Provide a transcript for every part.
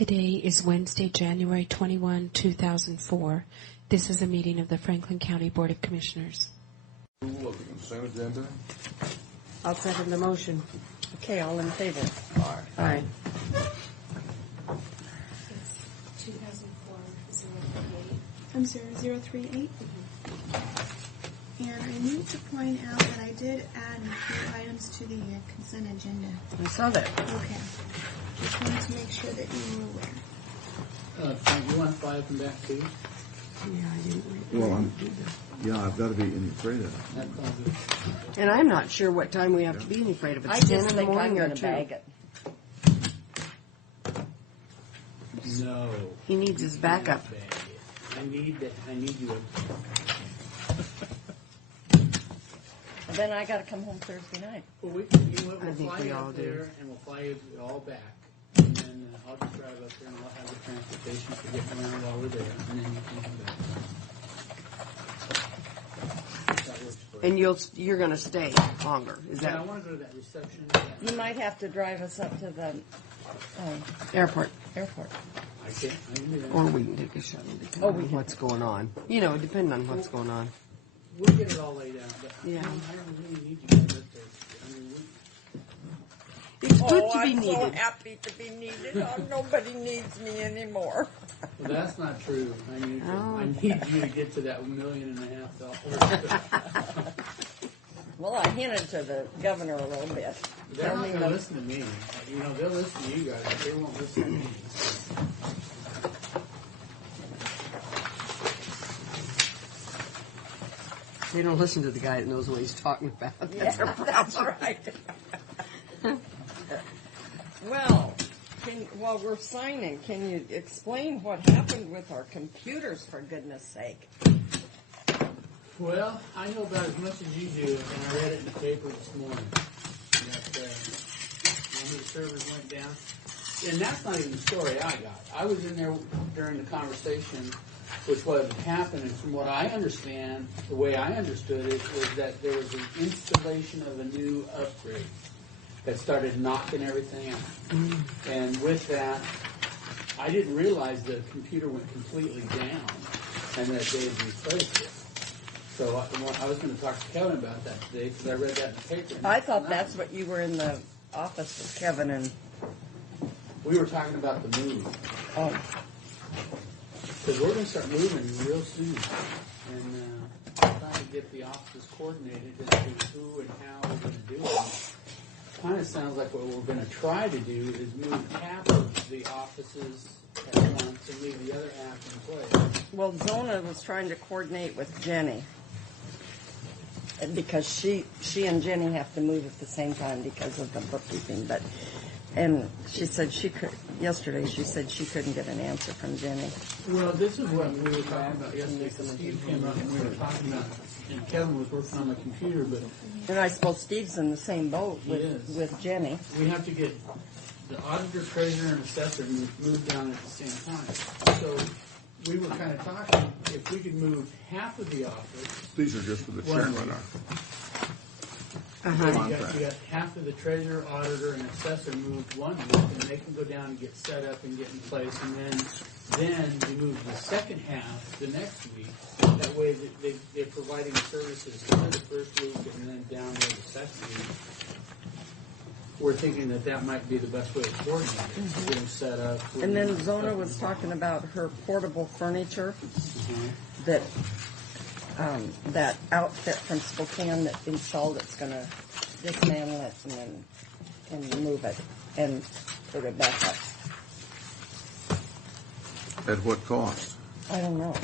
Today is Wednesday, January 21, 2004. This is a meeting of the Franklin County Board of Commissioners. Approval of the consent agenda. I'll second the motion. Okay, all in favor? Aye. Aye. It's 2004-038. I'm sorry, 038. And I need to point out that I did add a few items to the consent agenda. I saw that. Okay. Just wanted to make sure that you were aware. Frank, you want 5 from back too? Yeah, I didn't read that. Well, I've got to be afraid of it. That's all good. And I'm not sure what time we have to be any afraid of. It's I 10 just in the think I'm morning or going to 2. bag it. No. He needs his backup. I need you. Then I got to come home Thursday night. Well, we'll I think fly we you all up do. there and we'll fly you all back. And then I'll just drive up there and I'll have the transportation for getting around while we're there. And then you can come back. That works for And you're going to stay longer. Is Yeah, I that want to go to that reception. You might have to drive us up to the airport? airport. I can do that. Or we can take a shuttle depending on what's going on. Depending on what's going on. We'll get it all laid out. But Yeah. I don't really need you guys up there. I mean, It's good to be I'm needed. so happy to be needed. Nobody needs me anymore. well, that's not true. I need you to get to that $1.5 million. Well, I hinted to the governor a little bit. They're not going to listen to me. They'll listen to you guys, but they won't listen to me. They don't listen to the guy that knows what he's talking about. That's their problem. That's right. Well, while we're signing, can you explain what happened with our computers, for goodness sake? Well, I know about as much as you do, and I read it in the paper this morning. That one of the servers went down. And that's not even the story I got. I was in there during the conversation, which what had happened, and from what I understand, the way I understood it, was that there was an installation of a new upgrade that started knocking everything out. And with that, I didn't realize the computer went completely down and that they had replaced it. So I was going to talk to Kevin about that today because I read that in the paper. I thought that's what you were in the office with Kevin and... We were talking about the move. Oh, Because we're going to start moving real soon. And trying to get the offices coordinated as to who and how we're going to do it. Kind of sounds like what we're going to try to do is move half of the offices at once and leave the other half in place. well, Zona was trying to coordinate with Jenny. Because she and Jenny have to move at the same time because of the bookkeeping. And she said yesterday she said she couldn't get an answer from Jenny. Well, this is what we were talking about yesterday. Because Steve came up and we were talking about, and Kevin was working on the computer, but And I suppose Steve's in the same boat with Jenny. we have to get the auditor, treasurer, and assessor moved down at the same time. So we were kind of talking if we could move half of the office. These are just for the chairman. You got half of the treasurer, auditor, and assessor moved one week, and they can go down and get set up and get in place, and then you move the second half the next week. That way they're providing services for the first week and then down there the second week. We're thinking that might be the best way to coordinate it, get them set up. And then Zona was talking about her portable furniture that outfit from Spokane that installed it's going to dismantle it and move it and put it back up. At what cost? I don't know.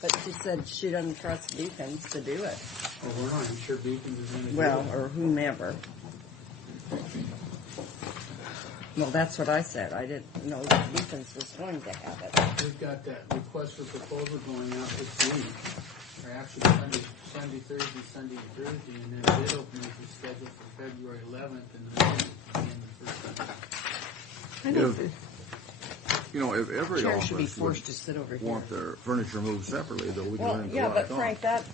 But she said she doesn't trust Beacons to do it. Well, we're not even sure Beacons is going to do Well, it. or whomever. Well, that's what I said. I didn't know that Beacons was going to have it. We've got that request for proposal going out this week. Or actually Sunday, Thursday, Sunday, and Thursday, and then bid opening is scheduled for February 11th, and the meeting will begin the first I know If every chair should be office forced to sit over would here. want their furniture moved separately, though we Well, can yeah, but Frank, that's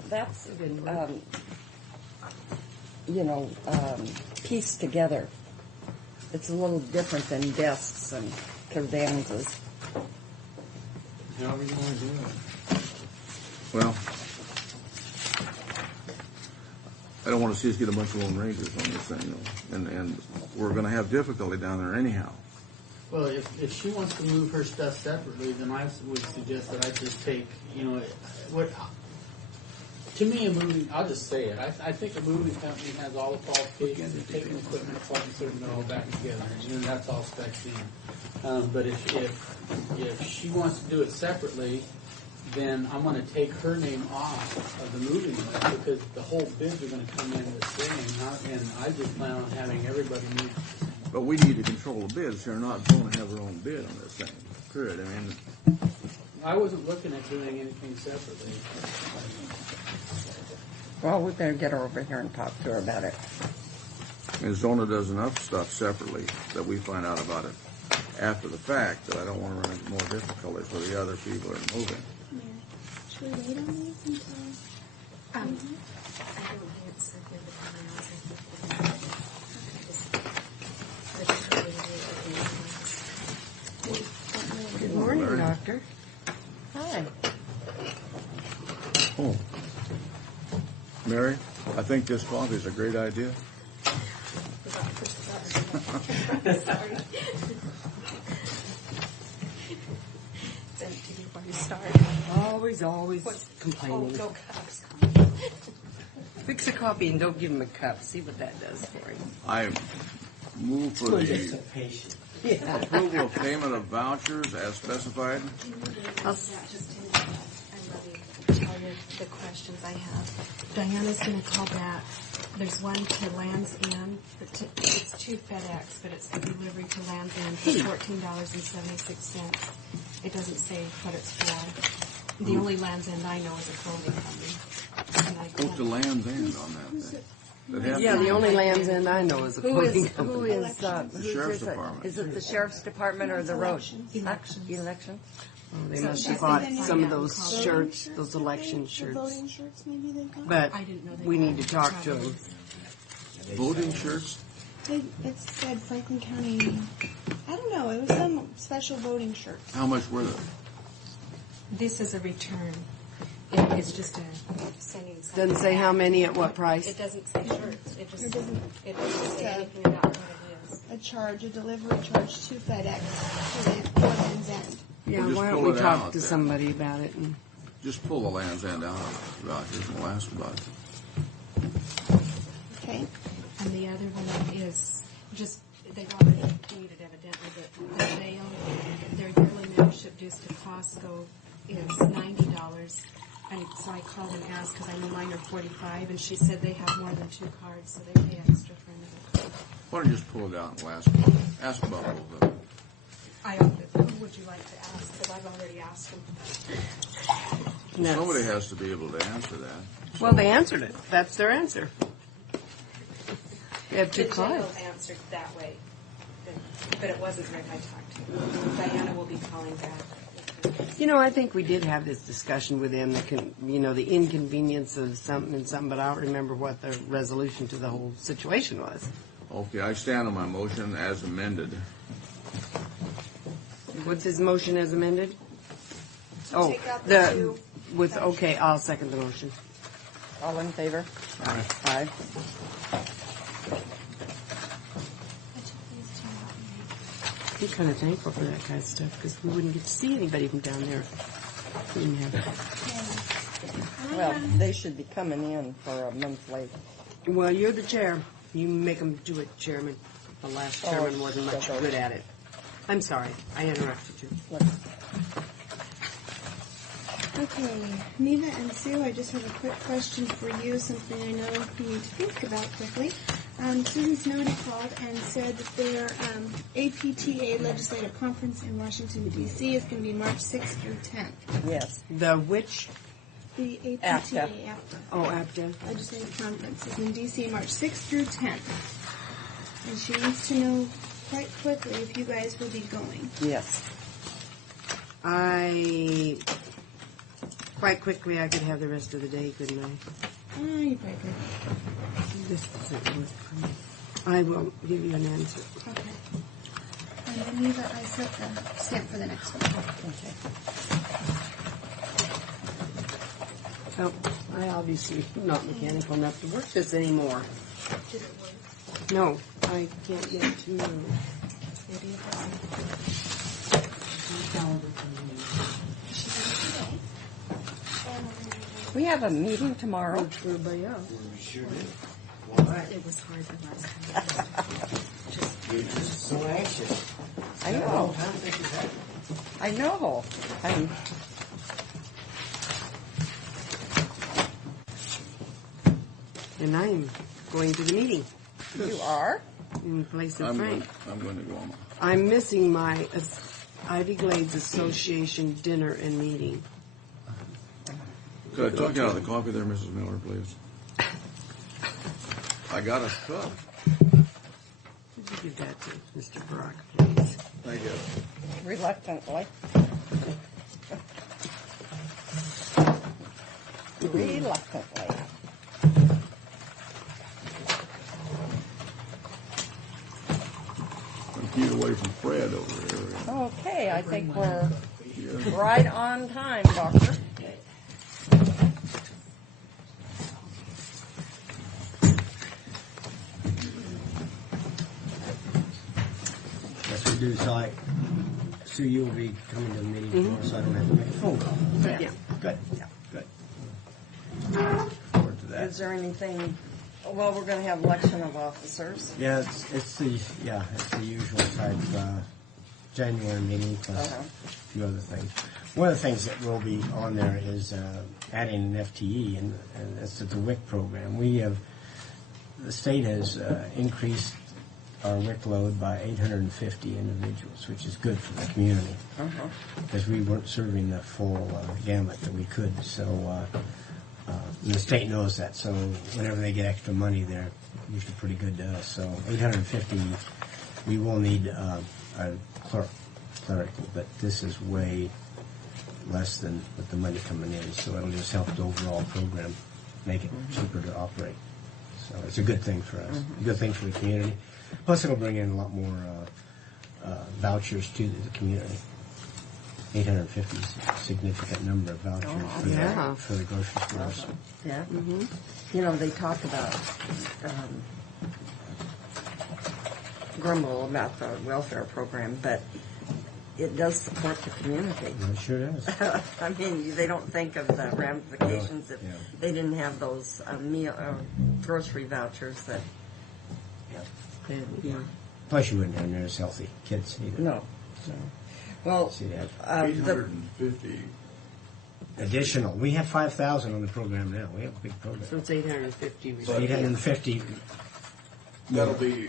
pieced together. It's a little different than desks and cadenzas. However you want to do it. Well, I don't want to see us get a bunch of Lone Rangers on this thing, though. And we're going to have difficulty down there anyhow. Well, if she wants to move her stuff separately, then I would suggest that I just take, to me, I'll just say it. I think a moving company has all the qualifications of taking equipment apart and putting it all back together, and that's all specced in. But if she wants to do it separately, then I'm going to take her name off of the moving list because the whole bids are going to come in the same, and I just plan on having everybody move. But we need to control the bids. They're not going to have their own bid on this thing. Period. I mean, I wasn't looking at doing anything separately. Well, we better get her over here and talk to her about it. and Zona does enough stuff separately that we find out about it after the fact that I don't want to run into more difficulties where the other people are moving. Yeah. Should we wait on these until? I don't answer here the Good morning, Larry. Doctor. Hi. Oh. Mary, I think this coffee is a great idea. Sorry. It's empty before you start. Always complaining. Oh, no cups. Fix a copy and don't give him a cup. See what that does for him. I move for the Yeah. approval of payment of vouchers as specified. I'll just I'm ready to tell you the questions I have. Diana's going to call back. There's one to Land's End. It's to FedEx, but it's the delivery to Land's End for $14.76. It doesn't say what it's for. The only Land's End I know is a clothing company. And I What's the Land's End on that thing? That has Yeah, to be the only Land's End I know is a Who clothing is company. who's Sheriff's it? Department. Is it the sheriff's department or the road? Elections. Election? Oh, they So must she's have bought thinking some of maybe those voting shirts, those election The shirts. voting shirts maybe they got? But I didn't know they we were need to talk to them. voting shirts. It said Franklin County, I don't know, it was some special voting shirts. How much were they? This is a return. It's just a sending something Doesn't say back. how many at what price. It doesn't say shirts. It just It doesn't- it doesn't say Yeah. anything about what it is. A charge, a delivery charge to FedEx to the Land's End. Yeah, We'll just why don't pull we it talk out to then. somebody about it? And Just pull the Land's End out of the vouchers and we'll ask about it. Okay. And the other one is just, they've already paid it evidently, but the jail, their yearly membership dues to Costco is $90. And so I called and asked, because I know mine are $45, and she said they have more than 2 cards, so they pay extra for another card. Why don't you just pull it out and we'll ask about it? Ask about both of them. Who would you like to ask? Because I've already asked them. that's- Somebody has to be able to answer that. well, they answered it. That's their answer. They have 2 The jail cards. answered that way, but it wasn't Rick I talked to. Diana will be calling back. You know, I think we did have this discussion with them. The inconvenience of something and something, but I don't remember what the resolution to the whole situation was. Okay, I stand on my motion as amended. What's his motion as amended? Oh, take out the two okay, I'll second the motion. All in favor? Aye. Aye. I took these two out. I'm kind of thankful for that kind of stuff because we wouldn't get to see anybody from down there. We didn't have. Well, they should be coming in for a month late. Well, you're the chair. You make them do it, Chairman. The last chairman wasn't much shut up. good at it. I'm sorry. I interrupted you. Okay, Neva and Sue, I just have a quick question for you, something I know you need to think about quickly. Susan Snowden called and said that their APTA legislative conference in Washington, D.C. is going to be March 6th through 10th. Yes. The which? The APTA, APTA. Oh, APTA. legislative conference is in D.C. March 6th through 10th. And she needs to know quite quickly if you guys will be going. Yes. Quite quickly, I could have the rest of the day, couldn't I? You probably could. This isn't worth for me. I will give you an answer. Okay. And then Neva, I set the stamp for the next one. Oh, I obviously am not mechanical enough to work this anymore. Did it work? No, I can't get it to move. Maybe it doesn't. We have a meeting tomorrow. Works for everybody else. It was hard the last time. You're just so anxious. I know. How think is that? I know. I'm, And I'm going to the meeting you are? in place of I'm Frank. going to go on. I'm missing my Ivy Glades Association dinner and meeting. Could I talk you out of the coffee there, Mrs. Miller, please? I got a cup. Could you give that to Mr. Brock, please? Thank you. Reluctantly. Reluctantly. I'm keep away from Fred over here. Okay, I think we're Yeah. right on time, Doctor. Yes, we do. So Sue, you'll be coming to the meeting tomorrow, so I don't have to make a phone call. Yeah. Good. Good. Look forward to that. Is there anything, well, we're going to have election of officers. Yeah, it's the usual type January meeting plus Uh-huh. a few other things. One of the things that will be on there is adding an FTE, and that's the WIC program. The state has increased our WIC load by 850 individuals, which is good for the community because we weren't serving the full gamut that we could. So the state knows that. So whenever they get extra money, they're usually pretty good to us. So 850, we will need a clerical, but this is way less than with the money coming in. So it'll just help the overall program make it cheaper to operate. So it's a good thing for us, a good thing for the community. Plus, it'll bring in a lot more vouchers to the community. 850 is a significant number of vouchers for, yeah. for the grocery stores. Yeah. You know, they talk about grumble about the welfare program, but it does support the community. It sure does. I mean, they don't think of the ramifications if Yeah. they didn't have those grocery vouchers that. Yeah. Plus, you wouldn't have near as healthy kids either. No. So, well, See that? the 850. Additional. We have 5,000 on the program now. We have a big So program. it's 850. But- 850 That'll be,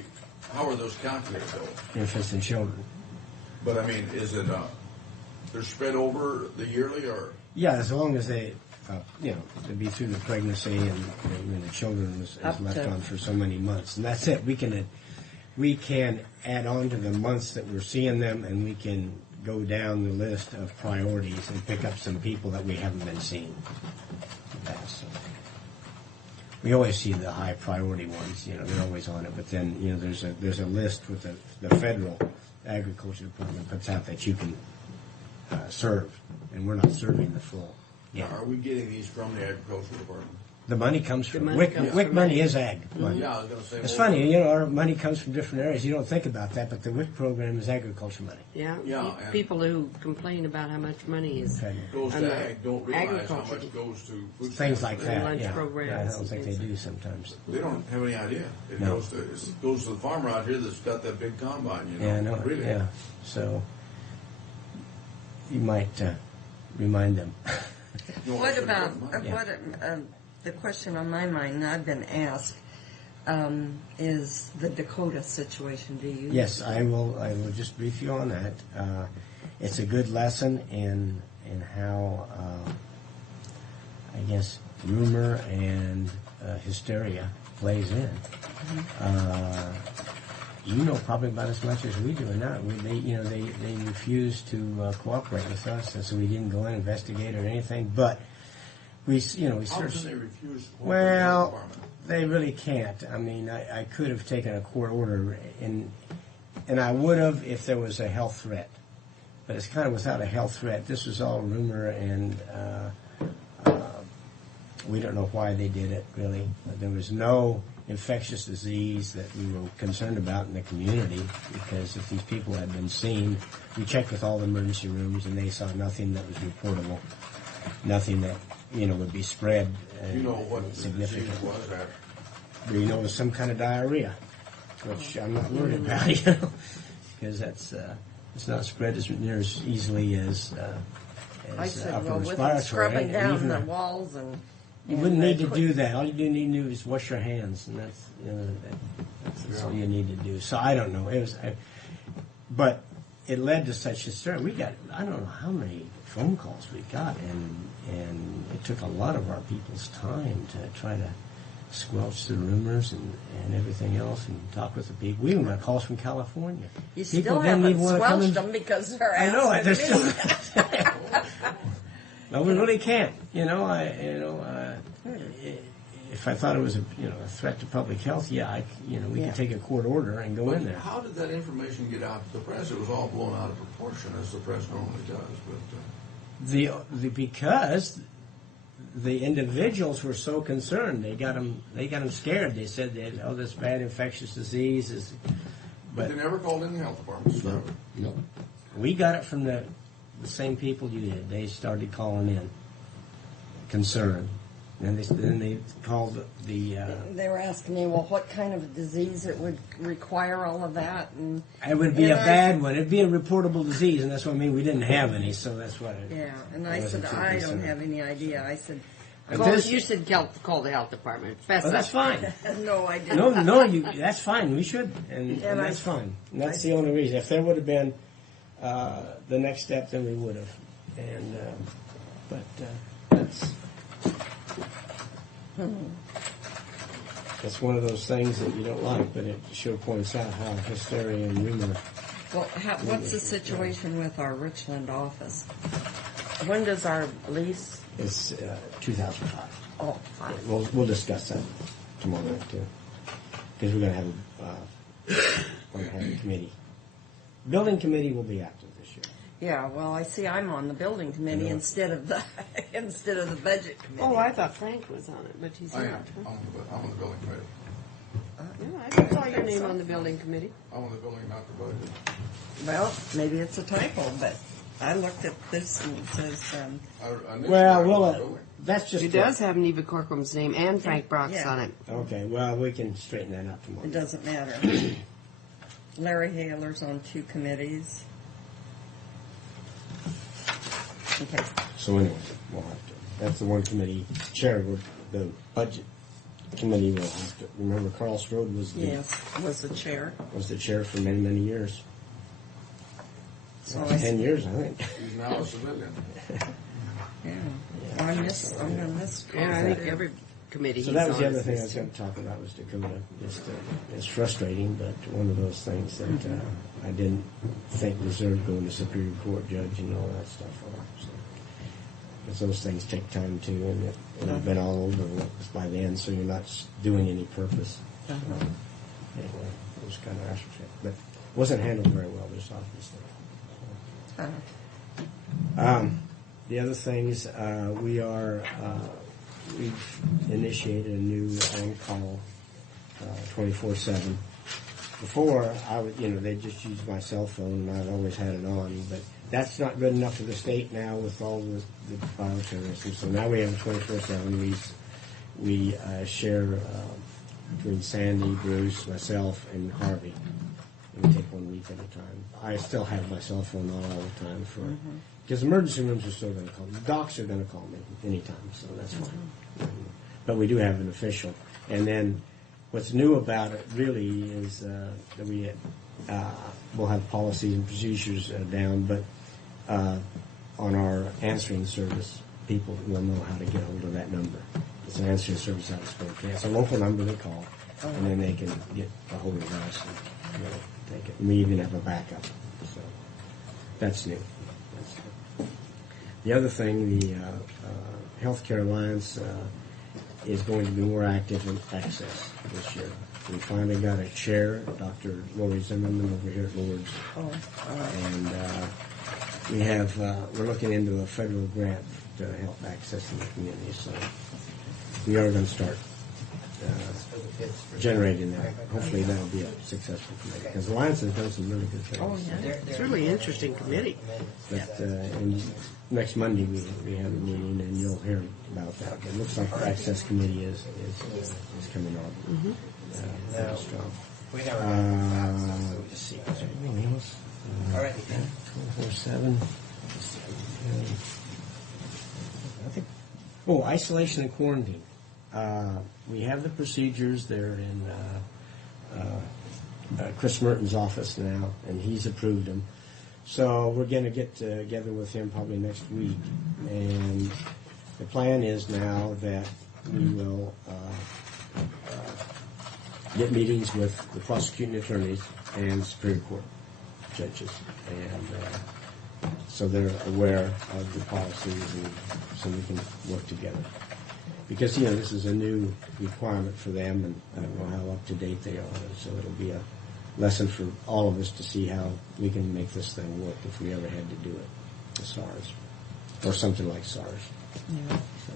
how are those calculated though? infants and children. But I mean, is it, they're spread over the yearly or? Yeah, as long as they, to be through the pregnancy and the children is Up left to- on for so many months, and that's it. We can add on to the months that we're seeing them, and we can go down the list of priorities and pick up some people that we haven't been seeing. So we always see the high priority ones. They're always on it. But then there's a list with the federal agriculture department puts out that you can serve, and we're not serving the full. Yeah. Are we getting these from the agricultural department? The money comes from money WIC. comes WIC from money ag. is ag money. Yeah, I was gonna say. It's well, funny, our money comes from different areas. You don't think about that, but the WIC program is agriculture money. Yeah. Yeah, and- People who complain about how much money is Okay. Goes on to the ag, don't realize how agriculture. much goes to food Things stamps. like And that. lunch Yeah. programs Yeah, I don't and think they things do sometimes. They don't have any idea. It No. goes to the farmer out here that's got that big combine, Yeah, I know. Really. Yeah. So you might remind them. No, what it's a about good money. the question on my mind, and I've been asked, is the Dakota situation. Do you? Yes, I will just brief you on that. It's a good lesson in how I guess rumor and hysteria plays in. You know probably about as much as we do, and not they refused to cooperate with us, and so we didn't go in and investigate or anything. But we How can searched. they refuse? Well, they really can't. I mean, I could have taken a court order, and I would have if there was a health threat. But it's kind of without a health threat. This was all rumor, and we don't know why they did it, really. There was no infectious disease that we were concerned about in the community, because if these people had been seen, we checked with all the emergency rooms, and they saw nothing that was reportable, nothing that, would be spread Do you know what the disease significant. was? We know it was some kind of diarrhea, which I'm not worried about, because that's it's not spread as near as easily as I said, upper well, with respiratory. scrubbing and down even the walls and. you wouldn't need to do that. All you do need to do is wash your hands, and that's all you need to do. So I don't know. But it led to such hysteria. We got, I don't know how many phone calls we got, and it took a lot of our people's time to try to squelch the rumors and everything else, and talk with the people. We even got calls from California. You People still didn't haven't even want to come squelched in. them because they're I know. asking They're me. still. No, we really can't. If I thought it was a threat to public health, we Yeah. could take a court order and go in there. How did that information get out to the press? It was all blown out of proportion, as the press normally does. But Because the individuals were so concerned, they got them scared. They said that this bad infectious disease is. but they never called in the health department. No. We got it from the same people you did. They started calling in, concerned. And then they called the. They were asking me, well, what kind of disease it would require all of that, and It would be And a bad one. It'd be a reportable disease, and that's what I mean. We didn't have any, so that's what. and I said wasn't too I don't concerned. have any idea. I said, But Call, this- you should call the health department. Oh, that's fine. no, I didn't. No, that's fine. We should, and that's fine. And that's the only reason. If there would have been the next step, then we would have. And that's one of those things that you don't like, but it sure points out how hysteria and rumor. Well, what's the situation with our Richland office? When does our lease? It's 2005. Oh, fine. We'll discuss that tomorrow night too, because we're going to have a committee. Building committee will be active this year. Yeah, well, I see I'm on the building committee Yeah. instead of the budget committee. Oh, I thought Frank was on it, but he's I not. am. I'm on the building committee. Yeah, I saw your name on the building committee. I'm on the building, not the budget. Well, maybe it's a typo, but I looked at this and it says, Initially, I was on the Well, building. that's just It does have Neva Corcoran's name and Frank Brock's Yeah. on it. Okay. Well, we can straighten that out tomorrow. it doesn't matter. Larry Haler's on 2 committees. Okay. So anyway, we'll have to. That's the one committee chair. The budget committee will have to. Remember, Carl Strode was Yes, was the chair. the chair for many, many years. So 10 years, I think. He's now a civilian. Yeah. I'm gonna miss. Yeah, I think every committee So he's that was the on other is thing I this was too. going to talk about was Dakota. It's frustrating, but one of those things that I didn't think deserved going to Superior Court judge and all that stuff on. So, because those things take time too, and it'll have been all over by then, so you're not doing any purpose. So, anyway, it was kind of frustrating, but it wasn't handled very well. There's obviously. The other things we've initiated a new on-call 24/7. Before, they just used my cell phone, and I've always had it on, but that's not good enough for the state now with all the bioterrorism. So now we have a 24/7. We share between Sandy, Bruce, myself, and Harvey. We take 1 week at a time. I still have my cell phone on all the time because emergency rooms are still going to call me. The docs are going to call me anytime, so that's fine. But we do have an official. And then what's new about it really is that we'll have policies and procedures down, but on our answering service, people will know how to get hold of that number. It's an answering service out of Spokane. It's a local number they call, and then they can get a hold of us and take it. And we even have a backup. So that's new. The other thing, the Healthcare Alliance is going to be more active in access this year. We finally got a chair, Dr. Lori Zimmerman over here at Lourdes. And we're looking into a federal grant to help accessing the community. So we are going to start generating that. Hopefully that'll be a successful committee. Because Alliance has done some really good things. Oh, yeah. It's a really interesting committee. But next Monday we have a meeting, and you'll hear about that. It looks like the Access Committee is coming on. Pretty strong. Let's see. Is there anything else? 24/7. I think. Oh, isolation and quarantine. We have the procedures there in Chris Merton's office now, and he's approved them. So we're going to get together with him probably next week, and the plan is now that we will get meetings with the prosecuting attorneys and Superior Court judges, and so they're aware of the policies, and so we can work together. Because, this is a new requirement for them, and I don't know how up to date they are, so it'll be a lesson for all of us to see how we can make this thing work if we ever had to do it with SARS, or something like SARS. Yeah. So.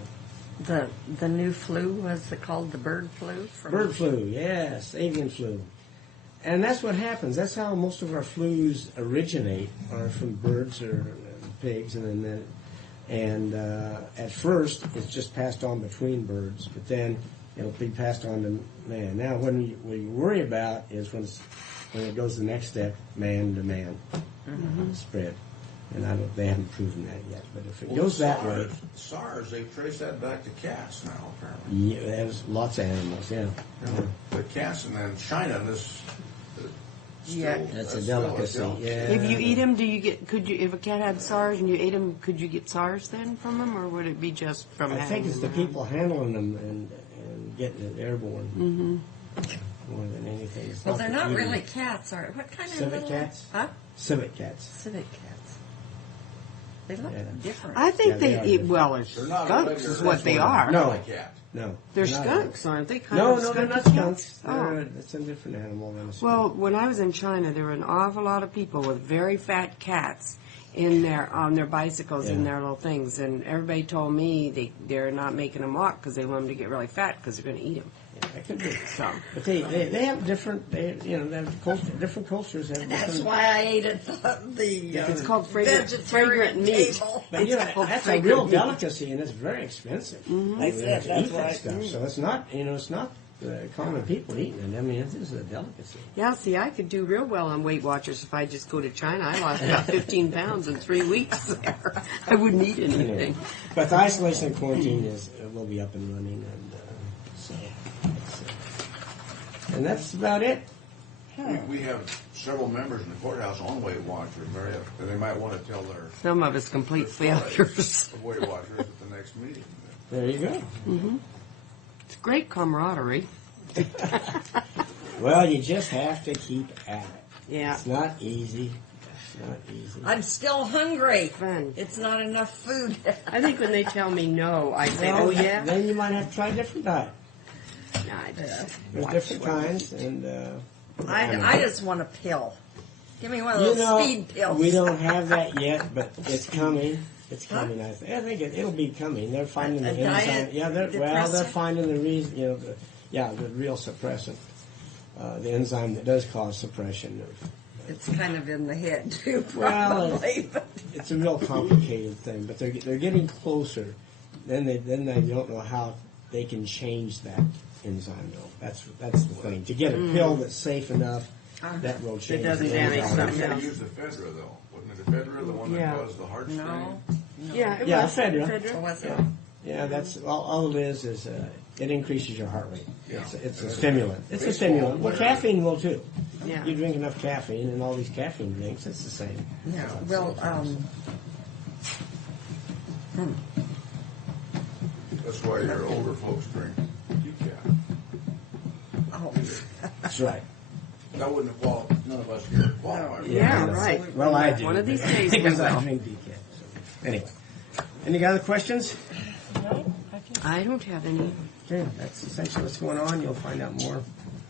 The new flu, what's it called, the bird flu? Bird flu, yes, avian flu. And that's what happens. That's how most of our flus originate, are from birds or pigs, and at first it's just passed on between birds, but then it'll be passed on to man. Now, what you worry about is when it goes the next step, man to man spread. And they haven't proven that yet. But if it goes that way, SARS, they've traced that back to cats now, apparently. yeah, there's lots of animals. Yeah. The cats, and then China, this. Yeah. That's a delicacy. Yeah. If you eat them, if a cat had SARS and you ate them, could you get SARS then from them, or would it be just from I think having it's the them? people handling them and getting it airborne more than anything. It's Well, they're the not eating. really cats, are What kind of Civet little... cats? Huh? Civet cats. Civet cats. They look Yeah. different. I think Yeah, they they are eat, different. well, it's They're not skunks regular- is what they that's are. No. Like cat. No. They're not skunks, aren't they? Kind No, of no, they're not skunky skunks. cats? Oh. It's a different animal than a skunk. Well, when I was in China, there were an awful lot of people with very fat cats in on their bicycles and Yeah. their little things, and everybody told me they're not making them walk because they want them to get really fat because they're going to eat them. that could be. So But they have different, they have different cultures. Have That's different, why I ate it it's called fragrant meat. table. But called that's a fragrant real meat. delicacy, and it's very expensive. I said, To that's eat why. that stuff. So it's not, it's not common people eating it. I mean, it is a delicacy. Yeah, see, I could do real well on Weight Watchers if I just go to China. I lost about 15 pounds in 3 weeks there. I wouldn't eat Anyway, anything. but the isolation and quarantine will be up and running, and and that's about it. We have several members in the courthouse on Weight Watchers, and they might want to tell their Some of us complete failures. Weight Watchers at the next meeting. There you go. It's great camaraderie. Well, you just have to keep at it. Yeah. It's not easy. It's not easy. I'm still hungry. Fun. It's not enough food. I think when they tell me no, I say, Well, oh yeah. Then you might have to try a different diet. No, I just There's watch different what- kinds, and I just want a pill. Give me one of you those know, speed pills. we don't have that yet, but it's coming. It's coming. I think it'll be coming. They're finding the A diet enzyme. Yeah, they're depressant? finding the reason. The real suppressant, the enzyme that does cause suppression of. It's kind of in the head too, Well, probably. but It's a real complicated thing, but they're getting closer. Then they don't know how they can change that enzyme though. That's the thing. To get a pill that's safe enough, that will change. doesn't the damage enzyme. something They else. used the Fedra, though. Wasn't it the Fedra, the one that Yeah. caused the heart strain? no. Yeah, it Yeah, was. Fedra. So what's it? Yeah, that's all it is it increases your heart rate. Yeah. It's a stimulant. It's a stimulant. Well, caffeine will too. Yeah. You drink enough caffeine and all these caffeine drinks, it's the same. Yeah. Well, That's why your older folks drink decaf. oh, That's right. That wouldn't have qualified. None of us here qualify. for Yeah, that. right. Well, I do. One of these days we because I will. drink decaf. So. Anyway, any other questions? no. I don't have any. Okay, that's essentially what's going on. You'll find out more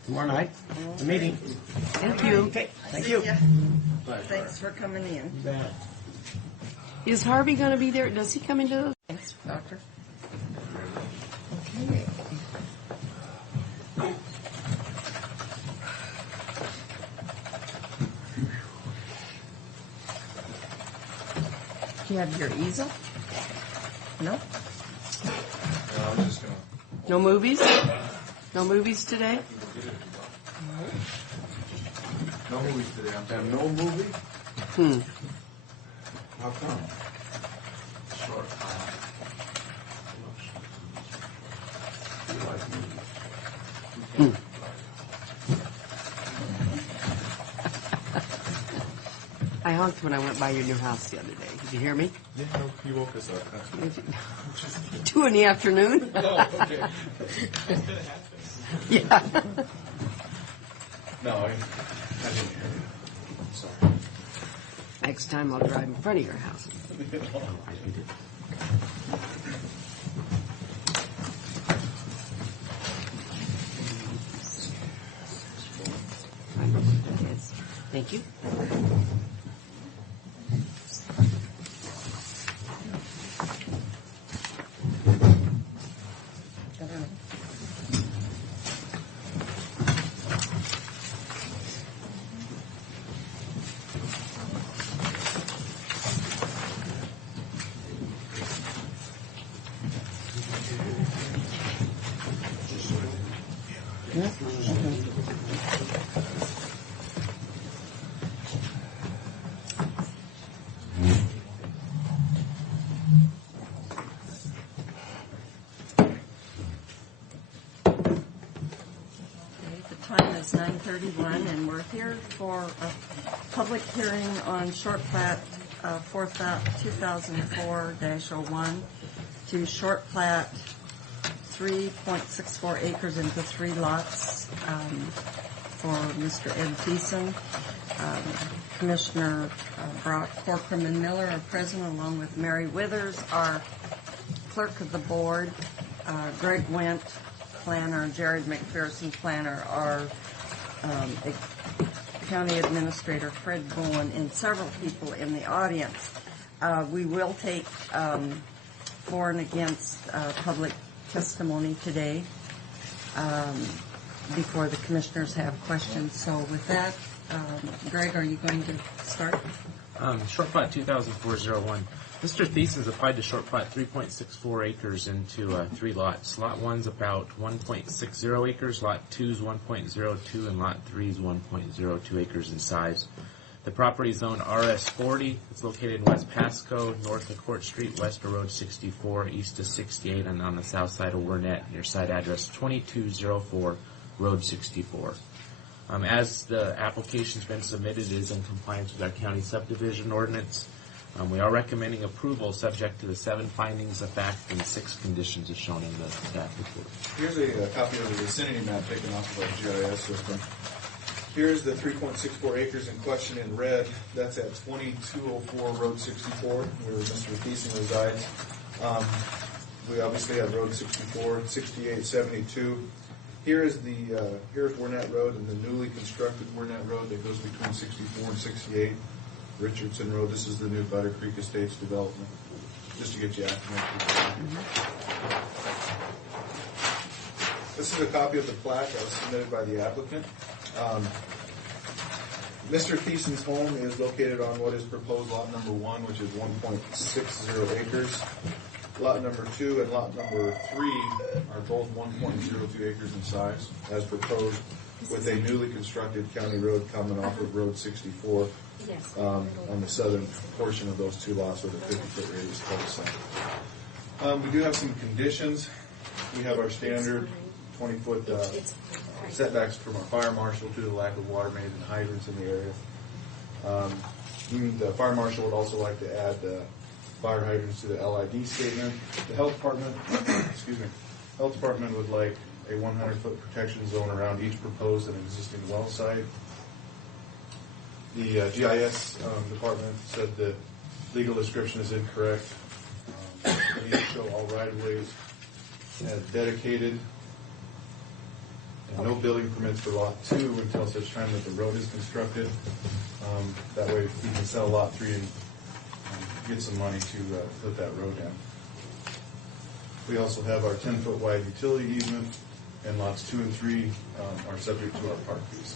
tomorrow night. The meeting. Thank you. Okay, thank you. Thanks for coming in. You bet. Is Harvey going to be there? Does he come into those? Thanks, Doctor. Do you have your easel? No? No movies? No movies today? No movies today. And no movie? How come? Short. You like movies? I honked when I went by your new house the other day. Did you hear me? Yeah, no, you woke us up. 2 in the afternoon? Oh, okay. Yeah. No, I didn't hear you. Sorry. Next time I'll drive in front of your house. Thank you. The time is 9:31, and we're here for a public hearing on short plat 2004-01 to short plat 3.64 acres into 3 lots for Mr. Ed Thiessen. Commissioner Brock Corcoran and Miller are present, along with Mary Withers, our clerk of the board, Greg Wendt, planner, Jared McPherson, planner, our county administrator, Fred Bowen, and several people in the audience. We will take for and against public testimony today before the commissioners have questions. So with that, Greg, are you going to start? Short plat 2004-01. Mr. Thiessen's applied to short plat 3.64 acres into 3 lots. Lot 1's about 1.60 acres, Lot 2's 1.02, and Lot 3's 1.02 acres in size. The property is zoned RS40. It's located in West Pasco, north of Court Street, west of Road 64, east of 68, and on the south side of Wernette, near site address 2204, Road 64. As the application's been submitted, it is in compliance with our county subdivision ordinance. We are recommending approval subject to the 7 findings of fact and 6 conditions as shown in the staff report. Here's a copy of the vicinity map taken off of our GIS system. Here's the 3.64 acres in question in red. That's at 2204 Road 64, where Mr. Thiessen resides. We obviously have Road 64, 68, 72. Here's Wernette Road and the newly constructed Wernette Road that goes between 64 and 68. Richardson Road. This is the new Butter Creek Estates development, just to get you acclimated. This is a copy of the plat that was submitted by the applicant. Mr. Thiessen's home is located on what is proposed lot number 1, which is 1.60 acres. Lot number 2 and lot number 3 are both 1.02 acres in size, as proposed, with a newly constructed county road coming off of Road 64 on the southern portion of those 2 lots with a 50-foot radius cul-de-sac. We do have some conditions. We have our standard 20-foot setbacks from our fire marshal due to the lack of water mains and hydrants in the area. The fire marshal would also like to add fire hydrants to the LID statement. The health department, health department would like a 100-foot protection zone around each proposed and existing well site. The GIS department said the legal description is incorrect. We need to show all right-of-ways as dedicated, and no building permits for lot 2 until such time that the road is constructed. That way we can sell lot 3 and get some money to put that road in. We also have our 10-foot wide utility easement, and lots 2 and 3 are subject to our park fees.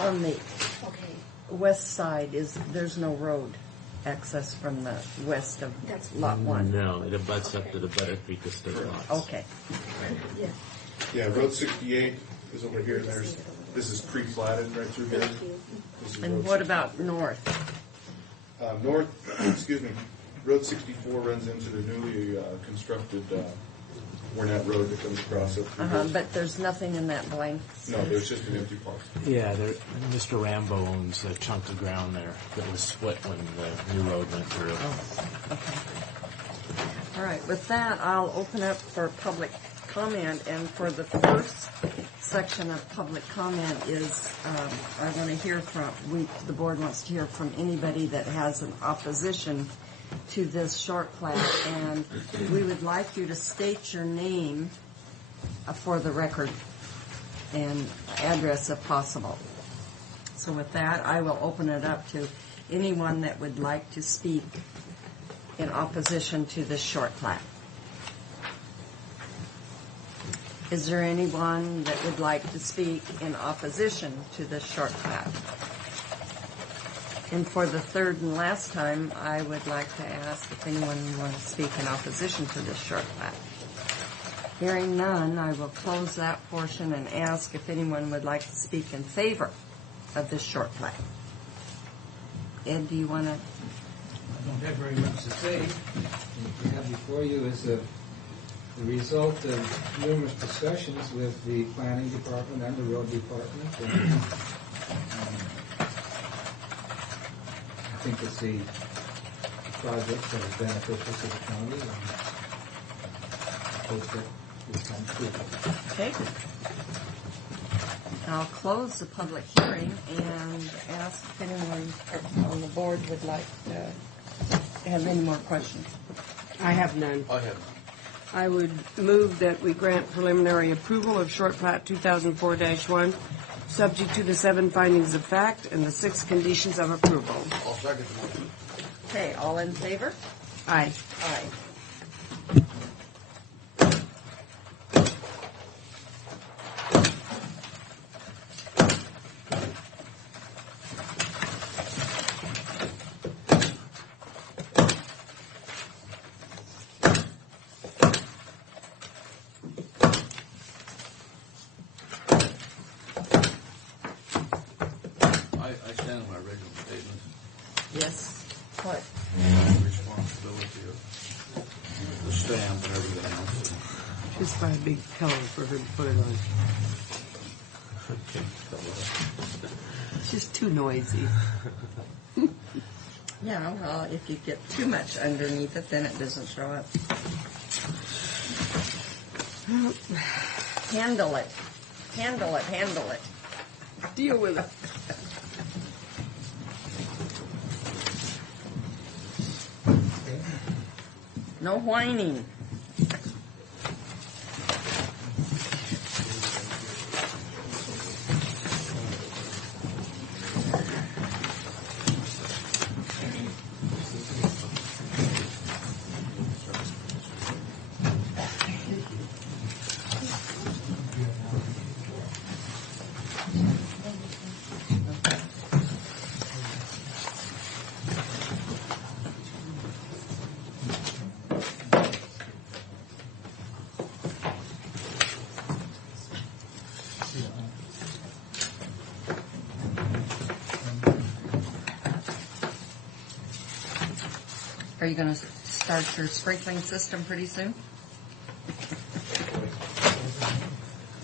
On the west side, there's no road access from the west of lot 1? No, it abuts up to the Butter Creek estate lots. Okay. Yeah, Road 68 is over here, and this is pre-platted right through here. This is And Road what 68. about north? North, excuse me, Road 64 runs into the newly constructed Warnett Road that comes across up through here. But there's nothing in that blank No, space? there's just an empty park. Yeah, Mr. Rambo owns a chunk of ground there that was split when the new road went through. Okay. All right, with that, I'll open up for public comment, and for the first section of public comment is, I want to hear from, the board wants to hear from anybody that has an opposition to this short plat, and we would like you to state your name for the record and address if possible. So with that, I will open it up to anyone that would like to speak in opposition to this short plat. Is there anyone that would like to speak in opposition to this short plat? And for the third and last time, I would like to ask if anyone wants to speak in opposition to this short plat. Hearing none, I will close that portion and ask if anyone would like to speak in favor of this short plat. Ed, do you want to? I don't have very much to say. What you have before you is the result of numerous discussions with the planning department and the road department. And, I think it's the project that is beneficial to the county, and I hope that will come through. Okay. I'll close the public hearing and ask if anyone on the board would like to have any more questions. I have none. I have I would move that we grant preliminary approval of short plat 2004-1, subject to the 7 findings of fact and the 6 conditions of approval. I'll second the motion. Okay, all in favor? Aye. Aye. I stand on my original statement. Yes. What? The responsibility of the stamp and everything else. Just buy a big pillow for her to put it on. It's just too noisy. Yeah, well, if you get too much underneath it, then it doesn't show up. Handle it. Handle it, handle it. Deal with it. No whining. Are you going to start your sprinkling system pretty soon?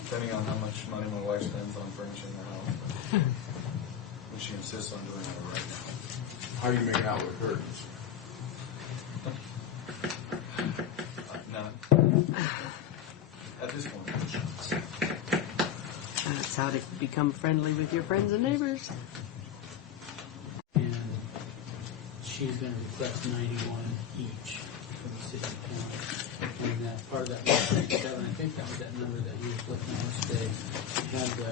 Depending on how much money my wife spends on furnishing her house. But she insists on doing it right now. How are you making out with her? None. At this point. That's how to become friendly with your friends and neighbors. And she's going to request 91 each. from the city of county. And part of that 167, I think that was that number that you was looking at today, had the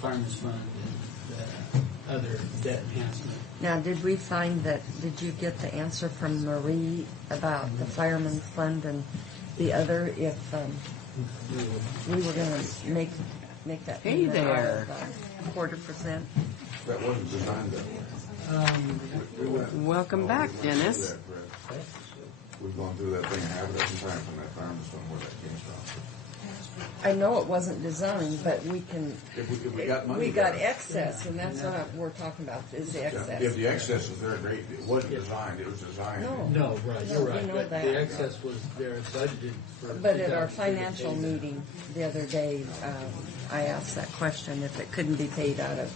fireman's fund and the other debt enhancement. Now, did we find that, did you get the answer from Marie about the fireman's fund and the other, if we were going to make that Hey payment out there. of 0.25%? That wasn't designed that way. Welcome back, Dennis. We've gone through that thing half a dozen times on that fireman's fund where that came from. I know it wasn't designed, but we can, If we got money. we got there. excess, and that's what we're talking about, is the Yeah, excess. if the excess is there, great. It wasn't designed, it was designed. No. No, right, No, you're we right, know but that. the excess was there budgeted for. But at our 2003 to financial pay that. meeting the other day, I asked that question, if it couldn't be paid out of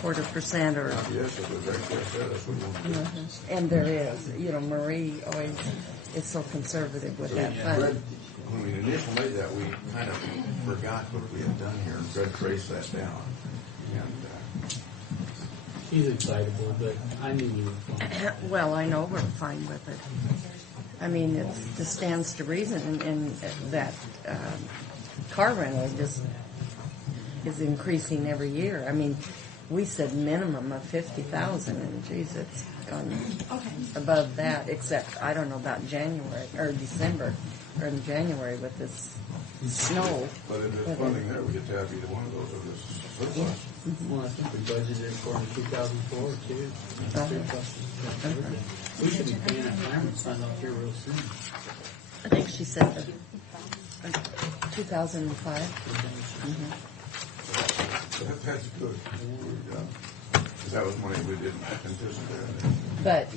0.25% or, Yes, if there's excess there, that's what we want to do. and there is, Marie always is so conservative with that Fred, fund. when we initially made that, we kind of forgot what we had done here, and Fred traced that down. And, He's excitable, but I knew you were fine. Well, I know we're fine with it. I mean, it just stands to reason, and that car rental just is increasing every year. I mean, we said minimum of 50,000, and geez, it's gone above that. Except I don't know about January or December or in January with this snow. but if there's funding there, we could tap either one of those or this surplus. Well, I think we budgeted for in 2004 too. We should be paying that fireman's fund off here real soon. I think she said 2005. That's good. Because that was money we didn't anticipate. But,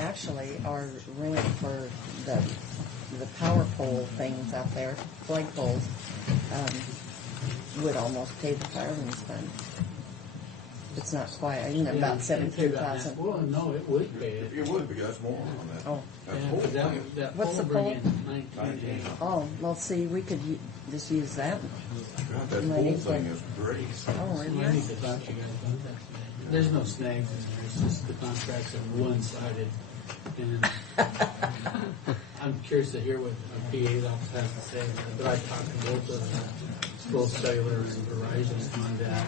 actually, our rent for the power pole things out there, flag poles, would almost pay the fireman's fund. It's not quite, about 17,000. Well, no, it would pay it. It would, because that's more on that. Oh. That's Yeah, whole but thing. that What's the pole bring pole? in 19. Oh, well, see, we could just use that. God, that Money whole for- thing is great. Oh, I really? need to talk to you guys about that today. There's no snags in there, it's just the contracts are one-sided. And I'm curious to hear what our PA's office has to say, but I talked to both of them, both Cellular and Verizon on that.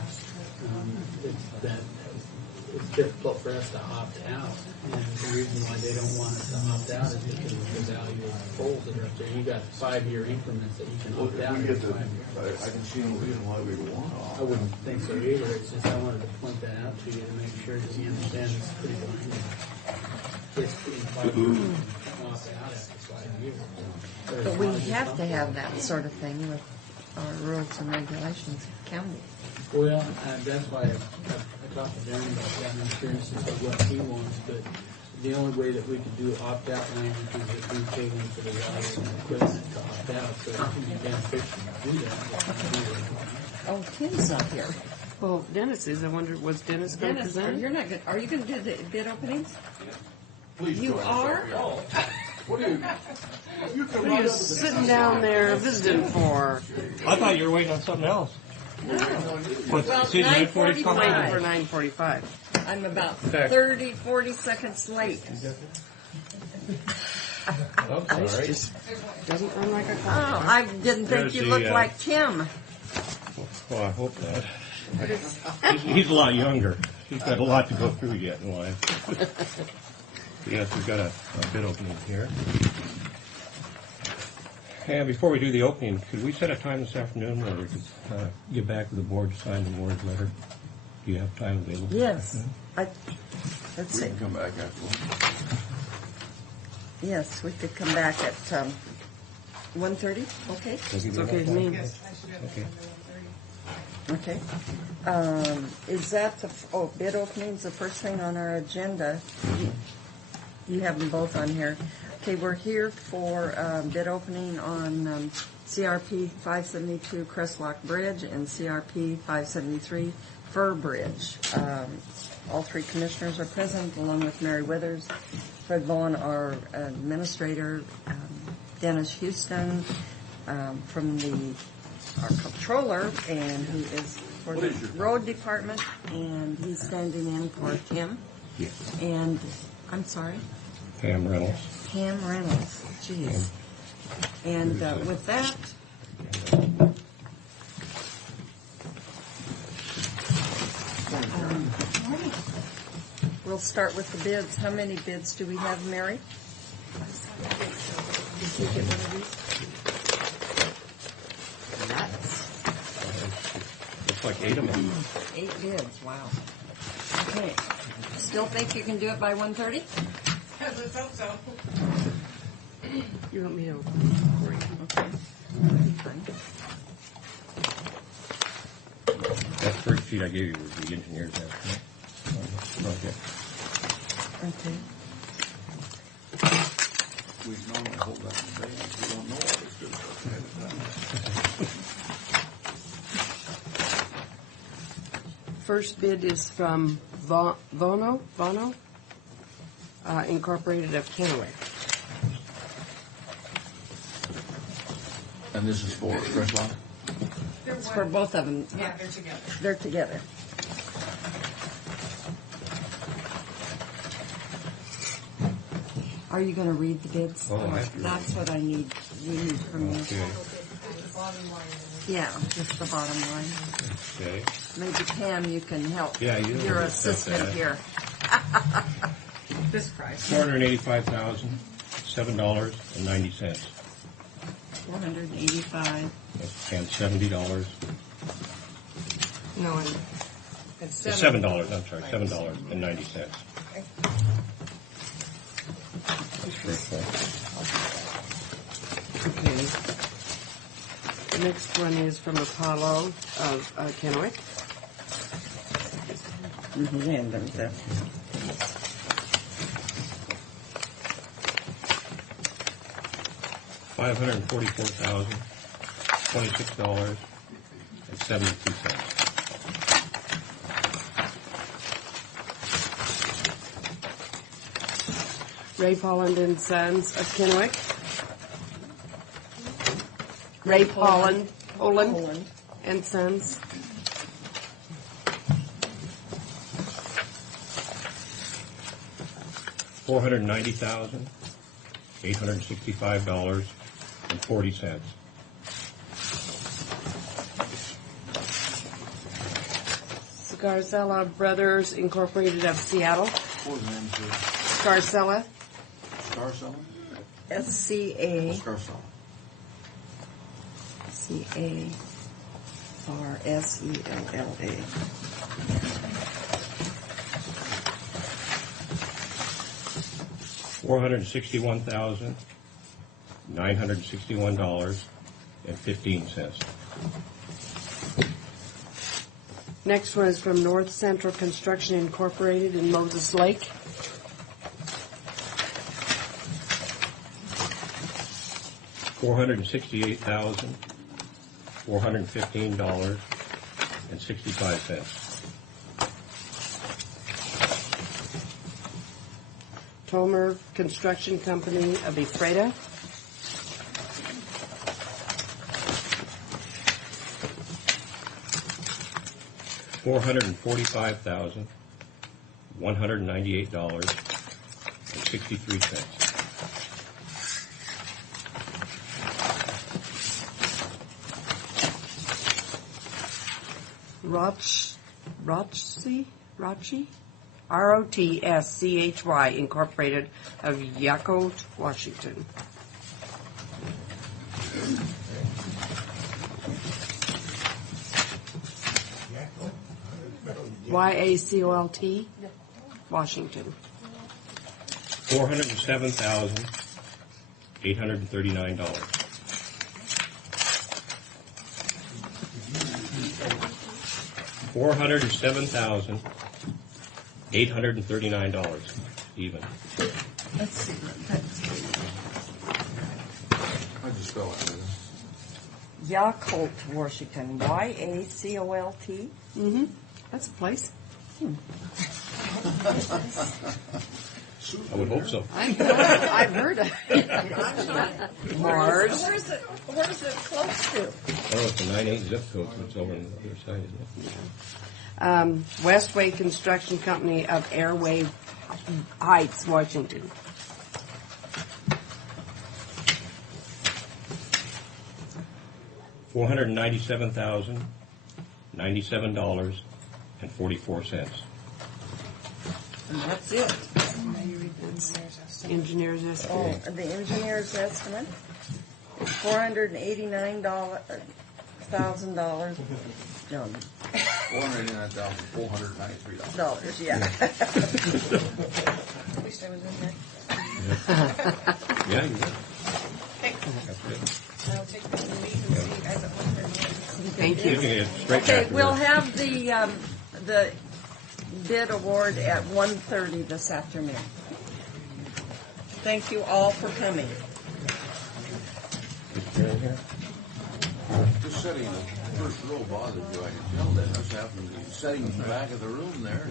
It's difficult for us to opt out, and the reason why they don't want us to opt out is because of the value of the poles that are up there. You got 5-year increments that you can Well, opt if out. we get in the, 5 years. I can see no reason why we would want to. I wouldn't think so either. It's just I wanted to point that out to you to make sure that you understand it's pretty binding. It's in 5 years, you can opt out after 5 years. But we have to have that sort of thing with our rules and regulations of county. Well, that's why I talked to Darren about that, and I'm curious as to what he wants, but the only way that we could do opt-out language is if we pay them for the value of the equipment to opt out, so it can be beneficial to do that. Oh, Tim's not here. Well, Dennis is. I wonder, was Dennis going to Dennis, present? are you going to do the bid openings? Please You join us. are? What are you? You come What are right you up with the sitting down there visiting for? I thought you were waiting on something else. What's Well, see, the 8:40 come Waiting on? for 9:45. I'm about Okay. 40 seconds late. I'm sorry. Just doesn't run like a Oh, clock. I didn't think There's you the, looked like Tim. Well, I hope not. He's a lot younger. He's got a lot to go through yet in life. Yes, we've got a bid opening here. And before we do the opening, could we set a time this afternoon where we could get back to the board to sign the board letter? Do you have time available? Yes. Let's We see. can come back after. Yes, we could come back at 1:30. Okay. It's okay to me. Okay. Okay. Is that bid openings the first thing on our agenda? You have them both on here. Okay, we're here for bid opening on CRP 572 Crestlock Bridge and CRP 573 Fur Bridge. All three commissioners are present, along with Mary Withers, Fred Vaughn, our administrator, Dennis Houston from our controller, and who is for the road department, and he's standing in for Tim. Yes. And I'm sorry. Pam Reynolds. Pam Reynolds, jeez. And with that, we'll start with the bids. How many bids do we have, Mary? Did you get one of these? Looks like 8 of them. 8 bids, wow. Okay. Still think you can do it by 1:30? Let's hope so. You want me to? Okay. That first sheet I gave you was the engineer's estimate. Okay. Okay. We normally hold that in advance. We don't know all this good stuff ahead of time. First bid is from Vono Incorporated of Kennewick. And this is for fresh lot? It's for both of them. Yeah, they're together. They're together. Are you going to read the bids? Oh, I have to read. That's what we need from you. Okay. Yeah, just the bottom line. Okay. Maybe Pam, you can help. Yeah, you Your can set assistant that. here. This price. $485,007.90. 485. And $70. No, It's $7. I'm sorry, $7.90. okay. The next one is from Apollo of Kennewick. And there's that. $544,026.72. Ray Polland and Sons of Kennewick. Ray Polland and Sons. $490,865.40. Scarsella Brothers Incorporated of Seattle. What was the name, sir? Scarsella. Scarsella? SCA. Scarsella. CARSELLA. $461,961.15. Next one is from North Central Construction Incorporated in Moses Lake. $468,415.65. Tomer Construction Company of Ephrata. $445,198.63. Rotschy, R-O-T-S-C-H-Y, Incorporated of Yacolt, Washington. Y-A-C-O-L-T, Washington. $407,839. $407,839 even. Let's see. I just spell it. Yacolt, Washington. Y-A-C-O-L-T. Mm-hmm. That's a place. I would hope so. I've heard of it. Mars. Where's it close to? Oh, it's a 9/8 zip code, so it's over on the other side, isn't it? Westway Construction Company of Airway Heights, Washington. $497,097.44. And that's it. Engineer's Oh, estimate. the engineer's estimate is $489,000. $489,493. Yeah. Wish I was in there. Yeah, you will. I'll take the lead and see. I don't know. Thank you. You can get straight Okay, back to we'll work. have the bid award at 1:30 this afternoon. Thank you all for coming. Just sitting in the first row bothers you, I can tell that. That's happening. He's sitting in the back of the room there.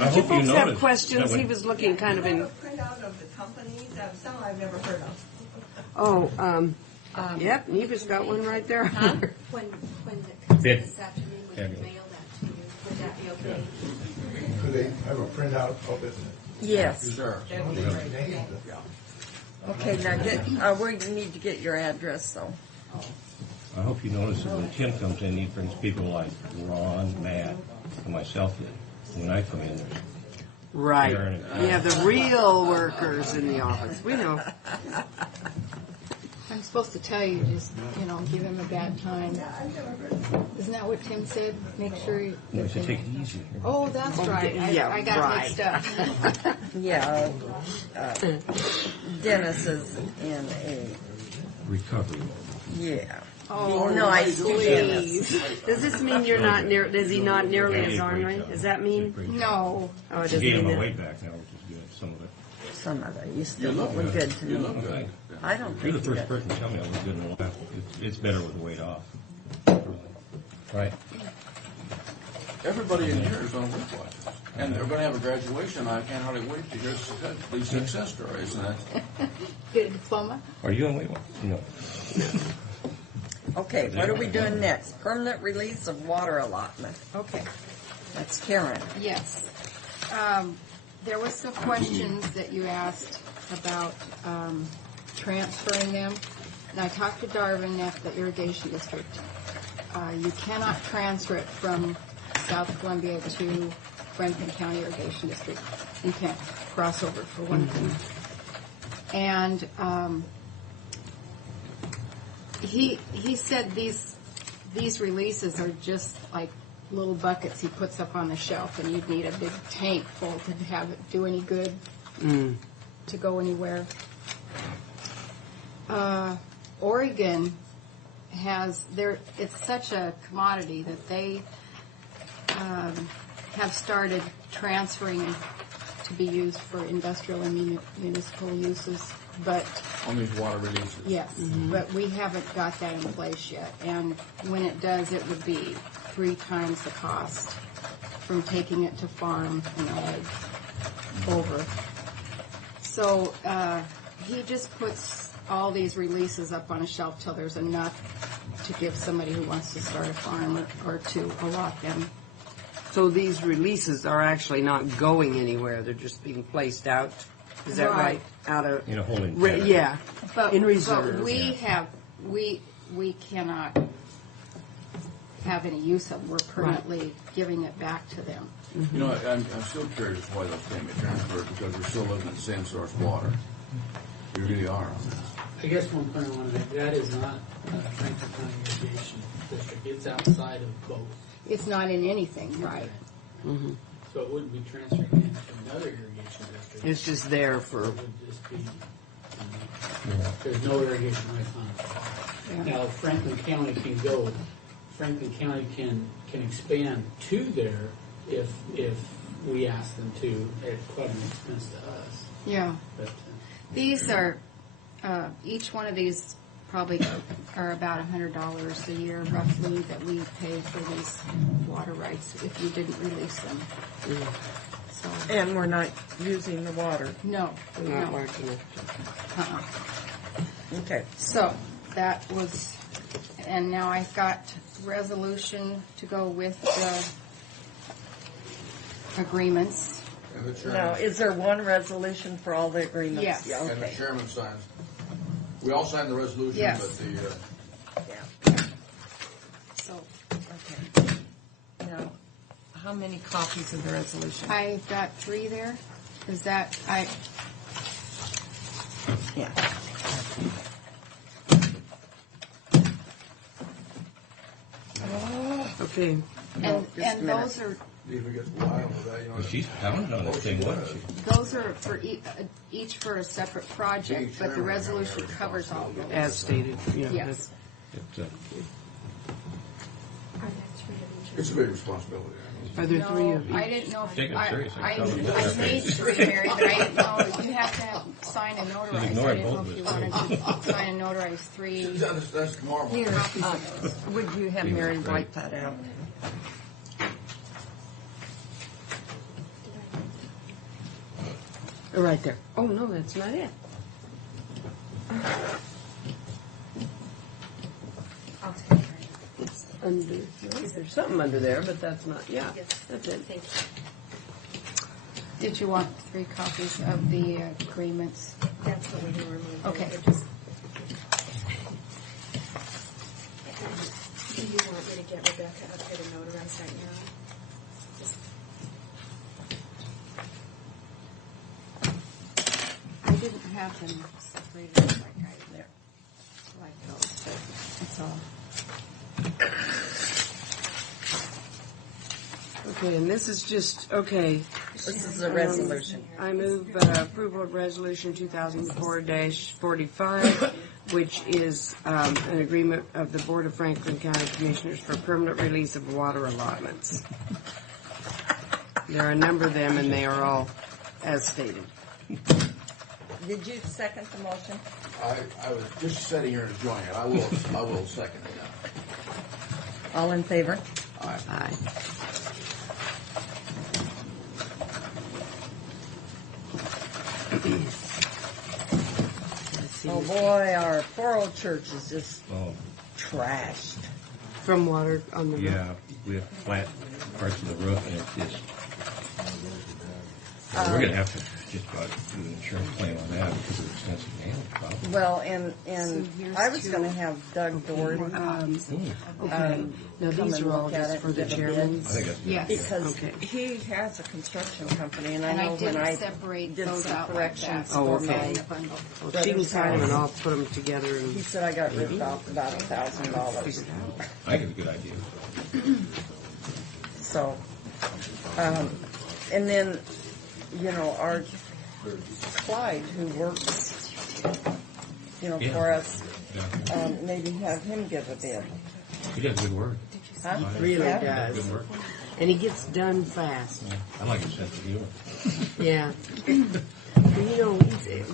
I hope you Folks have noticed. questions. that He was looking kind of in. Printout of the companies, some I've never heard of. Oh, yep, Neva's got one right there. When it comes Bid. this afternoon, we can mail that to you. Would that be okay? Could they have a printout of it? Yes. Sure. Okay, now we need to get your address though. I hope you notice that when Tim comes in, he brings people like Ron, Matt, and myself in. When I come in, there's Right. Karen and- Yeah, the real workers in the office. We know. I'm supposed to tell you, just, give him a bad time. Isn't that what Tim said? Make sure you... You should take it easy. Oh, that's right. yeah, I got right. mixed up. Yeah, Dennis is in a, Recovery. yeah. Oh, Be nice to Dennis. please. Does this mean you're not near? Is he not nearly as ornery? Does that mean? No. Oh, it She doesn't gained mean my that. weight back now, which is good. Some of it. Some of it, you still look good to me. Okay. I don't You're think the you first do. person to tell me I look good in a while. It's better with the weight off. Right. Everybody in here is on Weight Watchers. And they're going to have a graduation. I can't hardly wait to hear these success stories. And that's, Get a diploma? Are you on Weight Watchers? No. Okay, what are we doing next? Permanent release of water allotment. Okay. That's Karen. Yes. There was some questions that you asked about transferring them. And I talked to Darwin at the irrigation district. You cannot transfer it from South Columbia to Franklin County Irrigation District. You can't cross over for one thing. And he said these releases are just like little buckets he puts up on the shelf, and you'd need a big tank full to have it do any good to go anywhere. Oregon has it's such a commodity that they have started transferring to be used for industrial and municipal uses, but on these water releases. yes, but we haven't got that in place yet. And when it does, it would be 3 times the cost from taking it to farm and ag over. So he just puts all these releases up on a shelf till there's enough to give somebody who wants to start a farm or to allot them. So these releases are actually not going anywhere. They're just being placed out. Is that right? Out of In a holding Re- pattern. yeah, But, in reserve. but we cannot have any use of them. We're permanently giving it back to them. You know, I'm still curious why those can't be transferred, because we're still living in the same source water. We really are on that. I guess one point I want to make, that is not Franklin County Irrigation District. It's outside of both. It's not in anything, right? So it wouldn't be transferring into another irrigation district. It's just there It for. would just be, there's no irrigation rights on it. Yeah. Now, Franklin County Franklin County can expand to there if we ask them to, at quite an expense to us. Yeah. But These are, each one of these probably are about $100 a year roughly that we pay for these water rights if you didn't release them. So, And we're not using the water. no, Not no. working it. Okay. So that was, and now I've got resolution to go with the agreements. And the Now, chairman, is there one resolution for all the agreements? Yes. Yeah, and the okay. chairman signs. We all signed the resolution, Yes. but the, Yeah. So Okay. Now, how many copies of the resolution? I've got 3 there. Is that, Yeah. Okay. and Just a minute. those are, Even gets wild with that, you know. Well, she's pounding on that thing, wasn't she? those are for each for a separate project, but the resolution covers all of them. As stated, yeah. Yes. It's, It's a big responsibility. Are there 3 No, of each? I didn't know. Take it I serious. I Tell them. made 3, Mary, but I didn't know you have to sign and notarize. I ignoring didn't know both if you of us. wanted to sign and notarize 3. That's tomorrow. Here, would you have Mary write that out? Right there. Oh, no, that's not it. I'll take it. It's under, there's something under there, but that's not, yeah, that's it. Thank you. Did you want 3 copies of the agreements? That's what we normally do. Okay. It just- Do you want me to get Rebecca up here to notarize right now? Just- I didn't have them separated like those, but that's all. Okay, and this is just, okay. This is a resolution. I move approval of resolution 2004-45, which is an agreement of the Board of Franklin County Commissioners for permanent release of water allotments. There are a number of them, and they are all as stated. Did you second the motion? I was just sitting here enjoying it. I will second it now. All in favor? Aye. Oh, boy, our poor old church is just oh, trashed. From water on the roof. yeah, we have flat parts of the roof, and it's just, we're gonna have to just about do an insurance claim on that because of the extensive damage probably. Well, and here's I was 2. going to have Doug Doherty Okay. Now, come these and are all look at just it for and the give a bid. chairman's. I think that's good. Yes. Because Okay. he has a construction company, and I And I know when didn't I separate did those some out like corrections that. Oh, for okay. my, In a bundle. Well, she can sign them and I'll put them together he and said I got ripped off about $1,000. figure it out. I think it's a good idea. So, and then, you know, our Clyde, who works, you know, Yeah. for us, Yeah. maybe have him give a bid. He does good work. Huh? He really Yeah. does. Good work. And he gets done fast. I like his sense of humor. Yeah. You know,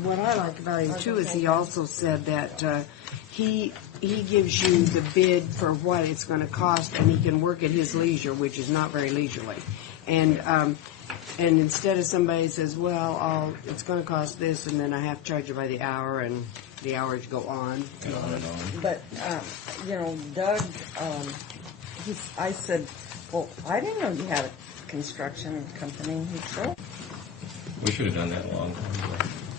what I like about him too is he also said that he gives you the bid for what it's going to cost, and he can work at his leisure, which is not very leisurely. And instead of somebody says, well, it's going to cost this, and then I have to charge you by the hour, and the hours go on. And on and on. But, you know, Doug, I said, well, I didn't know you had a construction company. He said, We should have done that a long time ago.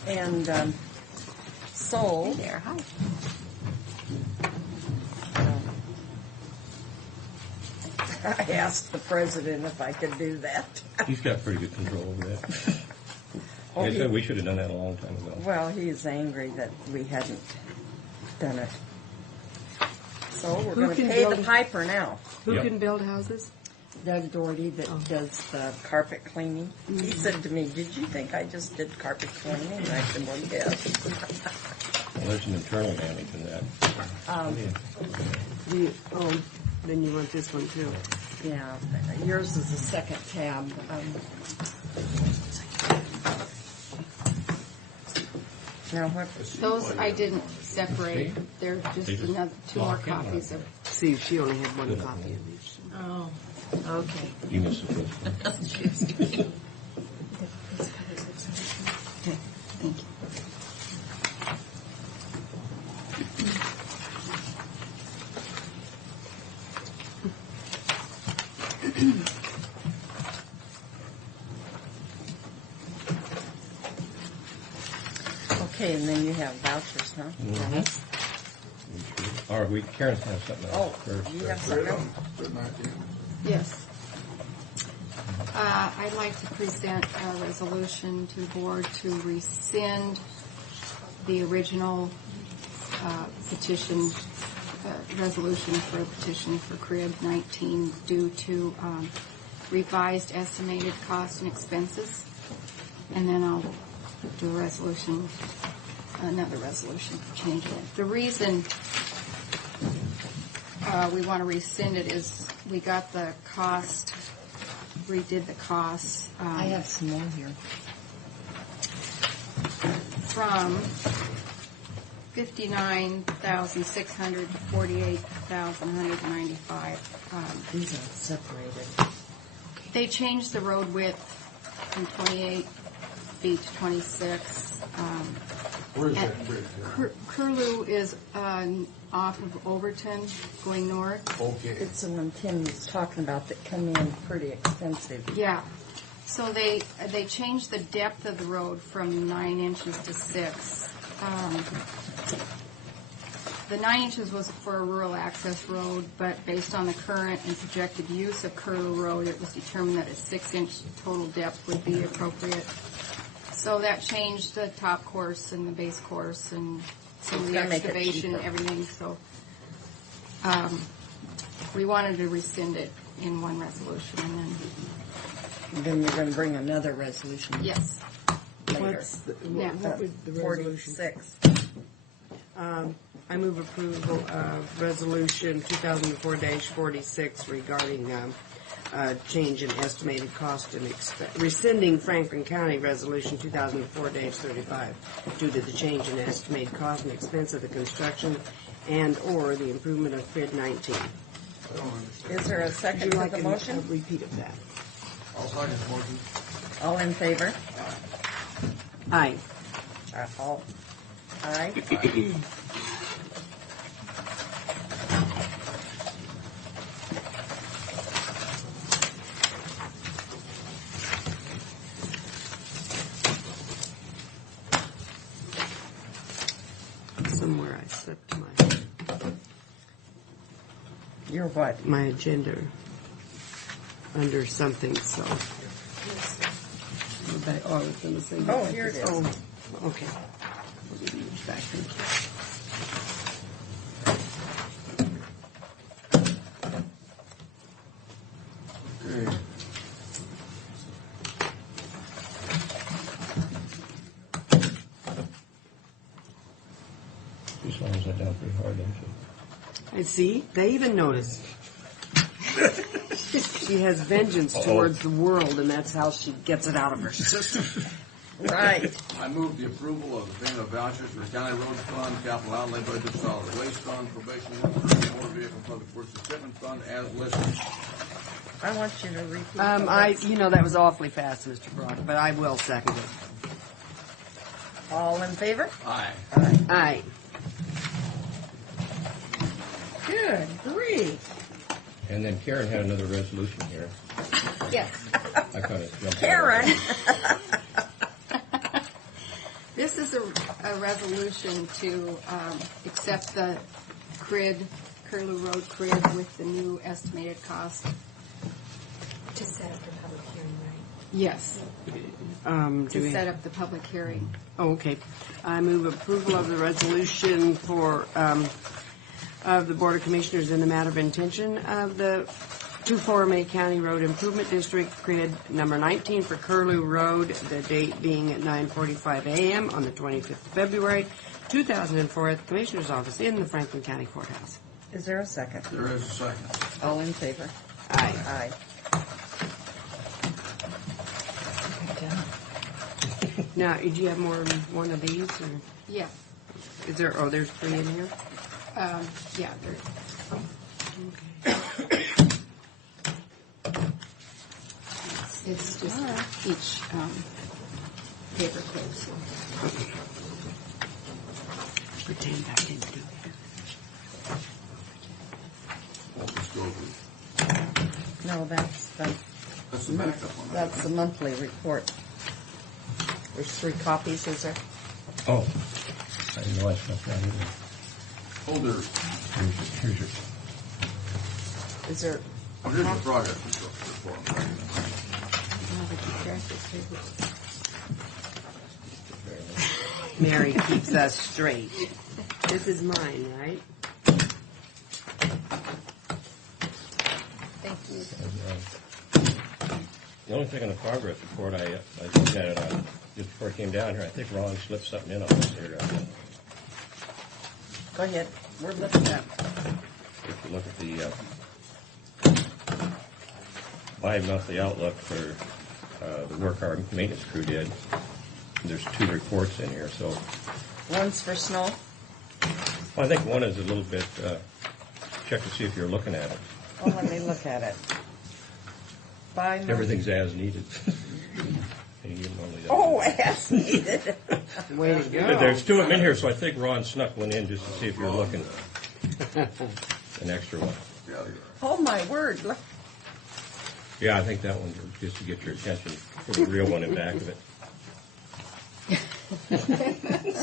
and so, There, hi. I asked the president if I could do that. He's got pretty good control over that. Oh, Like I he- said, we should have done that a long time ago. Well, he's angry that we hadn't done it. So we're Who going to can pay the build- piper now. Who Yep. can build houses? Doug Doherty that does the carpet cleaning. He said to me, did you think I just did carpet cleaning? And I said, well, yes. Well, there's some internal damage in that. Then you want this one too. Yeah, yours is the second tab. Now what? Those I didn't separate. They're just another 2 more copies of. See, she only had one copy of these. Oh, okay. You missed the first one. Okay, thank you. Okay, and then you have vouchers, huh? Mhm. All right, Karen's has something else. Oh, you have something? Yes. I'd like to present a resolution to the board to rescind the original petition, resolution for a petition for CRIB 19 due to revised estimated costs and expenses. And then I'll do a resolution, another resolution for changing it. The reason we want to rescind it is we got the cost, redid the costs. I have some more here. From $59,600 to $48,195. These are separated. They changed the road width from 28 feet to 26. Where's that bridge? Curlew is off of Overton going north. Okay. It's the one Tim was talking about that come in pretty expensive. Yeah. So they changed the depth of the road from 9 inches to 6. The 9 inches was for a rural access road, but based on the current and projected use of Curlew Road, it was determined that a 6-inch total depth would be appropriate. So that changed the top course and the base course and some of the excavation, everything. So we wanted to rescind it in one resolution, and then you're going to bring another resolution. Yes. Later. What was the resolution? 46. I move approval of resolution 2004-46 regarding change in estimated cost and rescinding Franklin County Resolution 2004-35 due to the change in estimated cost and expense of the construction and/or the improvement of CRIB 19. Is there a second Would you like to the motion? a repeat of that? I'll second the motion. All in favor? Aye. All. Aye. Somewhere I slipped Your what? my agenda under something, so. I was going to say. Oh, here it is. Oh, okay. Let me reach back. Thank you. Okay. She slams that down pretty hard, doesn't she? I see. They even notice. She has vengeance towards the world, and that's how she gets it out of her system. Right. I move the approval of the payment of vouchers for County Road Fund, Capital Outlay Budget, Solid Waste Fund, Probation Worker, Motor Vehicle, Public Works Equipment Fund as listed. I want you to repeat. That was awfully fast, Mr. Brock, but I will second it. All in favor? Aye. Aye. Good grief. And then Karen had another resolution here. yes. I kind of jumped. Karen. This is a resolution to accept the CRID, Curlew Road CRID with the new estimated cost. To set up the public hearing, right? Yes. To set up the public hearing. Oh, okay. I move approval of the resolution for of the Board of Commissioners in the matter of intention of the 240 County Road Improvement District, CRID number 19 for Curlew Road, the date being at 9:45 a.m. on the 25th of February, 2004 at the Commissioner's Office in the Franklin County Courthouse. Is there a second? There is a second. All in favor? Aye. Aye. Now, do you have more than one of these? Or Yeah. is there? Oh, there's 3 in here. Yeah. It's just each paper clip. So. Pretend I didn't do Let's go over. No, that's the backup one. that's the monthly report. There's 3 copies, is there? Oh, I didn't know I stuck that in there. Older. Here's your. Is there? Here's the progress report. Mary keeps us straight. This is mine, right? Thank you. The only thing on the progress report, I looked at it on, just before I came down here, I think Ron slipped something in on this here. Go ahead. We're looking at. If you look at the bi-monthly outlook for the work our maintenance crew did, there's 2 reports in here, so. One's for snow. Well, I think one is a little bit, check to see if you're looking at it. Oh, let me look at it. Everything's as needed. And you normally don't. Oh, as needed. Way to go. But there's 2 of them in here, so I think Ron snuck one in just to see if you're looking. An extra one. Oh, my word. Look. Yeah, I think that one, just to get your attention, for the real one in back of it.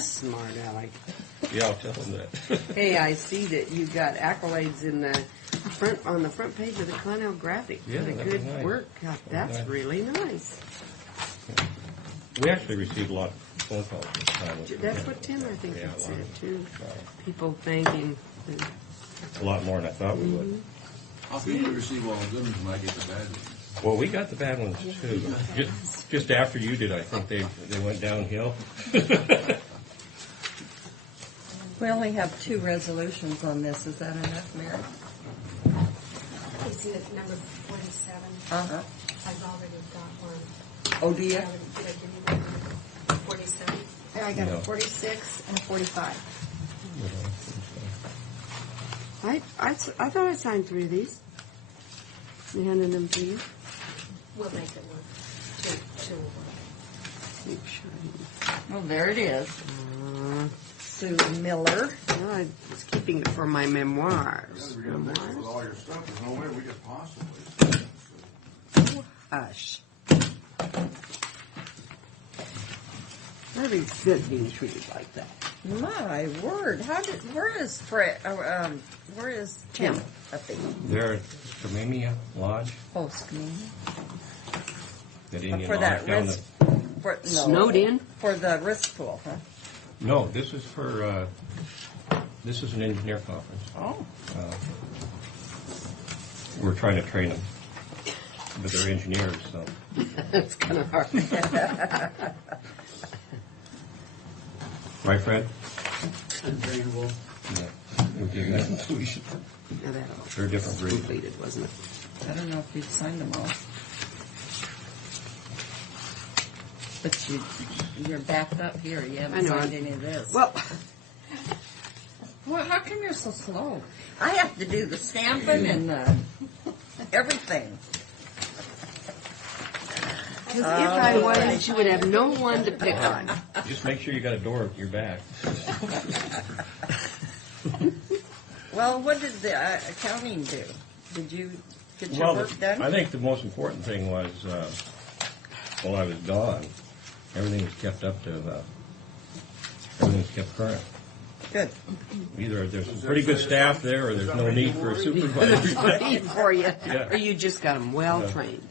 Smart aleck. Yeah, I'll tell him that. Hey, I see that you got accolades in the on the front page of the Connell Graphic Yeah, for the that was good nice. work. God, that's nice. really nice. We actually received a lot of phone calls this time. That's what Tim, I think, Yeah, had a lot. said too. People thanking. A lot more than I thought we would. How can you receive all the good ones when I get the bad ones? Well, we got the bad ones too. Just after you did, I think they went downhill. We only have 2 resolutions on this. Is that enough, Mary? You see that number 47? Uh-huh. I've already got one. Oh, do you? Did I give you that number? 47? I got No. a 46 and a 45. I thought I signed 3 of these. You handed them to you? We'll make it work. Two will work. Make sure. Oh, there it is. Sue Miller. No, I was keeping it for my memoirs. We're gonna mix it with all your stuff. There's no way we could possibly. Hush. Nobody says being treated like that. My word. Where is Fred? Where is Tim? They're at Skamania Lodge, Oh, Skamania. that Indian For Lodge that down risk. No, Snowed in? For the risk pool, huh? No, this is for, this is an engineer conference. Oh. We're trying to train them, but they're engineers, so. That's kind of hard. Right, Fred? Untrainable. Yeah. We do that. We should- Now that They're a different breed. completed, wasn't it? I don't know if you've signed them all. But you're backed up here. You I haven't know. signed any of this. Well, Well, how come you're so slow? I have to do the stamping and everything. because if I wasn't, you would have no one to pick on. Just make sure you got a door at your back. Well, what did the accounting do? Did you get your Well, work done? I think the most important thing was, while I was gone, everything was kept up to, everything was kept current. Good. Either there's some pretty good staff there, or there's no need for a There's supervisor. no need for you, Yeah. or you just got them well Yeah. trained.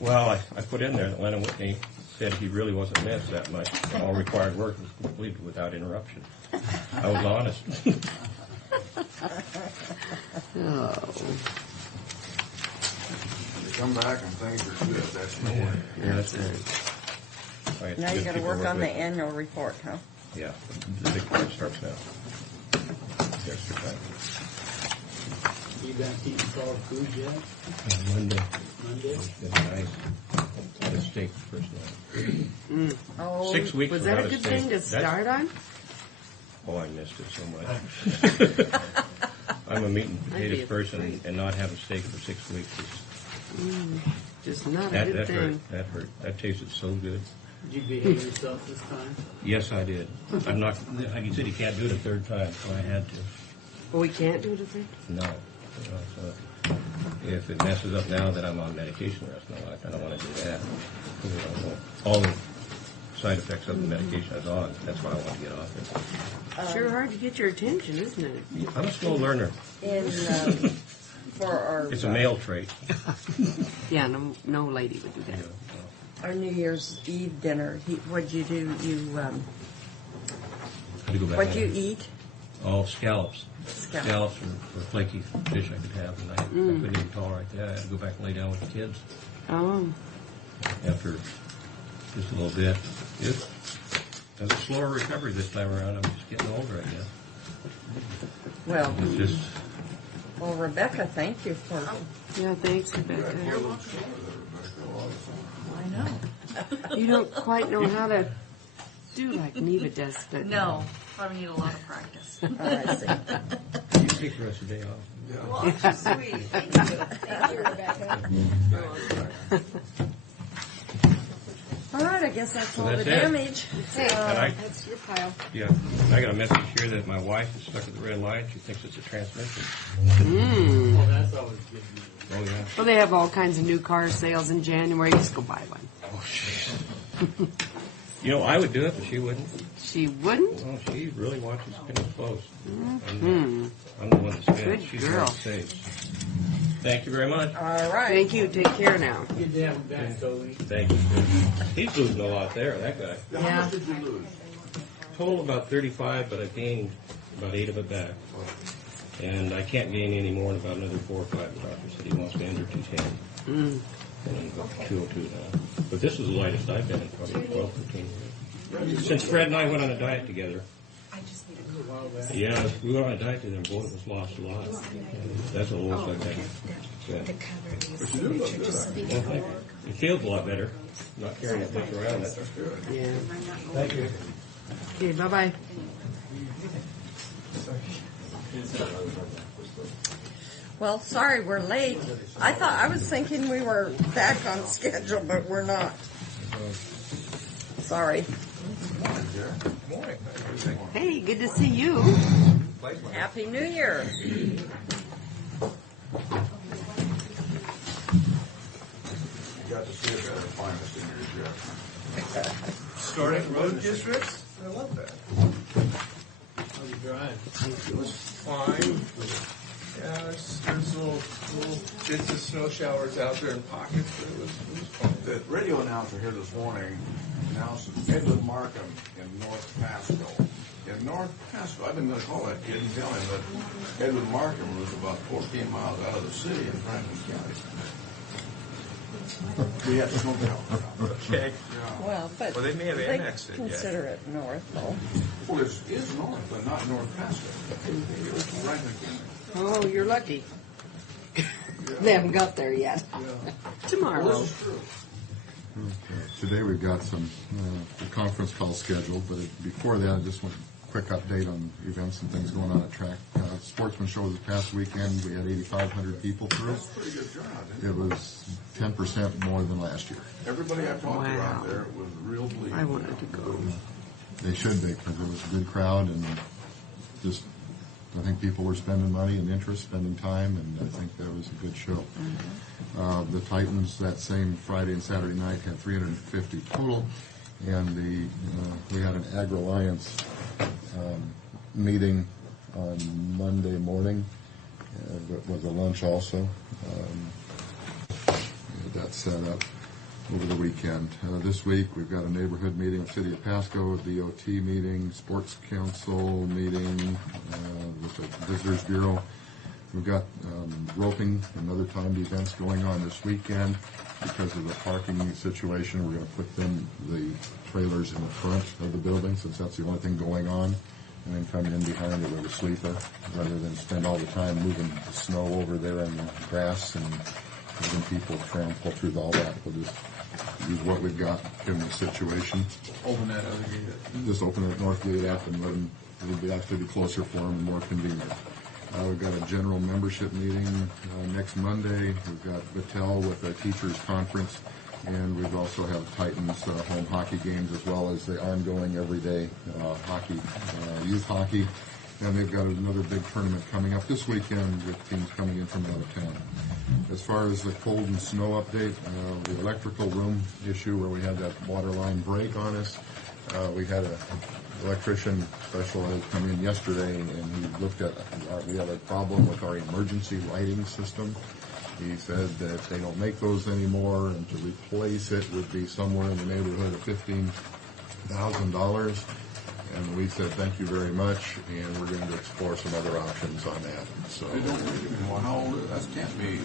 Well, I put in there that Lennon Whitney said he really wasn't missed that much. All required work was completed without interruption. I was honest. Oh. They come back and things are good. That's no way. Yeah, that's right. All right, Now you good got to people work on the with. annual report, huh? Yeah, the big part starts now. Extra time. You been eating solid food yet? Monday. Monday? It's been nice. Had a steak the first night. Oh, 6 weeks Was that without a good steak. thing to That's- start on? Oh, I missed it so much. I'm a meat and I'd be potatoes person, afraid. and not having steak for 6 weeks Just not a that good hurt. thing. That hurt. That tasted so good. Did you behave yourself this time? Yes, I did. I'm not. Like you said, you can't do it a third time, so I had to. Well, we can't do it a thing? No. So if it messes up now, then I'm on medication the rest of my life. I don't want to do that. All the side effects of the medication I was on. That's why I want to get off it. Sure hard to get your attention, isn't it? I'm a slow learner. For our It's a male trait. Yeah, no lady would do that. our New Year's Eve dinner, what'd you do? You Had to go back what'd you home. eat? Oh, scallops. Scallops. Scallops or flaky fish I could have, and I couldn't even tolerate that. I had to go back and lay down with the kids Oh, after just a little bit. It was a slower recovery this time around. I'm just getting older, I guess. Well, It's just, well, Rebecca, thank you for. yeah, thanks, Rebecca. I know. You don't quite know how to do like Neva does, but No, probably need a lot of practice. Oh, I see. you take the rest of the day off. Well, that's sweet. Thank you. Thank you, Rebecca. All right, I guess that's So all the that's it. damage. Hey, And I- that's your pile. Yeah, I got a message here that my wife is stuck at the red light. She thinks it's a transmission. Well, that's always good news. Oh, yeah. well, they have all kinds of new car sales in January. Just go buy one. You know, I would do it, but she wouldn't. She wouldn't? Well, she really watches pennies close. Hmm. I'm the one that spends. Good She's girl. the one that saves. Thank you very much. All right. Thank you. Take care now. Good to have him back, Toby. Thank you. He's losing a lot there, that guy. Yeah. Total about 35, but I gained about 8 of it back. And I can't gain any more in about another 4 or 5. The doctor said he wants me under 210. And I'm about 202 now. But this is the lightest I've been in probably 12, 13 years. Since Fred and I went on a diet together. Yeah, we went on a diet together and both of us lost a lot. That's the lowest I've been. Yeah. Well, thank you. It feels a lot better. Not carrying that much around. That's good. Yeah. Thank you. Okay, bye-bye. Well, sorry we're late. I was thinking we were back on schedule, but we're not. Sorry. Hey, good to see you. Happy New Year. You got to see a better finest in your Jeff. Starting road districts? I love that. How's the drive? It was fine. Yeah, there's little bits of snow showers out there in pockets, but it was fun. The radio announcer here this morning announced that Edward Markham in North Pasco. In North Pasco, I've been going to call that kid and tell him that Edward Markham was about 14 miles out of the city in Franklin County. We had snow shower. Okay. Well, but Well, they may have annexed it yet. consider it north, though. Well, it is north, but not North Pasco. It was Franklin County. Oh, you're lucky. They haven't got there yet. Tomorrow. Well, this is true. Okay. Today we've got some conference call scheduled, but before that, I just want a quick update on events and things going on at track. Sportsman show this past weekend, we had 8,500 people through. That's a pretty good turnout, isn't It was 10% more than last year. it? Everybody I talked to out there was real pleased. I wanted to go. They should be, because it was a good crowd, and just, I think people were spending money and interest, spending time, and I think that was a good show. The Titans that same Friday and Saturday night had 350 total, and we had an Agri-Alliance meeting on Monday morning. It was a lunch also. That set up over the weekend. This week we've got a neighborhood meeting with City of Pasco, a DOT meeting, Sports Council meeting with the Visitors Bureau. We've got roping and other timed events going on this weekend. Because of the parking situation, we're going to put the trailers in the front of the building, since that's the only thing going on, and then come in behind it with a sleeper, rather than spend all the time moving the snow over there in the grass and having people trample through all that. We'll just use what we've got in the situation. Open that other gate. Just open the north gate up and let them, it'll be actually be closer for them and more convenient. We've got a general membership meeting next Monday. We've got Battelle with a teachers conference, and we've also have Titans home hockey games, as well as the ongoing everyday hockey, youth hockey, And they've got another big tournament coming up this weekend with teams coming in from out of town. As far as the cold and snow update, the electrical room issue where we had that water line break on us, we had an electrician specialist come in yesterday and he looked at, we had a problem with our emergency lighting system. He said that they don't make those anymore, and to replace it would be somewhere in the neighborhood of $15,000. And we said, thank you very much, and we're going to explore some other options on that. So They don't make it anymore. How old is it? That can't be.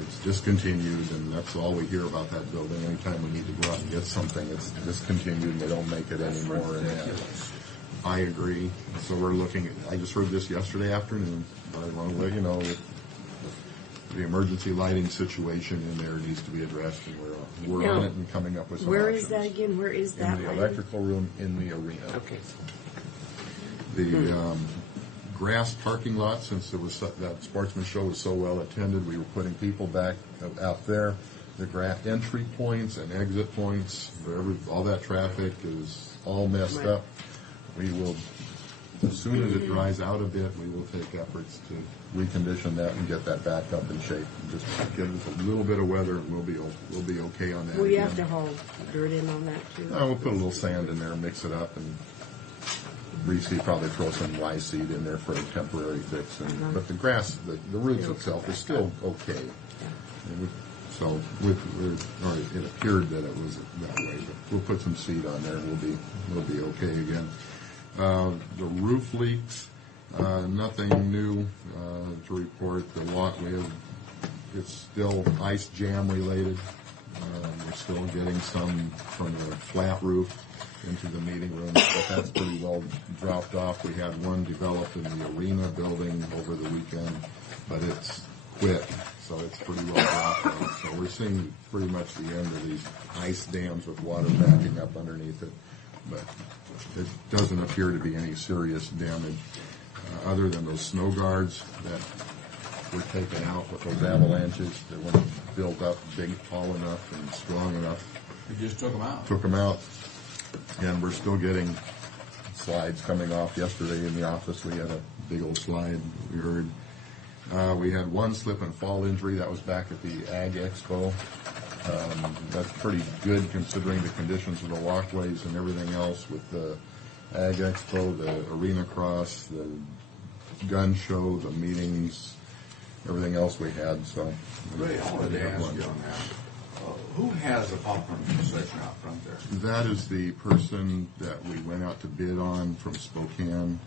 it's discontinued, and that's all we hear about that building. Anytime we need to go out and get something, it's discontinued, and they don't make it anymore. And I agree. So we're looking at, I just heard this yesterday afternoon, but I want to let you know that the emergency lighting situation in there needs to be addressed, and we're on it and coming up with some Where options. is that again? Where is that? In the lighting? electrical room in the arena. Okay. The grass parking lot, since there was that sportsman show was so well attended, we were putting people back out there. The grass entry points and exit points, all that traffic is all messed up. We will, as soon as it dries out a bit, we will take efforts to recondition that and get that back up in shape. Just give us a little bit of weather, and we'll be okay on that. Will you again. have to haul dirt in on that too? We'll put a little sand in there, mix it up, and reseed, probably throw some rye seed in there for a temporary fix. But the grass, the roots itself is still okay. And it appeared that it was that way, but we'll put some seed on there, and we'll be okay again. The roof leaks, nothing new to report. It's still ice jam related. We're still getting some from the flat roof into the meeting room, but that's pretty well dropped off. We had one developed in the arena building over the weekend, but it's quit, so it's pretty well dropped off. So we're seeing pretty much the end of these ice dams with water backing up underneath it, but it doesn't appear to be any serious damage other than those snow guards that were taken out with those avalanches that weren't built up big, tall enough and strong enough. You just took them out. Took them out, and we're still getting slides coming off. Yesterday in the office, we had a big old slide we heard. We had one slip and fall injury. That was back at the Ag Expo. That's pretty good considering the conditions of the walkways and everything else with the Ag Expo, the arena cross, the gun show, the meetings, everything else we had. So, Ray, I wanted to ask you on that. Who has the popcorn concession out front there? that is the person that we went out to bid on from Spokane.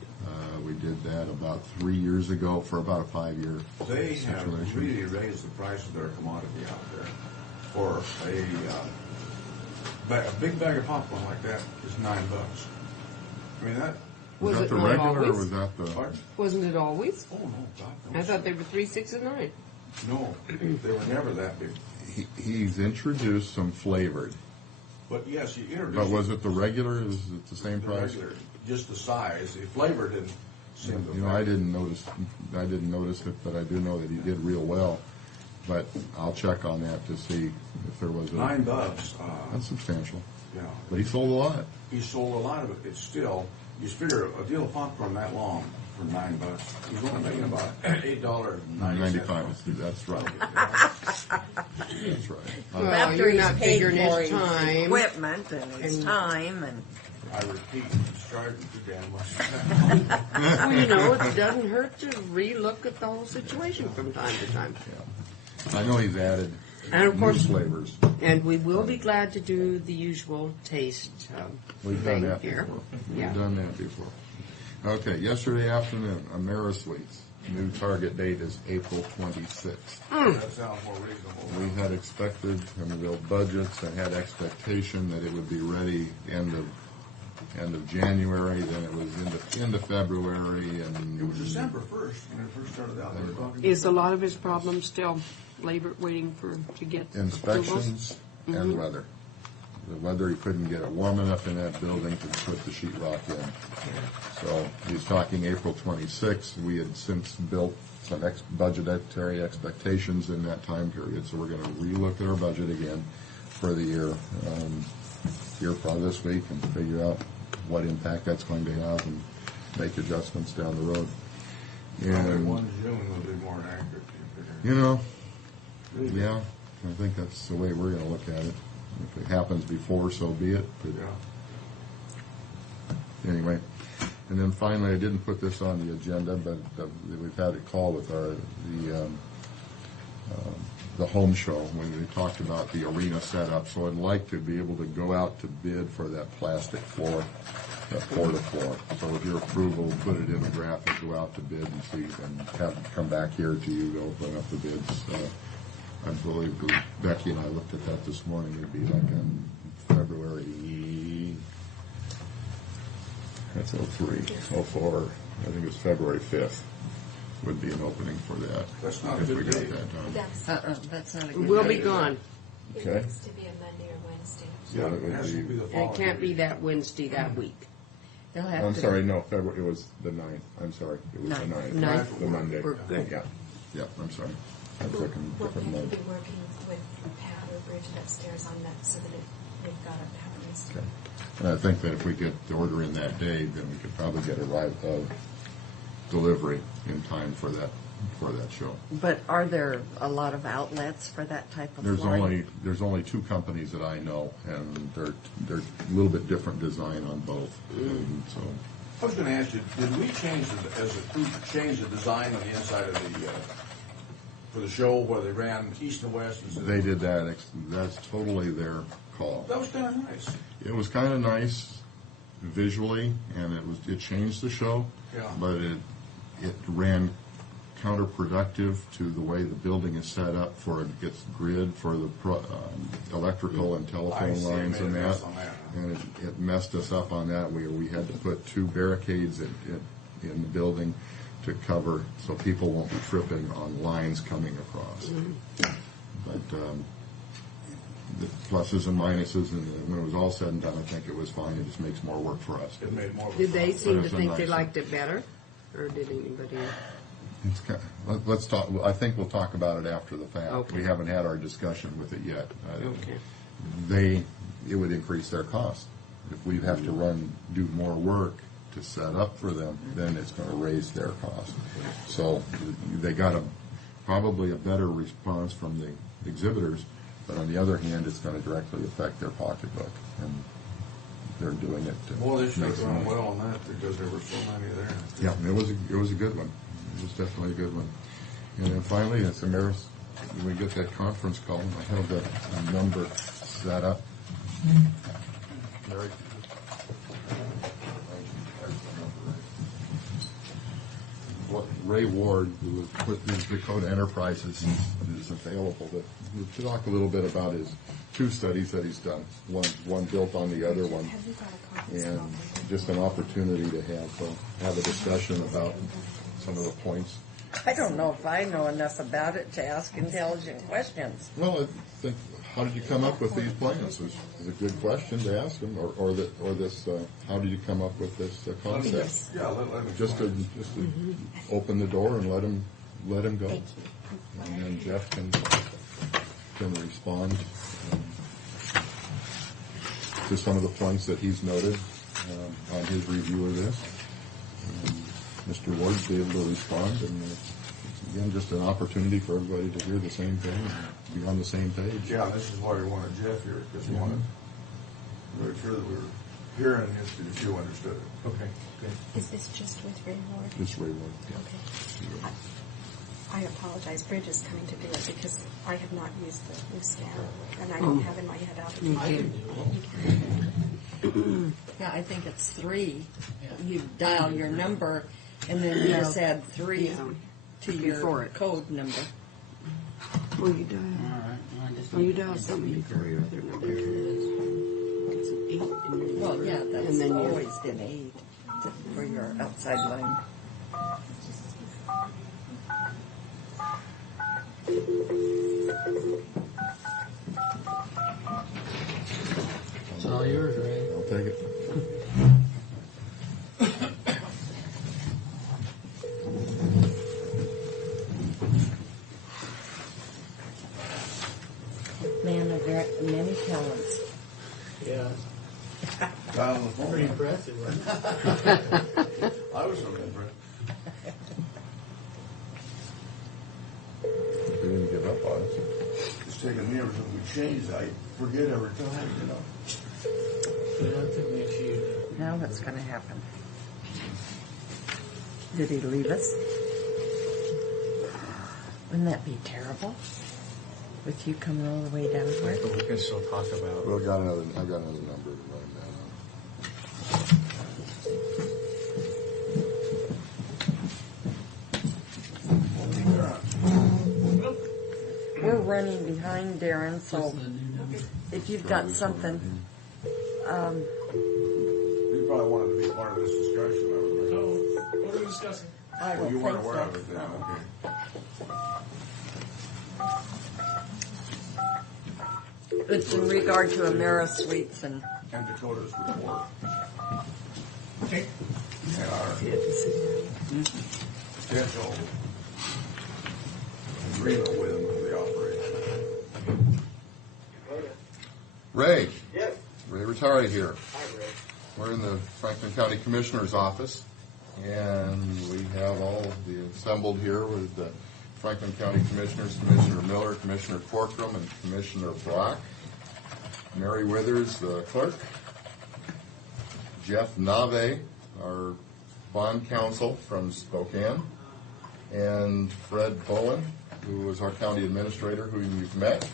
We did that about 3 years ago for about a 5-year They situation. have really raised the price of their commodity out there. For a big bag of popcorn like that is $9. I mean that. Was that it the not regular, or always? was that the? Pardon? Wasn't it always? Oh no, God no. I thought they were 3, 6, and 9. No, they were never that big. He's introduced some flavored. But yes, he introduced. But was it the regular? Is it the same the price? regular, just the size. The flavor didn't seem to. You know, I didn't notice it, but I do know that he did real well. But I'll check on that to see if there was a. $9. That's substantial. Yeah. But he sold a lot. He sold a lot of it. It's still. You figure a deal of popcorn that long for $9. He's only making about $8.95. That's right. That's right. Well, After you're he's not paid figuring for his his time. equipment and his And- time and. I repeat, he's charging too damn much. Well, you know, it doesn't hurt to relook at the whole situation from time to time. I know he's added And of course, new flavors. and we will be glad to do the usual taste We've done thing that here. before. Yeah. We've done that before. Okay, yesterday afternoon, AmeriSuites. New target date is April 26th. That sounds more reasonable. We had expected, and we built budgets and had expectation that it would be ready end of January, then it was into February, and It was December 1st when it first started out. They were talking. Is a lot of his problem still labor waiting to get approvals? inspections and weather. The weather, he couldn't get it warm enough in that building to put the sheetrock in. So he's talking April 26th. We had since built some budgetary expectations in that time period, so we're going to relook at our budget again for the year here probably this week and figure out what impact that's going to have and make adjustments down the road. Probably And, 1 June will be more accurate. you know, yeah, I think that's the way we're going to look at it. If it happens before, so be it. But anyway, and then finally, I didn't put this on the agenda, but we've had a call with the home show when we talked about the arena setup. So I'd like to be able to go out to bid for that plastic floor, that porta floor. So with your approval, put it in a graph and go out to bid and see, and have it come back here to you to open up the bids. I believe Becky and I looked at that this morning. It'd be like in February. That's 03, 04. I think it's February 5th would be an opening for that. That's not a if good we got date. that done. That's not a good We'll idea. be gone. It Okay. needs to be a Monday or Wednesday. Yeah, it It has to would be be. the And following. it can't be that Wednesday that week. They'll have I'm to. sorry, no, February. It was the 9th. I'm sorry, it was the 9th. Ninth. The Monday. We're good. Yeah. I'm sorry. I'm looking We'll different be month. working with Pat or Bridget upstairs on that so that we've got it happening. Okay. And I think that if we get the order in that day, then we could probably get a delivery in time for that show. But are there a lot of outlets for that type of flooring? There's only 2 companies that I know, and they're a little bit different design on both. And so I was going to ask you, did we change change the design on the inside of the for the show where they ran east and west? they did that. That's totally their call. That was kind of nice. It was kind of nice visually, and it changed the show. Yeah. But it ran counterproductive to the way the building is set up for its grid for the electrical and I telephone see, it lines made a and mess that. on that. And it messed us up on that. We had to put 2 barricades in the building to cover so people won't be tripping on lines coming across. But the pluses and minuses, and when it was all said and done, I think it was fine. It just makes more work for us. It made more of a Did they seem to But it's a think they nice- liked it better? Or did anybody? It's kind of, let's talk. I think we'll talk about it after the fact. Okay. We haven't had our discussion with it yet. Okay. It would increase their cost if we have to do more work to set up for them. Then it's going to raise their cost. So they got probably a better response from the exhibitors, but on the other hand, it's going to directly affect their pocketbook, and they're doing it. To Boy, they should make have some done money. well on that because there were so many there. Yeah, it was a good one. It was definitely a good one. And then finally, it's Amaris. When we get that conference call, I have the number set up. Mary? What Ray Ward, who was with Dakota Enterprises, is available to talk a little bit about his 2 studies that he's done. One built on the other one, Have you got a conference and call? just an opportunity to have a discussion about some of the points. I don't know if I know enough about it to ask intelligent questions. Well, I think, how did you come up with these plans? Is a good question to ask him, or this. How did you come up with this concept? Yeah, let me Just to open the door and let him go, and then Jeff can respond to some of the points that he's noted on his review of this. Mr. Ward be able to respond, and it's, again, just an opportunity for everybody to hear the same thing and be on the same page. Yeah, this is why we wanted Jeff here, because we wanted to make sure that we were hearing it if you understood it. Okay. Is this just with Ray Ward? It's Ray Ward. Okay. I apologize. Bridge is coming to do it because I have not used the new scan, and I don't have in my head how to. Yeah, I think it's 3. You dial your number, and then you just add 3 to your Before it. code number. Well, you dial. You dial something before your other number. It's an 8. And then Well, yeah, that's and then you- always been 8 for your outside line. It's all yours, Ray. I'll take it. Man of many talents. Yeah. Dial the phone. Pretty impressive, wasn't it? I was so impressed. They didn't give up on us. It's taken me ever since we changed. I forget every time, you know. Now what's going to happen? Did he leave us? Wouldn't that be terrible? With you coming all the way down here? But we can still talk about. I've got another number to write down. We're running behind Darren, so if you've got something, You probably wanted to be part of this discussion. What are we discussing? I Well, don't you weren't think aware of so. it then, okay. It's in regard to AmeriSuites and And Dakota's report. Okay. And our potential agreement with the operation. Ray. Yes. Ray Rotari here. Hi, Ray. We're in the Franklin County Commissioner's office, and we have all the assembled here with the Franklin County Commissioners, Commissioner Miller, Commissioner Corcoran, and Commissioner Brock. Mary Withers, the clerk. Jeff Nave, our bond counsel from Spokane. And Fred Bowen, who is our county administrator, who you've met.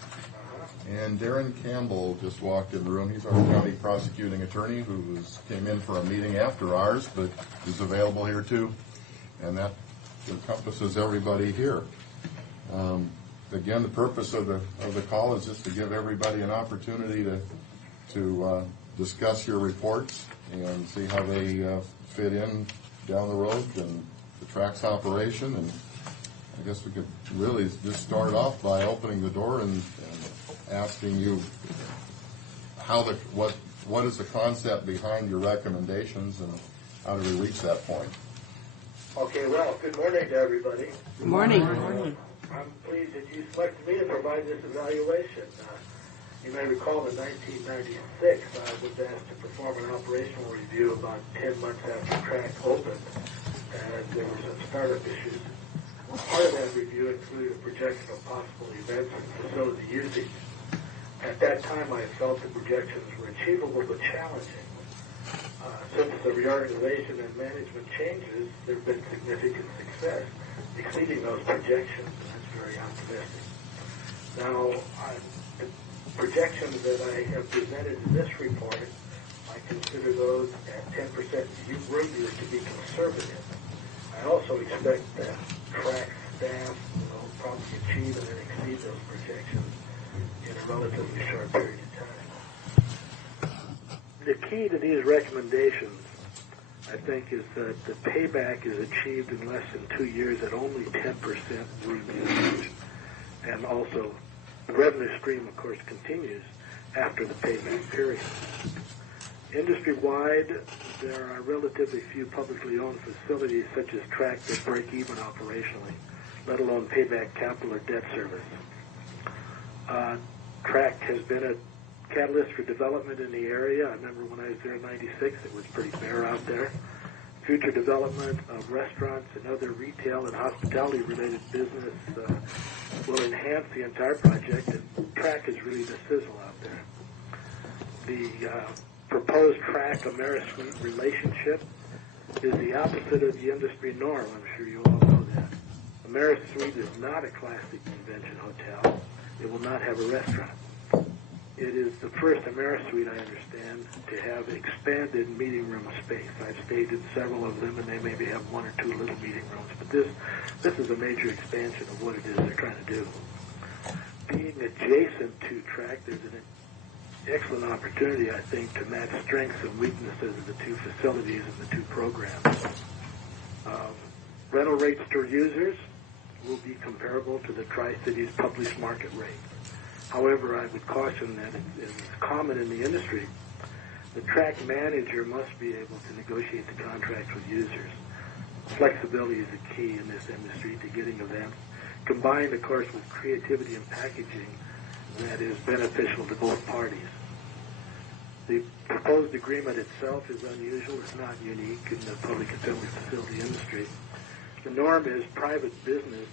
And Darren Campbell just walked in the room. He's our county prosecuting attorney who came in for a meeting after ours, but is available here too. And that encompasses everybody here. Again, the purpose of the call is just to give everybody an opportunity to discuss your reports and see how they fit in down the road and the TRAC's operation. And I guess we could really just start off by opening the door and asking you what is the concept behind your recommendations and how do we reach that point? Okay, well, good morning to everybody. Good morning. I'm pleased that you selected me to provide this evaluation. You may recall in 1996, I was asked to perform an operational review about 10 months after TRAC opened, and there were some startup issues. Part of that review included a projection of possible events and facility usage. At that time, I felt the projections were achievable but challenging. Since the reorganization and management changes, there have been significant success, exceeding those projections, and that's very optimistic. Now, the projections that I have presented in this report, I consider those at 10% room use to be conservative. I also expect that TRAC staff will probably achieve and then exceed those projections in a relatively short period of time. The key to these recommendations, I think, is that the payback is achieved in less than 2 years at only 10% room usage. And also, the revenue stream, of course, continues after the payback period. Industry-wide, there are relatively few publicly owned facilities such as TRAC that break even operationally, let alone payback capital or debt service. TRAC has been a catalyst for development in the area. I remember when I was there in '96, it was pretty bare out there. Future development of restaurants and other retail and hospitality-related business will enhance the entire project, and TRAC is really the sizzle out there. The proposed TRAC AmeriSuite relationship is the opposite of the industry norm. I'm sure you all know that. AmeriSuite is not a classic convention hotel. It will not have a restaurant. It is the first AmeriSuite, I understand, to have expanded meeting room space. I've stayed in several of them, and they maybe have 1 or 2 little meeting rooms. But this is a major expansion of what it is they're trying to do. Being adjacent to TRAC, there's an excellent opportunity, I think, to match strengths and weaknesses of the two facilities and the two programs. Rental rates to users will be comparable to the Tri-Cities published market rate. However, I would caution that it's common in the industry. The TRAC manager must be able to negotiate the contracts with users. Flexibility is the key in this industry to getting events, combined, of course, with creativity and packaging that is beneficial to both parties. The proposed agreement itself is unusual. It's not unique in the public assembly facility industry. The norm is private business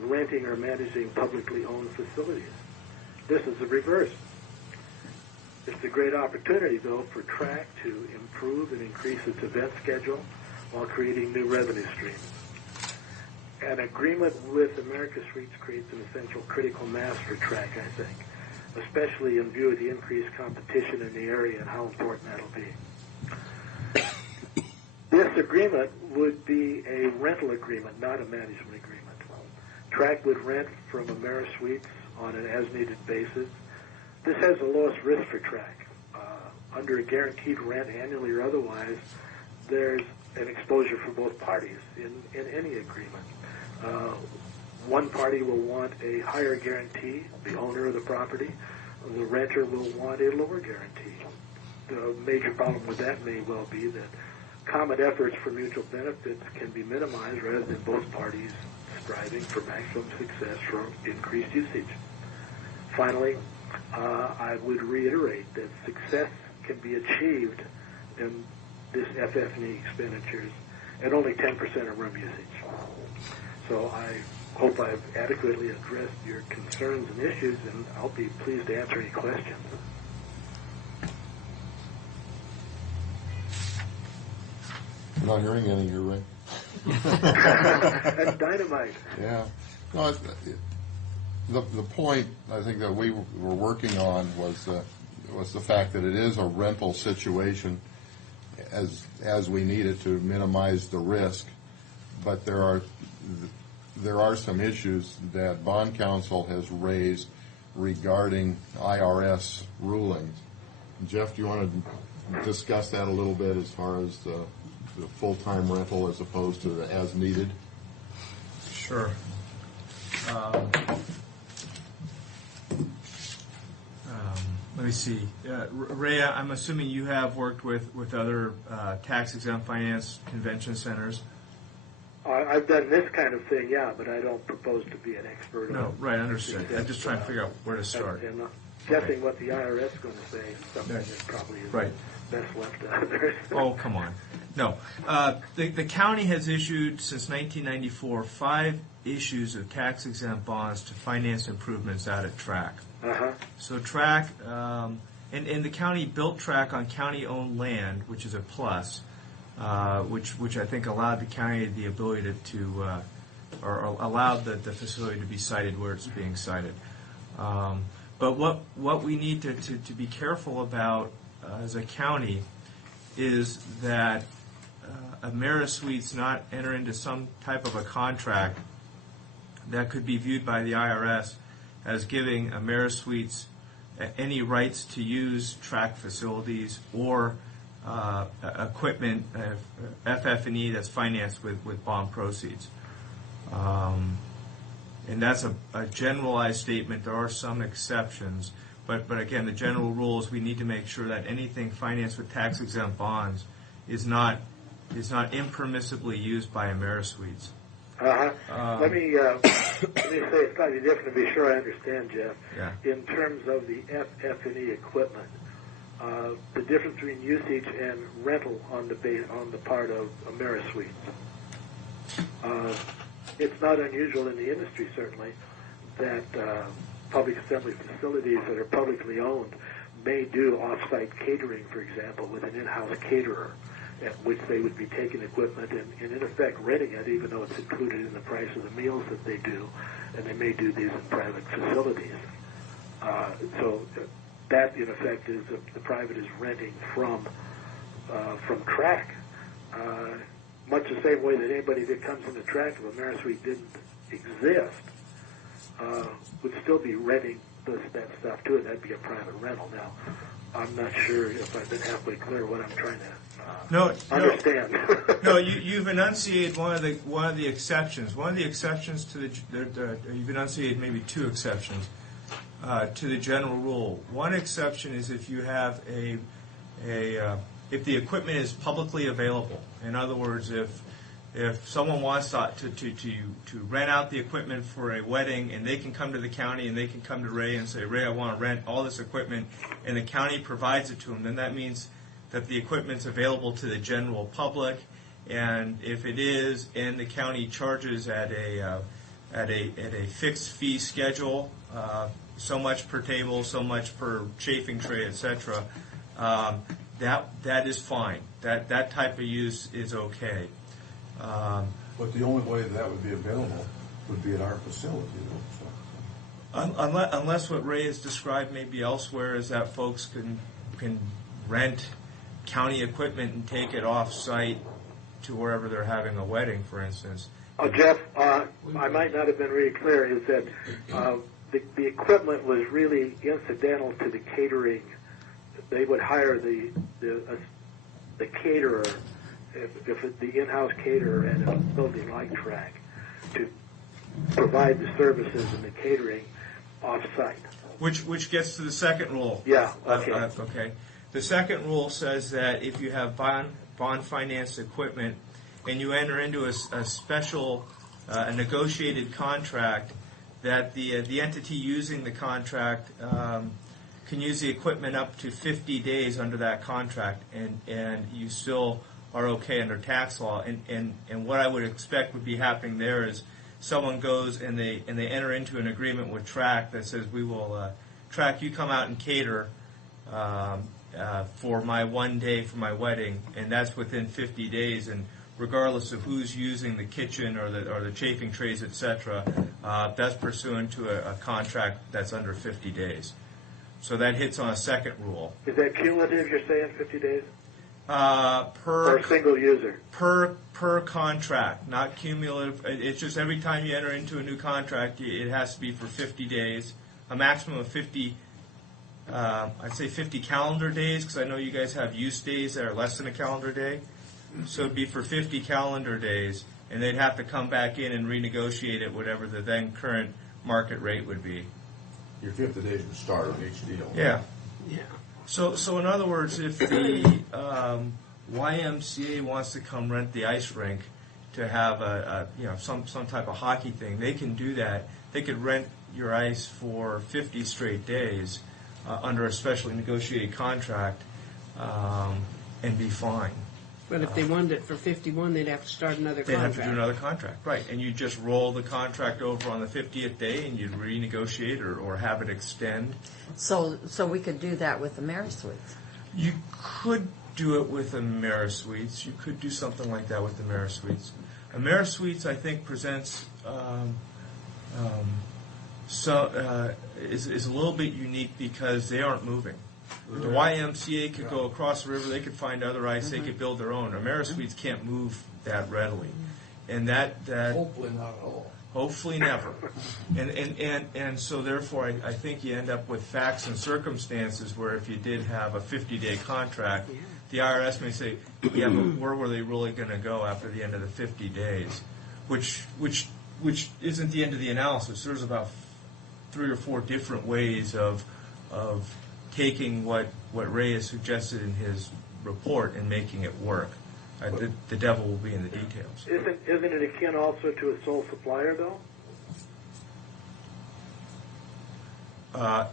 renting or managing publicly owned facilities. This is the reverse. It's a great opportunity, though, for TRAC to improve and increase its event schedule while creating new revenue streams. An agreement with America Suites creates an essential critical mass for TRAC, I think, especially in view of the increased competition in the area and how important that'll be. This agreement would be a rental agreement, not a management agreement. TRAC would rent from AmeriSuites on an as-needed basis. This has the lowest risk for TRAC. Under a guaranteed rent, annually or otherwise, there's an exposure for both parties in any agreement. One party will want a higher guarantee, the owner of the property. The renter will want a lower guarantee. The major problem with that may well be that common efforts for mutual benefits can be minimized rather than both parties striving for maximum success from increased usage. Finally, I would reiterate that success can be achieved in this FF&E expenditures at only 10% of room usage. So I hope I've adequately addressed your concerns and issues, and I'll be pleased to answer any questions. I'm not hearing any here, Ray. That's dynamite. Yeah. No, the point I think that we were working on was the fact that it is a rental situation as we need it to minimize the risk, but there are some issues that bond counsel has raised regarding IRS rulings. Jeff, do you want to discuss that a little bit as far as the full-time rental as opposed to the as needed? Sure. Let me see. Ray, I'm assuming you have worked with other tax-exempt finance convention centers. I've done this kind of thing, yeah, but I don't propose to be an expert. No, right, understood. I'm just trying to figure out where to start. And guessing what the IRS is going to say is something that probably is best left to others. Oh, come on. No. The county has issued, since 1994, 5 issues of tax-exempt bonds to finance improvements out at TRAC. Uh-huh. So TRAC, and the county built TRAC on county-owned land, which is a plus, which I think allowed the county the ability or allowed the facility to be sited where it's being sited. But what we need to be careful about as a county is that AmeriSuites not enter into some type of a contract that could be viewed by the IRS as giving AmeriSuites any rights to use TRAC facilities or equipment, FF&E that's financed with bond proceeds. And that's a generalized statement. There are some exceptions. But again, the general rule is we need to make sure that anything financed with tax-exempt bonds is not impermissibly used by AmeriSuites. Let me say it slightly different to be sure I understand, Jeff. Yeah. In terms of the FF&E equipment, the difference between usage and rental on the part of AmeriSuites. It's not unusual in the industry, certainly, that public assembly facilities that are publicly owned may do off-site catering, for example, with an in-house caterer, at which they would be taking equipment and in effect renting it, even though it's included in the price of the meals that they do, and they may do these in private facilities. So that, in effect, is the private is renting from TRAC, much the same way that anybody that comes into TRAC, if AmeriSuite didn't exist, would still be renting that stuff too, and that'd be a private rental. Now, I'm not sure if I've been halfway clear what I'm trying to understand. No, you've enunciated one of the exceptions. One of the exceptions to you've enunciated maybe 2 exceptions to the general rule. One exception is if you have if the equipment is publicly available. In other words, if If someone wants to rent out the equipment for a wedding, and they can come to the county and they can come to Ray and say, Ray, I want to rent all this equipment, and the county provides it to them, then that means that the equipment's available to the general public. And if it is, and the county charges at a fixed fee schedule, so much per table, so much per chafing tray, etc., that is fine. That type of use is okay. But the only way that would be available would be at our facility, though. So. Unless what Ray has described maybe elsewhere is that folks can rent county equipment and take it off-site to wherever they're having a wedding, for instance. Oh, Jeff, I might not have been really clear, is that the equipment was really incidental to the catering. They would hire the caterer, if it's the in-house caterer at a building like Track, to provide the services and the catering off-site. Which gets to the second rule. Yeah, okay. Okay. The second rule says that if you have bond financed equipment and you enter into a special a negotiated contract, that the entity using the contract can use the equipment up to 50 days under that contract, and you still are okay under tax law. And what I would expect would be happening there is someone goes and they enter into an agreement with Track that says, we will Track, you come out and cater for my one day for my wedding, and that's within 50 days, and regardless of who's using the kitchen or the chafing trays, etc., that's pursuant to a contract that's under 50 days. So that hits on a second rule. Is that cumulative, you're saying, 50 days? Per a single user? Per contract, not cumulative. It's just every time you enter into a new contract, it has to be for 50 days, a maximum of 50, I'd say 50 calendar days, because I know you guys have use days that are less than a calendar day. So it'd be for 50 calendar days, and they'd have to come back in and renegotiate it, whatever the then current market rate would be. Your 50 days would start on each deal. Yeah. Yeah. So in other words, if the YMCA wants to come rent the ice rink to have some type of hockey thing, they can do that. They could rent your ice for 50 straight days under a specially negotiated contract and be fine. But if they wanted it for 51, they'd have to start another They'd contract. have to do another contract, right. And you just roll the contract over on the 50th day and you'd renegotiate or have it extend. So we could do that with the AmeriSuites. You could do it with AmeriSuites. You could do something like that with AmeriSuites. AmeriSuites, I think, presents is a little bit unique because they aren't moving. The YMCA could go across the river. They could find other ice. They could build their own. AmeriSuites can't move that readily, and that hopefully not at all. Hopefully never. And so therefore, I think you end up with facts and circumstances where if you did have a 50-day contract, the IRS may say, yeah, but where were they really going to go after the end of the 50 days? Which isn't the end of the analysis. There's about 3 or 4 different ways of taking what Ray has suggested in his report and making it work. The devil will be in the details. Isn't it akin also to a sole supplier, though?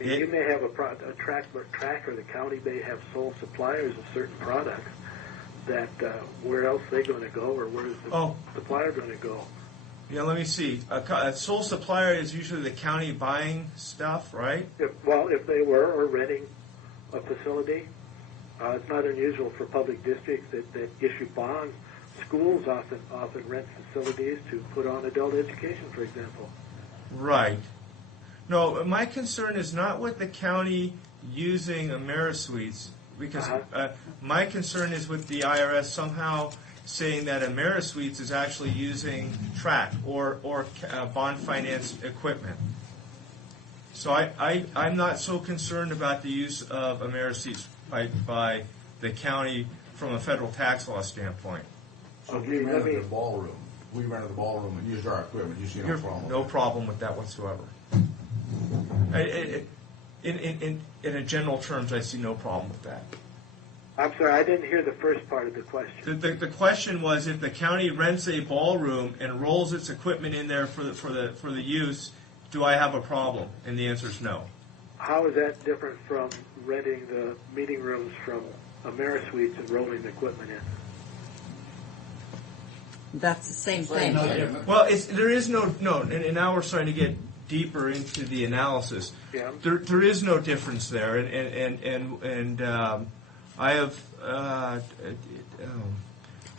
You may have a track or the county may have sole suppliers of certain products that where else are they going to go, or where is the supplier going to go? Yeah, let me see. A sole supplier is usually the county buying stuff, right? If they were, or renting a facility. It's not unusual for public districts that issue bonds. Schools often rent facilities to put on adult education, for example. Right. No, my concern is not with the county using AmeriSuites, because my concern is with the IRS somehow saying that AmeriSuites is actually using Track or bond financed equipment. So I'm not so concerned about the use of AmeriSuites by the county from a federal tax law standpoint. So we rented the ballroom. We rented the ballroom and used our equipment. You see no problem? No problem with that whatsoever. In general terms, I see no problem with that. I'm sorry, I didn't hear the first part of the question. The question was, if the county rents a ballroom and rolls its equipment in there for the use, do I have a problem? And the answer is no. How is that different from renting the meeting rooms from AmeriSuites and rolling the equipment in? That's the same thing. Well, there is no, and now we're starting to get deeper into the analysis. Yeah. There is no difference there, and I have,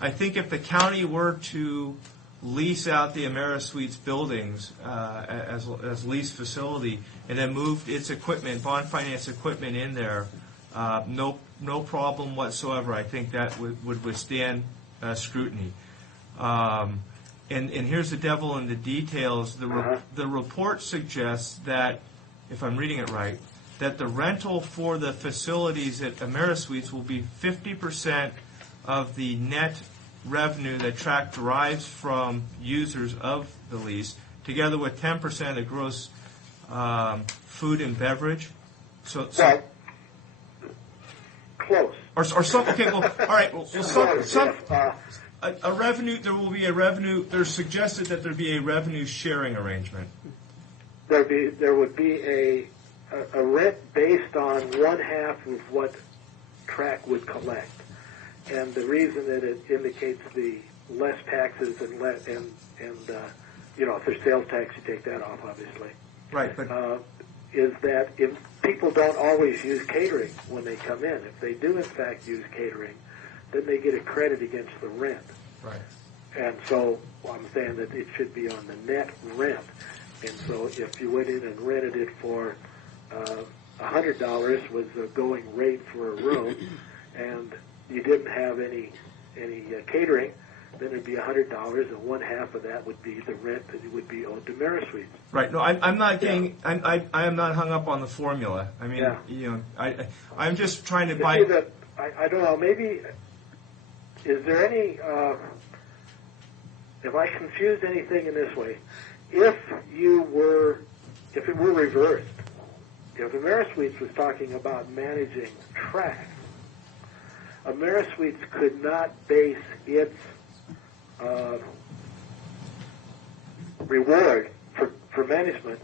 I think if the county were to lease out the AmeriSuites buildings as leased facility, and then moved its equipment, bond finance equipment in there, no problem whatsoever. I think that would withstand scrutiny. And here's the devil in the details. The report suggests that, if I'm reading it right, that the rental for the facilities at AmeriSuites will be 50% of the net revenue that TRAC derives from users of the lease, together with 10% of the gross food and beverage. So close. Or some. Okay. Well, all right. Well, some. A revenue. There will be a revenue. There's suggested that there be a revenue sharing arrangement. There would be a rent based on one half of what TRAC would collect, and the reason that it indicates the less taxes and if there's sales tax, you take that off, obviously. Right, but is that if people don't always use catering when they come in, if they do in fact use catering, then they get a credit against the rent. Right. And so I'm saying that it should be on the net rent. And so if you went in and rented it for $100 was the going rate for a room, and you didn't have any catering, then it'd be $100, and one half of that would be the rent that would be owed to AmeriSuites. Right. No, I'm not getting. I am not hung up on the formula. I mean, I'm just trying to buy. I don't know. Maybe is there any? If I confused anything in this way, if it were reversed, if AmeriSuites was talking about managing TRAC, AmeriSuites could not base its reward for management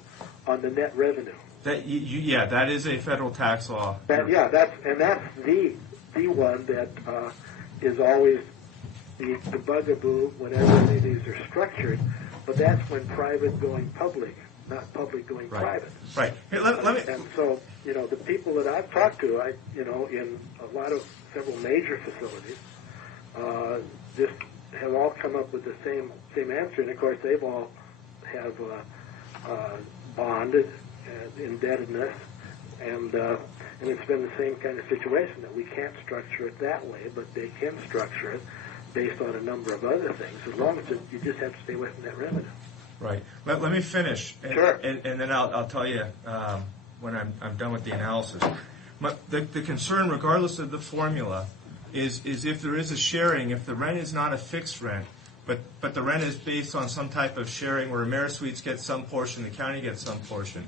on the net revenue. That is a federal tax law. That's the one that is always the bugaboo whenever any of these are structured. But that's when private going public, not public going private. Right. Here, let me. And so, the people that I've talked to, in a lot of several major facilities, just have all come up with the same answer. And of course, they've all have bonded indebtedness, and it's been the same kind of situation that we can't structure it that way, but they can structure it based on a number of other things, as long as you just have to stay away from that revenue. Right. Let me finish, and then I'll tell you when I'm done with the analysis. The concern, regardless of the formula, is if there is a sharing, if the rent is not a fixed rent, but the rent is based on some type of sharing where AmeriSuites gets some portion, the county gets some portion,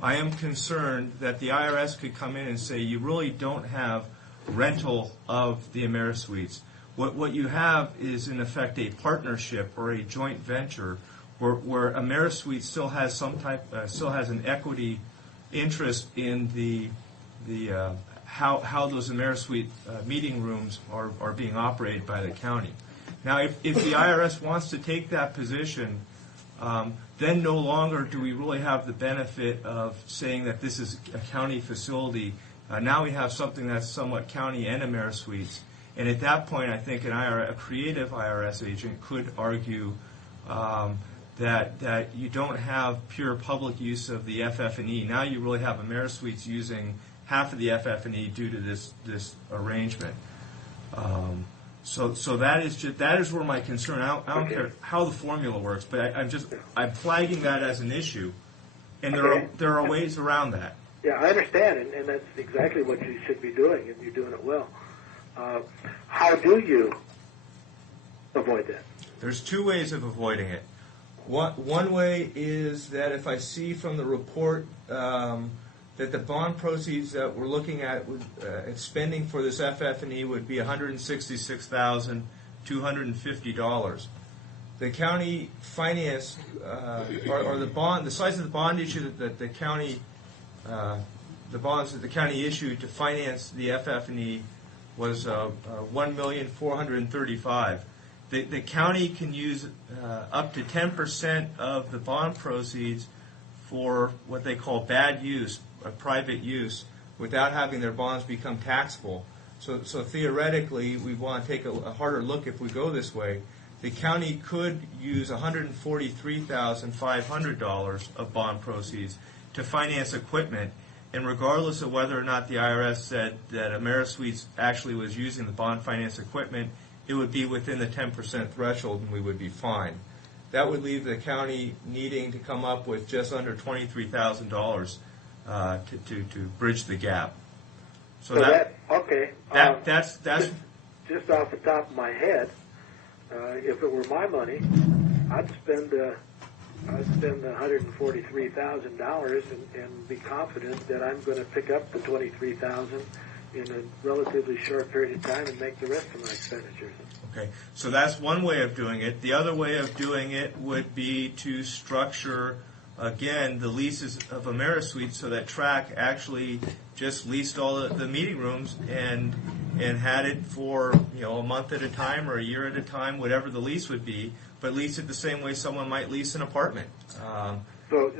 I am concerned that the IRS could come in and say, you really don't have rental of the AmeriSuites. What you have is, in effect, a partnership or a joint venture where AmeriSuites still has still has an equity interest in the how those AmeriSuite meeting rooms are being operated by the county. Now, if the IRS wants to take that position, then no longer do we really have the benefit of saying that this is a county facility. Now we have something that's somewhat county and AmeriSuites. And at that point, I think a creative IRS agent could argue that you don't have pure public use of the FF&E. Now you really have AmeriSuites using half of the FF&E due to this arrangement. So that is where my concern. I don't care how the formula works, but I'm flagging that as an issue, and there are ways around that. Yeah, I understand, and that's exactly what you should be doing, and you're doing it well. How do you avoid that? There's two ways of avoiding it. One way is that if I see from the report that the bond proceeds that we're looking at spending for this FF&E would be $166,250. The county finance, or the size of the bond issue that the county, the bonds that the county issued to finance the FF&E was $1,435,000. The county can use up to 10% of the bond proceeds for what they call bad use, private use, without having their bonds become taxable. So theoretically, we want to take a harder look if we go this way. The county could use $143,500 of bond proceeds to finance equipment, and regardless of whether or not the IRS said that AmeriSuites actually was using the bond finance equipment, it would be within the 10% threshold and we would be fine. That would leave the county needing to come up with just under $23,000 to bridge the gap. That's just off the top of my head. If it were my money, I'd spend $143,000 and be confident that I'm going to pick up the $23,000 in a relatively short period of time and make the rest of my expenditures. Okay, so that's one way of doing it. The other way of doing it would be to structure, again, the leases of AmeriSuites so that TRAC actually just leased all the meeting rooms and had it for a month at a time or a year at a time, whatever the lease would be, but lease it the same way someone might lease an apartment. So,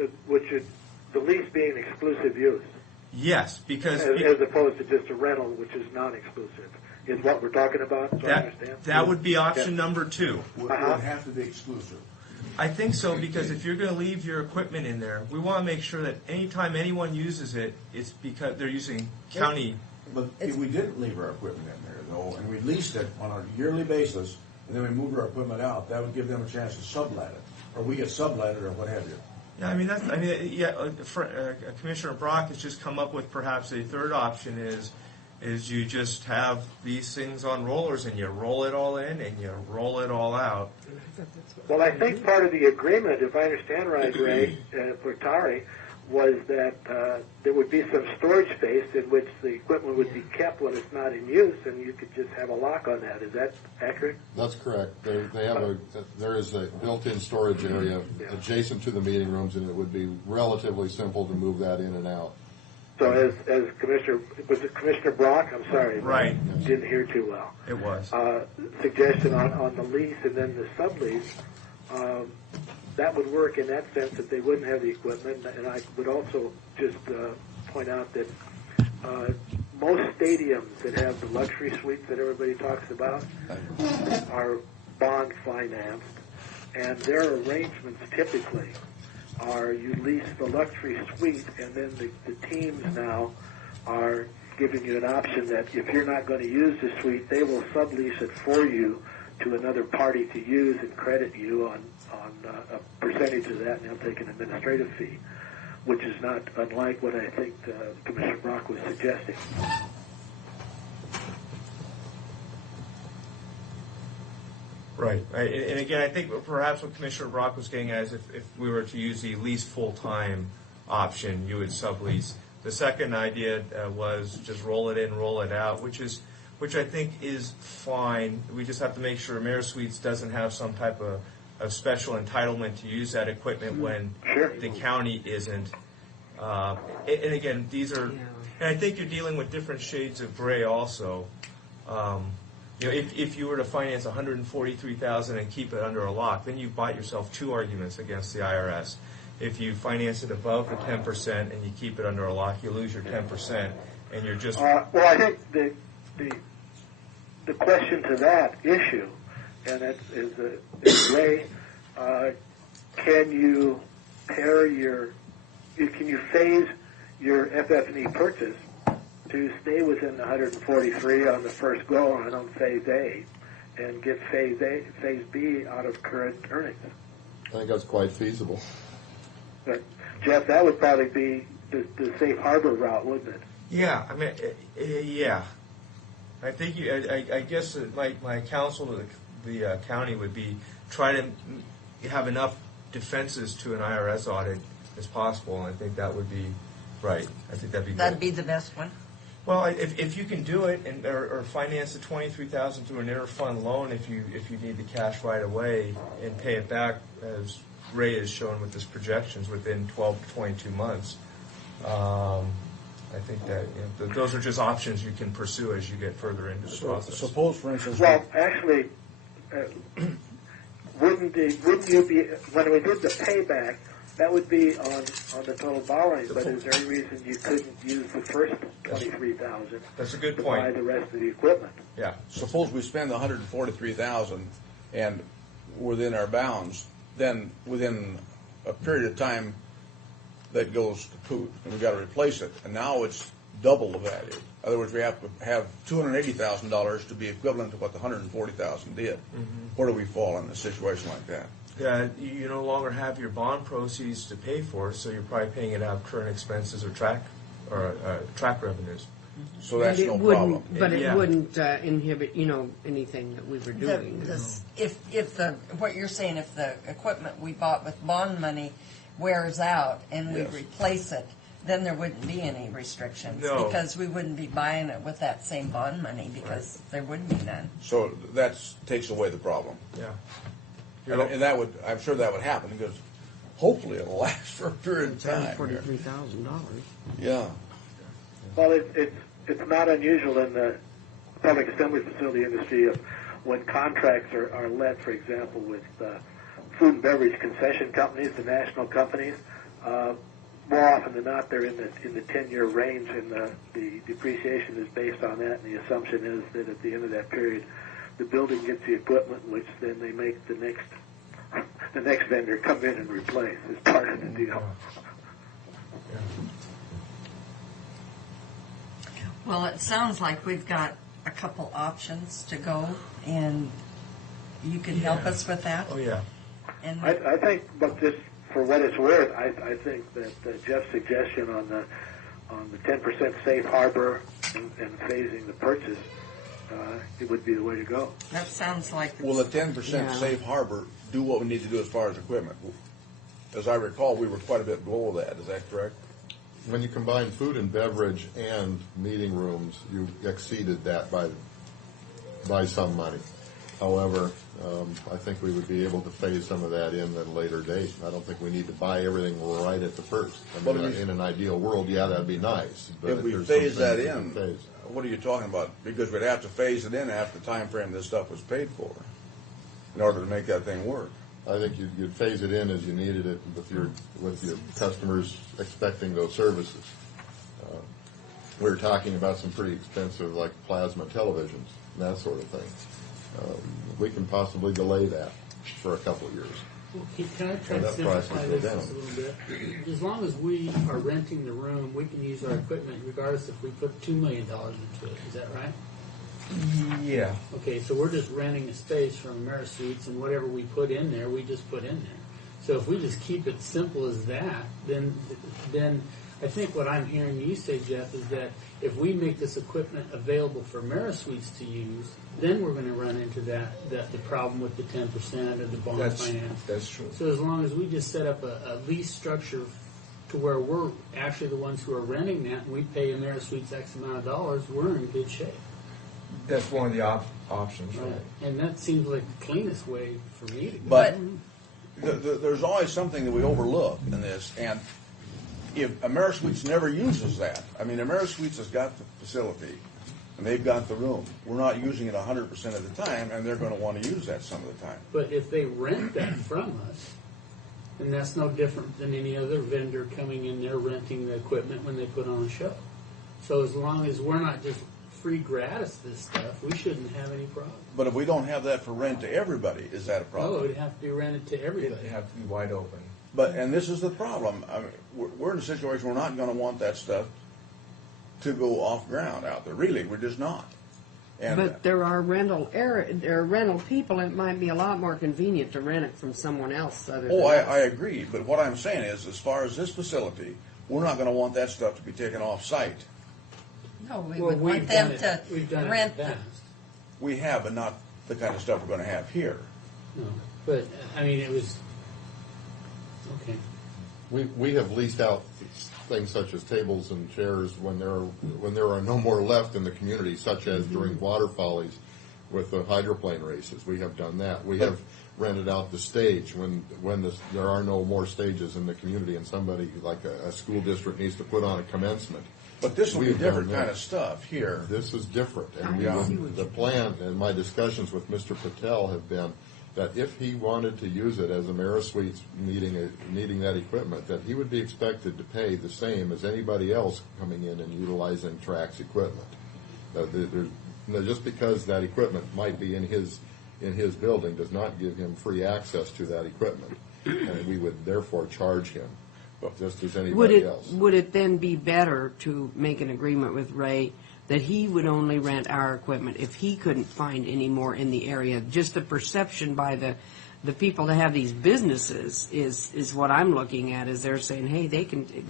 the lease being exclusive use? Yes, because as opposed to just a rental, which is non-exclusive, is what we're talking about. So I understand. That would be option number 2. Would have to be exclusive. I think so, because if you're going to leave your equipment in there, we want to make sure that anytime anyone uses it, it's because they're using county. But if we didn't leave our equipment in there, though, and we leased it on a yearly basis, and then we moved our equipment out, that would give them a chance to sublet it, or we get sublet it, or what have you. Yeah, Commissioner Brock has just come up with perhaps a third option is you just have these things on rollers and you roll it all in and you roll it all out. Well, I think part of the agreement, if I understand right, Ray Portari, was that there would be some storage space in which the equipment would be kept when it's not in use, and you could just have a lock on that. Is that accurate? That's correct. There is a built-in storage area adjacent to the meeting rooms, and it would be relatively simple to move that in and out. So as Commissioner Brock? I'm sorry. Right. Didn't hear too well. It was. Suggestion on the lease and then the sublease, that would work in that sense that they wouldn't have the equipment. And I would also just point out that most stadiums that have the luxury suites that everybody talks about are bond financed, and their arrangements typically are you lease the luxury suite, and then the teams now are giving you an option that if you're not going to use the suite, they will sublease it for you to another party to use and credit you on a percentage of that, and they'll take an administrative fee, which is not unlike what I think Commissioner Brock was suggesting. Right. And again, I think perhaps what Commissioner Brock was getting at is if we were to use the lease full-time option, you would sublease. The second idea was just roll it in, roll it out, which I think is fine. We just have to make sure AmeriSuites doesn't have some type of special entitlement to use that equipment when the county isn't. And again, and I think you're dealing with different shades of gray also. If you were to finance $143,000 and keep it under a lock, then you bought yourself 2 arguments against the IRS. If you finance it above the 10% and you keep it under a lock, you lose your 10%, and you're just. Well, I think the question to that issue, and that is Ray, can you phase your FF&E purchase to stay within the 143 on the first go and on phase A, and get phase B out of current earnings? I think that's quite feasible. But Jeff, that would probably be the safe harbor route, wouldn't it? Yeah, I mean, yeah. I think I guess my counsel to the county would be try to have enough defenses to an IRS audit as possible, and I think that would be Right. I think that'd be That'd good. be the best one. Well, if you can do it or finance the $23,000 through an interfund loan, if you need the cash right away and pay it back, as Ray has shown with his projections, within 12 to 22 months, I think that those are just options you can pursue as you get further into the process. Suppose, for instance, Well, actually, wouldn't you be, when we did the payback, that would be on the total borrowing, but is there any reason you couldn't use the first $23,000? That's a good to point. buy the rest of the equipment? Yeah. suppose we spend $143,000 and within our bounds, then within a period of time that goes kaput, and we got to replace it, and now it's double the value. In other words, we have to have $280,000 to be equivalent to what the $140,000 did. Where do we fall in a situation like that? Yeah, you no longer have your bond proceeds to pay for, so you're probably paying it out of current expenses or track revenues. So that's But it no wouldn't, problem. but it Yeah. wouldn't inhibit, anything that we were doing. What you're saying, if the equipment we bought with bond money wears out and we Yes. replace it, then there wouldn't be any restrictions. No. Because we wouldn't be buying it with that same bond money because there wouldn't be none. So that takes away the problem. Yeah. And that would, I'm sure that would happen, because hopefully it'll last for a period of time. here. $43,000. Yeah. Well, it's not unusual in the public assembly facility industry when contracts are let, for example, with food and beverage concession companies, the national companies. More often than not, they're in the 10-year range, and the depreciation is based on that. And the assumption is that at the end of that period, the building gets the equipment, which then they make the next vendor come in and replace as part of the deal. Well, it sounds like we've got a couple options to go, and you can help us with that. Oh, yeah. And I think, but just for what it's worth, I think that Jeff's suggestion on the 10% safe harbor and phasing the purchase, it would be the way to go. that sounds like Will the 10% Yeah. safe harbor do what we need to do as far as equipment? As I recall, we were quite a bit below that. Is that correct? When you combine food and beverage and meeting rooms, you exceeded that by some money. However, I think we would be able to phase some of that in at a later date. I don't think we need to buy everything right at the first. I mean, in an ideal world, yeah, that'd be nice. But If we there's phase some that things we can in, phase. what are you talking about? Because we'd have to phase it in after the time frame this stuff was paid for in order to make that thing work. I think you'd phase it in as you needed it with your customers expecting those services. We were talking about some pretty expensive, like plasma televisions and that sort of thing. We can possibly delay that for a couple of years. Well, can I try And to that price simplify will go this just a down. little bit? As long as we are renting the room, we can use our equipment regardless if we put $2 million into it. Is that right? Yeah. Okay, so we're just renting a space from AmeriSuites, and whatever we put in there, we just put in there. So if we just keep it simple as that, then I think what I'm hearing you say, Jeff, is that if we make this equipment available for AmeriSuites to use, then we're going to run into the problem with the 10% or the bond finance. That's true. So as long as we just set up a lease structure to where we're actually the ones who are renting that, and we pay AmeriSuites X amount of dollars, we're in good shape. That's one of the options, right? And that seems like the cleanest way for me to go. But there's always something that we overlook in this, and if AmeriSuites never uses that, I mean, AmeriSuites has got the facility, and they've got the room. We're not using it 100% of the time, and they're going to want to use that some of the time. But if they rent that from us, then that's no different than any other vendor coming in there renting the equipment when they put on a show. So as long as we're not just free gratis this stuff, we shouldn't have any problem. But if we don't have that for rent to everybody, is that a problem? Oh, it would have to be rented to everybody. It'd have to be wide open. And this is the problem. I mean, we're in a situation we're not going to want that stuff to go off ground out there. Really, we're just not. And But there are rental people. It might be a lot more convenient to rent it from someone else other than us. I agree. But what I'm saying is, as far as this facility, we're not going to want that stuff to be taken off site. No, we would want them to rent. We have, but not the kind of stuff we're going to have here. No, but I mean, it was okay. We have leased out things such as tables and chairs when there are no more left in the community, such as during water follies with the hydroplane races. We have done that. We have rented out the stage when there are no more stages in the community and somebody like a school district needs to put on a commencement. But this will be We've different done kind that. of stuff here. This is different, and Yeah. the plan and my discussions with Mr. Patel have been that if he wanted to use it as AmeriSuites needing that equipment, that he would be expected to pay the same as anybody else coming in and utilizing Trax equipment. Just because that equipment might be in his building does not give him free access to that equipment, and we would therefore charge him just as anybody else. Would it then be better to make an agreement with Ray that he would only rent our equipment if he couldn't find any more in the area? Just the perception by the people that have these businesses is what I'm looking at, is they're saying, hey,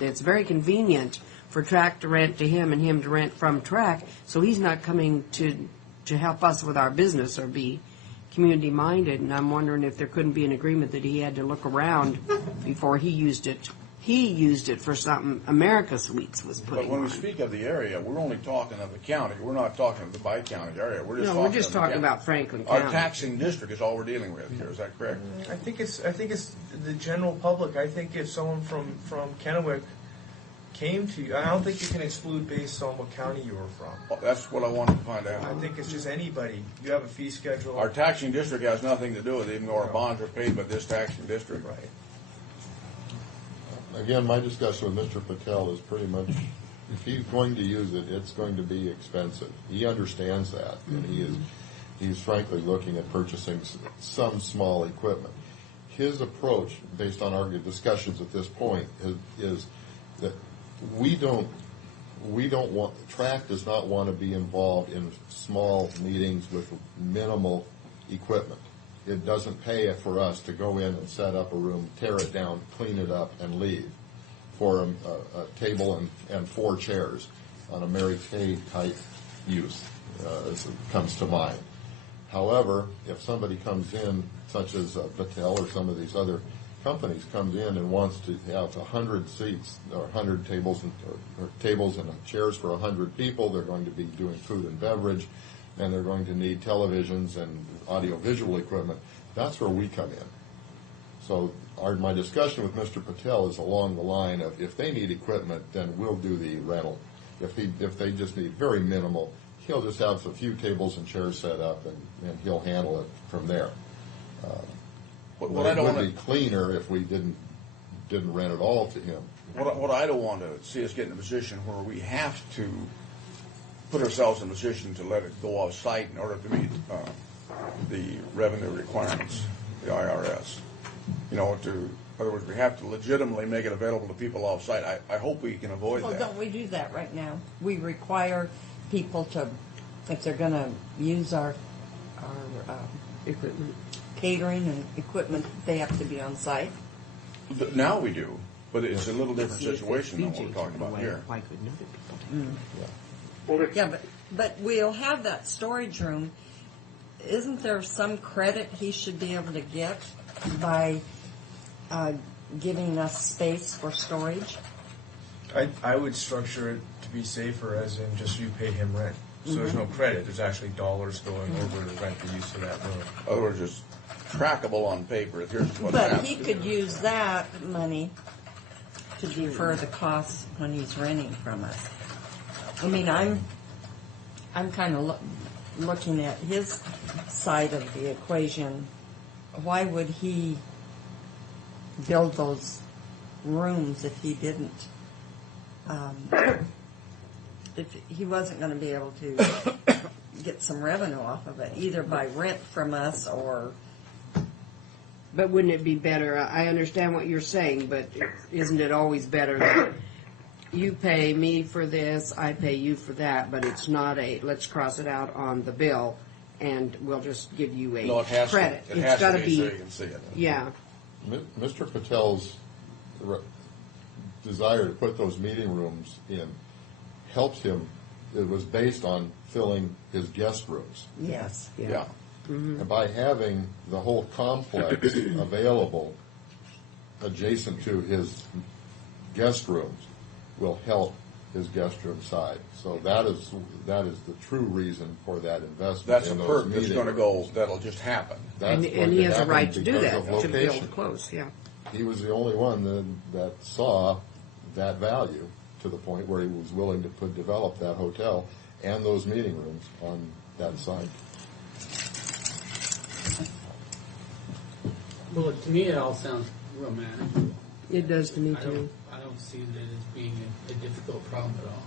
it's very convenient for Track to rent to him and him to rent from Track, so he's not coming to help us with our business or be community minded. And I'm wondering if there couldn't be an agreement that he had to look around before he used it. He used it for something AmeriSuites was putting But when we on. speak of the area, we're only talking of the county. We're not talking of the bi-county area. We're just No, we're just of the talking county. about Franklin Our County. taxing district is all we're dealing with here. Is that correct? I think it's the general public. I think if someone from Kennewick came to you, I don't think you can exclude based on what county you were from. Well, that's what I wanted to find out. I think it's just anybody. You have a fee schedule. Our taxing district has nothing to do with it, even though our bonds are paid by this taxing district. Right. Again, my discussion with Mr. Patel is pretty much, if he's going to use it, it's going to be expensive. He understands that, and he's frankly looking at purchasing some small equipment. His approach, based on our discussions at this point, is that we don't want, Track does not want to be involved in small meetings with minimal equipment. It doesn't pay for us to go in and set up a room, tear it down, clean it up, and leave for a table and 4 chairs on a Mary Kay type use, as it comes to mind. However, if somebody comes in, such as Patel or some of these other companies, comes in and wants to have 100 seats or 100 tables or tables and chairs for 100 people, they're going to be doing food and beverage, and they're going to need televisions and audiovisual equipment. That's where we come in. So my discussion with Mr. Patel is along the line of, if they need equipment, then we'll do the rental. If they just need very minimal, he'll just have a few tables and chairs set up, and he'll handle it from there. But it would be cleaner if we didn't rent it all to him. What I don't want to see us get in a position where we have to put ourselves in a position to let it go off-site in order to meet the revenue requirements, the IRS. In other words, we have to legitimately make it available to people off-site. I hope we can avoid Well, that. don't we do that right now? We require people to, if they're going to use our equipment, catering and equipment, they have to be on site. Now we do, but it's a little different situation than what we're talking about here. Why couldn't other people? Yeah, but we'll have that storage room. Isn't there some credit he should be able to get by giving us space for storage? I would structure it to be safer, as in just you pay him rent. So there's no credit. There's actually dollars going over to rent the use of that room. In other words, it's trackable on paper. Here's what But happens. he could use that money to defer the costs when he's renting from us. I mean, I'm kind of looking at his side of the equation. Why would he build those rooms if he didn't? If he wasn't going to be able to get some revenue off of it, either by rent from us or. But wouldn't it be better? I understand what you're saying, but isn't it always better that you pay me for this, I pay you for that, but it's not let's cross it out on the bill, and we'll just give you a No, it has credit. to. It It's has got to to be so be, you can see it. yeah. Mr. Patel's desire to put those meeting rooms in helps him. It was based on filling his guest rooms. Yes. Yeah. Mm-hmm. Yeah. And by having the whole complex available, adjacent to his guest rooms will help his guest room side. So that is the true reason for that investment. That's a in those perk that's meeting going to rooms. go, that'll just happen. And That's he going to has a happen right to do because that, of to be able to location. close, yeah. He was the only one that saw that value to the point where he was willing to develop that hotel and those meeting rooms on that site. Well, to me, it all sounds real manageable. It does to me too. I don't see that as being a difficult problem at all.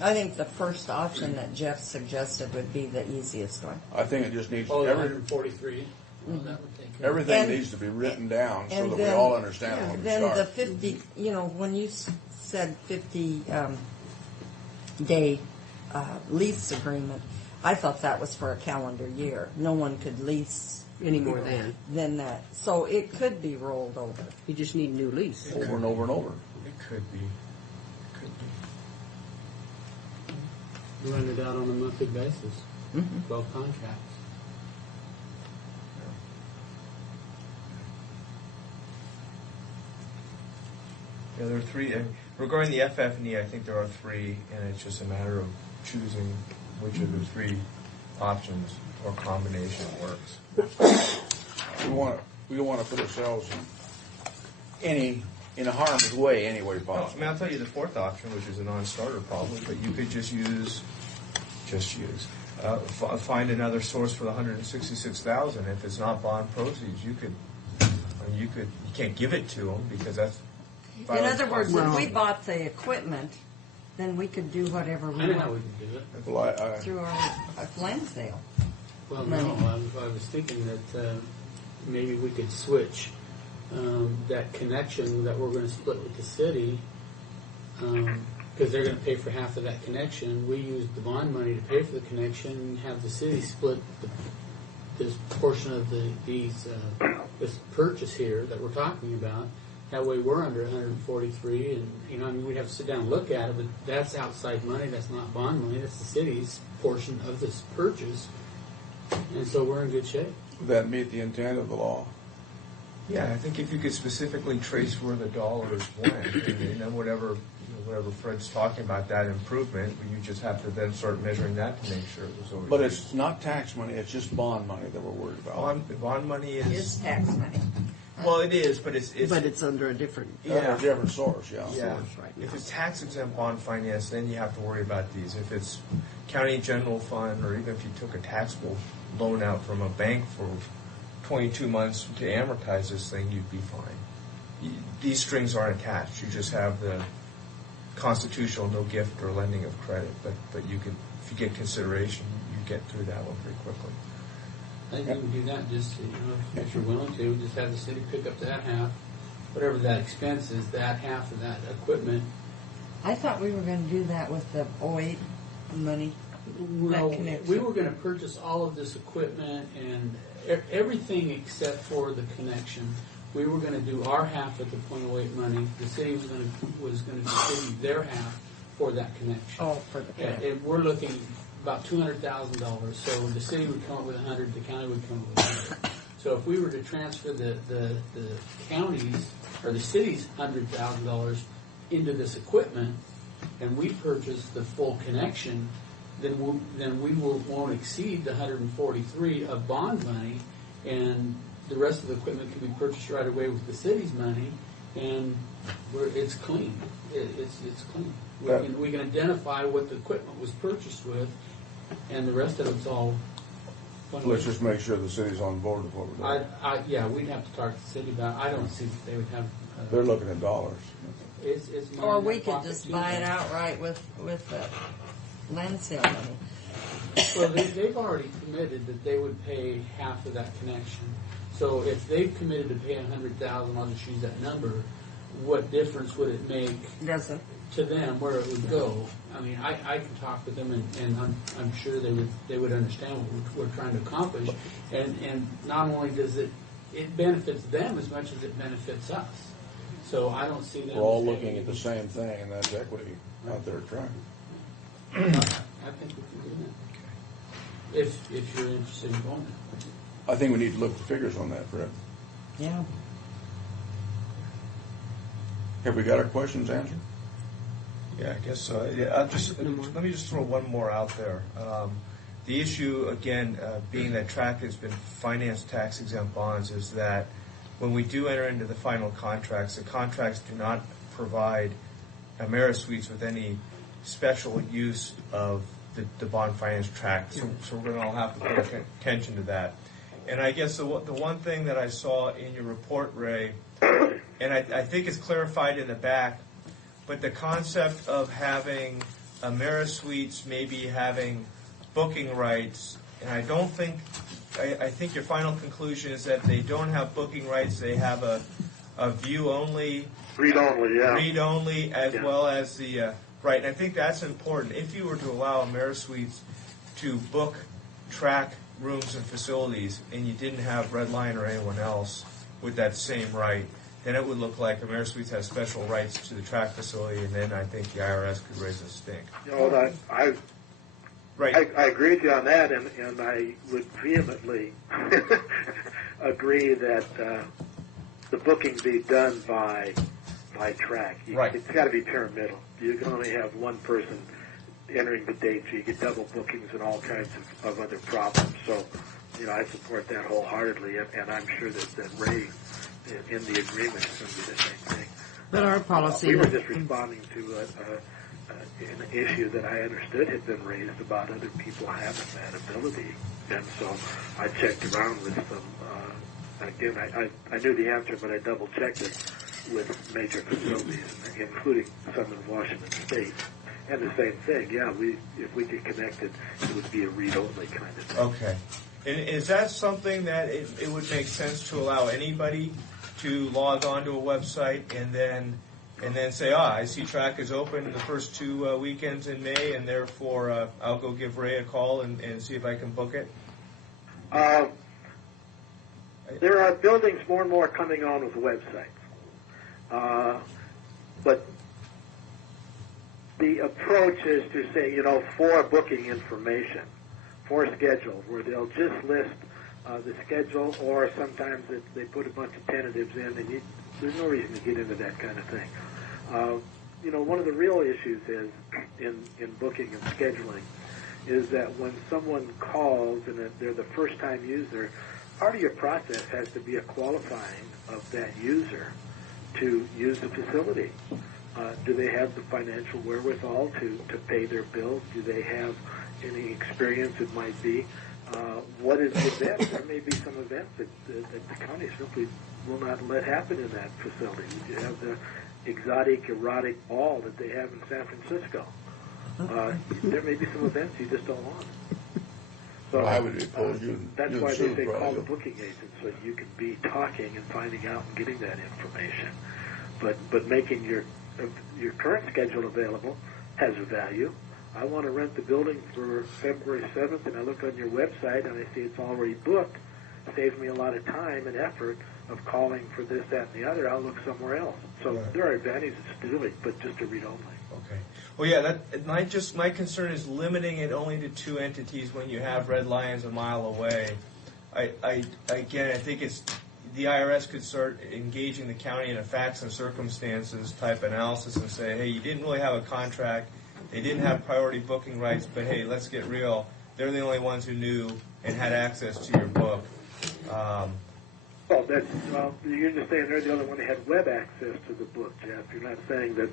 I think the first option that Jeff suggested would be the easiest one. I think it just needs, 143. Well, that would take care of it. everything needs to be written down so And that we then- all understand when we Then the start. 50, when you said 50 day lease agreement, I thought that was for a calendar year. No one could lease Any more than that. So it could be rolled over. You just need a new lease. Over and over and over. It could be. Run it out on a monthly basis. 12 contracts. Yeah, there are three. Regarding the FF&E, I think there are three, and it's just a matter of choosing which of the three options or combination works. We don't want to put ourselves in a harm's way any way I possible. mean, I'll tell you the fourth option, which is a non-starter probably, but you could find another source for the $166,000. If it's not bond proceeds, you can't give it to them because that's. In other words, if we bought the equipment, then we could do whatever we I know how we want can do it. Well, through our land sale. Well, money. no, I was thinking that maybe we could switch that connection that we're going to split with the city, because they're going to pay for half of that connection. We use the bond money to pay for the connection and have the city split this portion of this purchase here that we're talking about. That way we're under 143, and we'd have to sit down and look at it, but that's outside money, that's not bond money, that's the city's portion of this purchase, and so we're in good shape. Would that meet the intent of the law? Yeah, I think if you could specifically trace where the dollars went, and then whatever Fred's talking about, that improvement, you just have to then start measuring that to make sure it was over. But it's not tax money, it's just bond money that we're worried about. Bond money It's tax money. Well, it is, but it's But it's under a different Under a different source, yeah. Yeah. right now. If it's tax exempt bond finance, then you have to worry about these. If it's county general fund, or even if you took a taxable loan out from a bank for 22 months to amortize this thing, you'd be fine. These strings aren't attached. You just have the constitutional no gift or lending of credit. But you can, if you get consideration, you get through that one pretty quickly. I think we can do that, just, if you're willing to, just have the city pick up that half, whatever that expense is, that half of that equipment. I thought we were going to do that with the 08 money. Well, That connection. we were going to purchase all of this equipment and everything except for the connection. We were going to do our half of the .08 money. The city was going to distribute their half for that connection. Oh, for the connection. And we're looking about $200,000. So the city would come up with 100, the county would come up with 100. So if we were to transfer the county's or the city's $100,000 into this equipment, and we purchase the full connection, then we won't exceed the 143 of bond money, and the rest of the equipment can be purchased right away with the city's money, and it's clean. It's clean. We can identify what the equipment was purchased with, and the rest of it's all. Let's just make sure the city's on board with what we're doing. Yeah, we'd have to talk to the city about it. I don't see that they would have. They're looking at dollars. It's money Or in we their could pocket, just too. buy it outright with the land sale money. Well, they've already committed that they would pay half of that connection. So if they've committed to pay $100,000, I'll just use that number. What difference would it make to them where it would go? I mean, I can talk with them, and I'm sure they would understand what we're trying to accomplish. And not only does it benefits them as much as it benefits us. So I don't see them. We're all looking at the same thing, and that's equity out there trying. I think we can do that. If you're interested in going that way. I think we need to look at the figures on that, Fred. Yeah. Have we got our questions answered? Yeah, I guess so. Yeah, let me just throw one more out there. The issue, again, being that TRAC has been financed tax-exempt bonds, is that when we do enter into the final contracts, the contracts do not provide AmeriSuites with any special use of the bond finance TRAC. So we're going to all have to pay attention to that. And I guess the one thing that I saw in your report, Ray, and I think it's clarified in the back, but the concept of having AmeriSuites maybe having booking rights, and I think your final conclusion is that they don't have booking rights, they have a view only, Read only, yeah. read only, as well as the, right, and I think that's important. If you were to allow AmeriSuites to book TRAC rooms and facilities, and you didn't have Redline or anyone else with that same right, then it would look like AmeriSuites has special rights to the TRAC facility, and then I think the IRS could raise a stink. You know, I agree with you on that, and I would vehemently agree that the booking be done by TRAC. Right. It's got to be pyramidal. You can only have one person entering the date, so you get double bookings and all kinds of other problems. So, you know, I support that wholeheartedly, and I'm sure that Ray, in the agreement, is going to be the same thing. But our policy... We were just responding to an issue that I understood had been raised about other people having that ability. And so I checked around with some, again, I knew the answer, but I double-checked it with major facilities, including some in Washington State. And the same thing, yeah, if we get connected, it would be a read-only kind of thing. Okay. And is that something that it would make sense to allow anybody to log on to a website and then say, I see TRAC is open the first 2 weekends in May, and therefore I'll go give Ray a call and see if I can book it? There are buildings more and more coming on with websites. But the approach is to say, you know, for booking information, for schedule, where they'll just list the schedule, or sometimes they put a bunch of tentatives in, and there's no reason to get into that kind of thing. You know, one of the real issues is in booking and scheduling is that when someone calls and they're the first-time user, part of your process has to be a qualifying of that user to use the facility. Do they have the financial wherewithal to pay their bills? Do they have any experience it might be? What is the event? There may be some events that the county simply will not let happen in that facility. You have the exotic, erotic ball that they have in San Francisco. There may be some events you just don't want. So I would oppose you. That's why they say call the booking agent, so you can be talking and finding out and getting that information. But making your current schedule available has a value. I want to rent the building for February 7th, and I look on your website and I see it's already booked. It saves me a lot of time and effort of calling for this, that, and the other. I'll look somewhere else. So there are advantages to doing it, but just to read only. Okay. Well, yeah. My concern is limiting it only to 2 entities when you have red lions a mile away. I think it's the IRS could start engaging the county in a facts and circumstances type analysis and say, hey, you didn't really have a contract. They didn't have priority booking rights, but hey, let's get real. They're the only ones who knew and had access to your book. You're just saying they're the only one that had web access to the book, Jeff. You're not saying that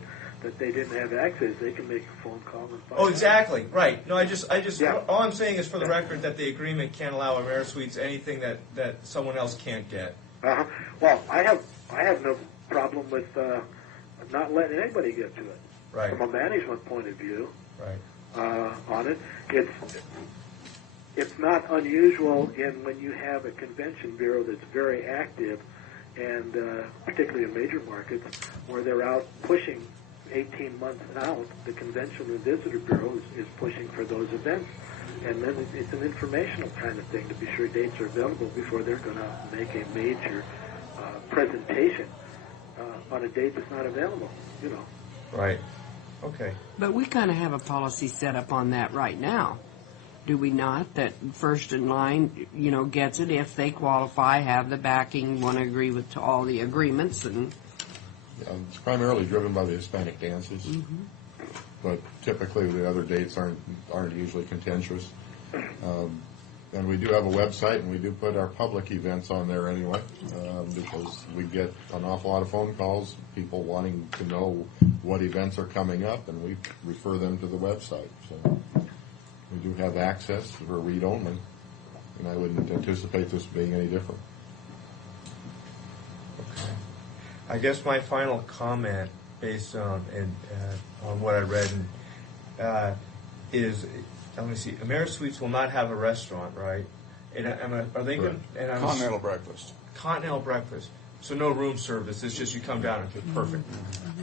they didn't have access. They can make a phone call and find out. Exactly. Right. No, all I'm saying is for the record that the agreement can't allow AmeriSuites anything that someone else can't get. Well, I have no problem with not letting anybody get to it. Right. From a management point of view, right. On it, it's not unusual when you have a convention bureau that's very active, and particularly in major markets where they're out pushing 18 months out. The convention and visitor bureau is pushing for those events, and then it's an informational kind of thing to be sure dates are available before they're going to make a major presentation on a date that's not available. You know. Right. Okay. But we kind of have a policy set up on that right now, do we not? That first in line, gets it if they qualify, have the backing, want to agree to all the agreements, and It's primarily driven by the Hispanic dances, but typically the other dates aren't usually contentious. And we do have a website, and we do put our public events on there anyway, because we get an awful lot of phone calls, people wanting to know what events are coming up, and we refer them to the website. So we do have access for read only, and I wouldn't anticipate this being any different. I guess my final comment, based on what I read, is, let me see. AmeriSuites will not have a restaurant, right? And are they going? Continental breakfast. Continental breakfast. So no room service. It's just you come down and get perfect.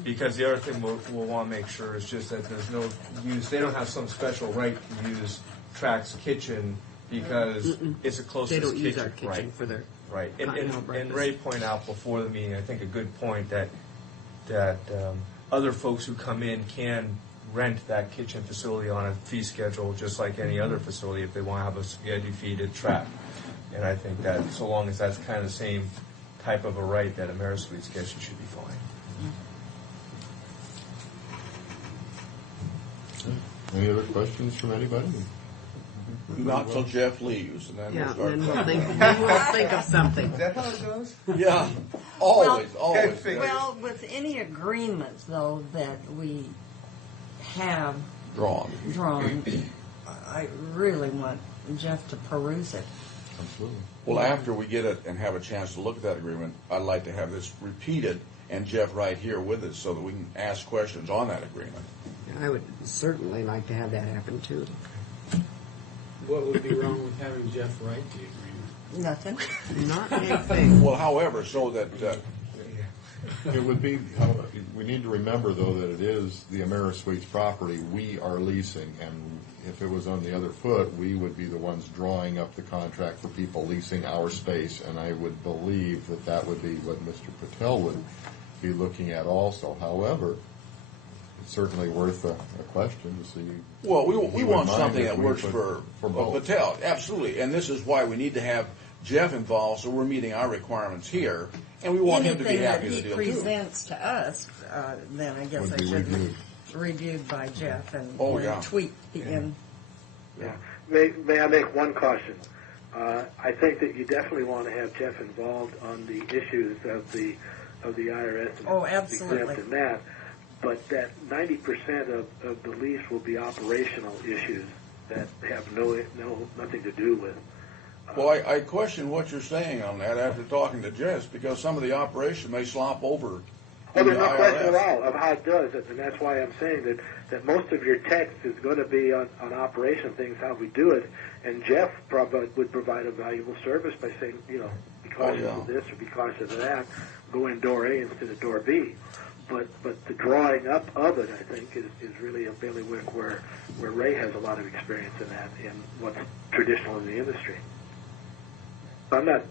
Because the other thing we'll want to make sure is just that there's no use. They don't have some special right to use Track's kitchen because it's the closest They don't kitchen. use our kitchen right. for their Right. continental And breakfast. Ray pointed out before the meeting, I think a good point, that other folks who come in can rent that kitchen facility on a fee schedule just like any other facility if they want to have a spaghetti feed at Track. And I think that so long as that's kind of the same type of a right that AmeriSuites gets, you should be fine. Any other questions from anybody? Not till Jeff leaves, and then Yeah, we'll and start. then we'll think of something. Is that how it goes? Yeah, always. Well, with any agreements, though, that we have Drawn. I really want Jeff to peruse it. Absolutely. Well, after we get it and have a chance to look at that agreement, I'd like to have this repeated and Jeff right here with us so that we can ask questions on that agreement. I would certainly like to have that happen too. What would be wrong with having Jeff write the agreement? Nothing. Not anything. Well, however, so that It would be, we need to remember, though, that it is the AmeriSuites property we are leasing, and if it was on the other foot, we would be the ones drawing up the contract for people leasing our space, and I would believe that that would be what Mr. Patel would be looking at also. However, it's certainly worth a question to see. well, we He would want mind something if that we works put- for both. Patel, absolutely. And this is why we need to have Jeff involved, so we're meeting our requirements here, and we want him to be Anything happy that with he the deal too. presents to us, then I guess Would I be should reviewed. reviewed by Jeff and Oh, yeah. tweak in. Yeah. May I make one caution? I think that you definitely want to have Jeff involved on the issues of the IRS and Oh, absolutely. exempt and that, but that 90% of the lease will be operational issues that have nothing to do with. Well, I question what you're saying on that after talking to Jess, because some of the operation may slop over. Well, there's in the no question IRS. at all of how it does it, and that's why I'm saying that most of your text is going to be on operation things, how we do it, and Jeff would provide a valuable service by saying, be cautious of this or be cautious of that, go in door A instead of door B. But the drawing up of it, I think, is really a bailiwick where Ray has a lot of experience in that, in what's traditional in the industry. I'm not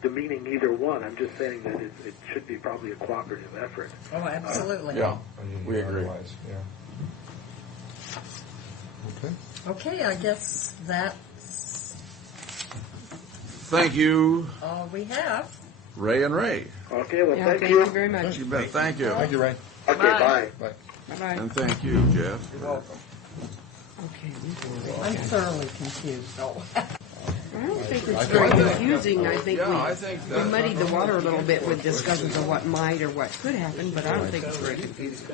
demeaning either one. I'm just saying that it should be probably a cooperative effort. Oh, absolutely. Yeah, we agree. Okay. Okay, I guess that's Thank you, all we have. Ray and Ray. Okay, well, Yeah, thank thank you. you very much. You bet. Thank you. Thank you, Ray. Okay, bye. Bye. Bye-bye. And thank you, Jeff. You're welcome. Okay. I'm thoroughly confused, though. I don't think it's very confusing. I think I think we muddied the water a little bit with discussions of what might or what could happen, but I don't think it's very confusing.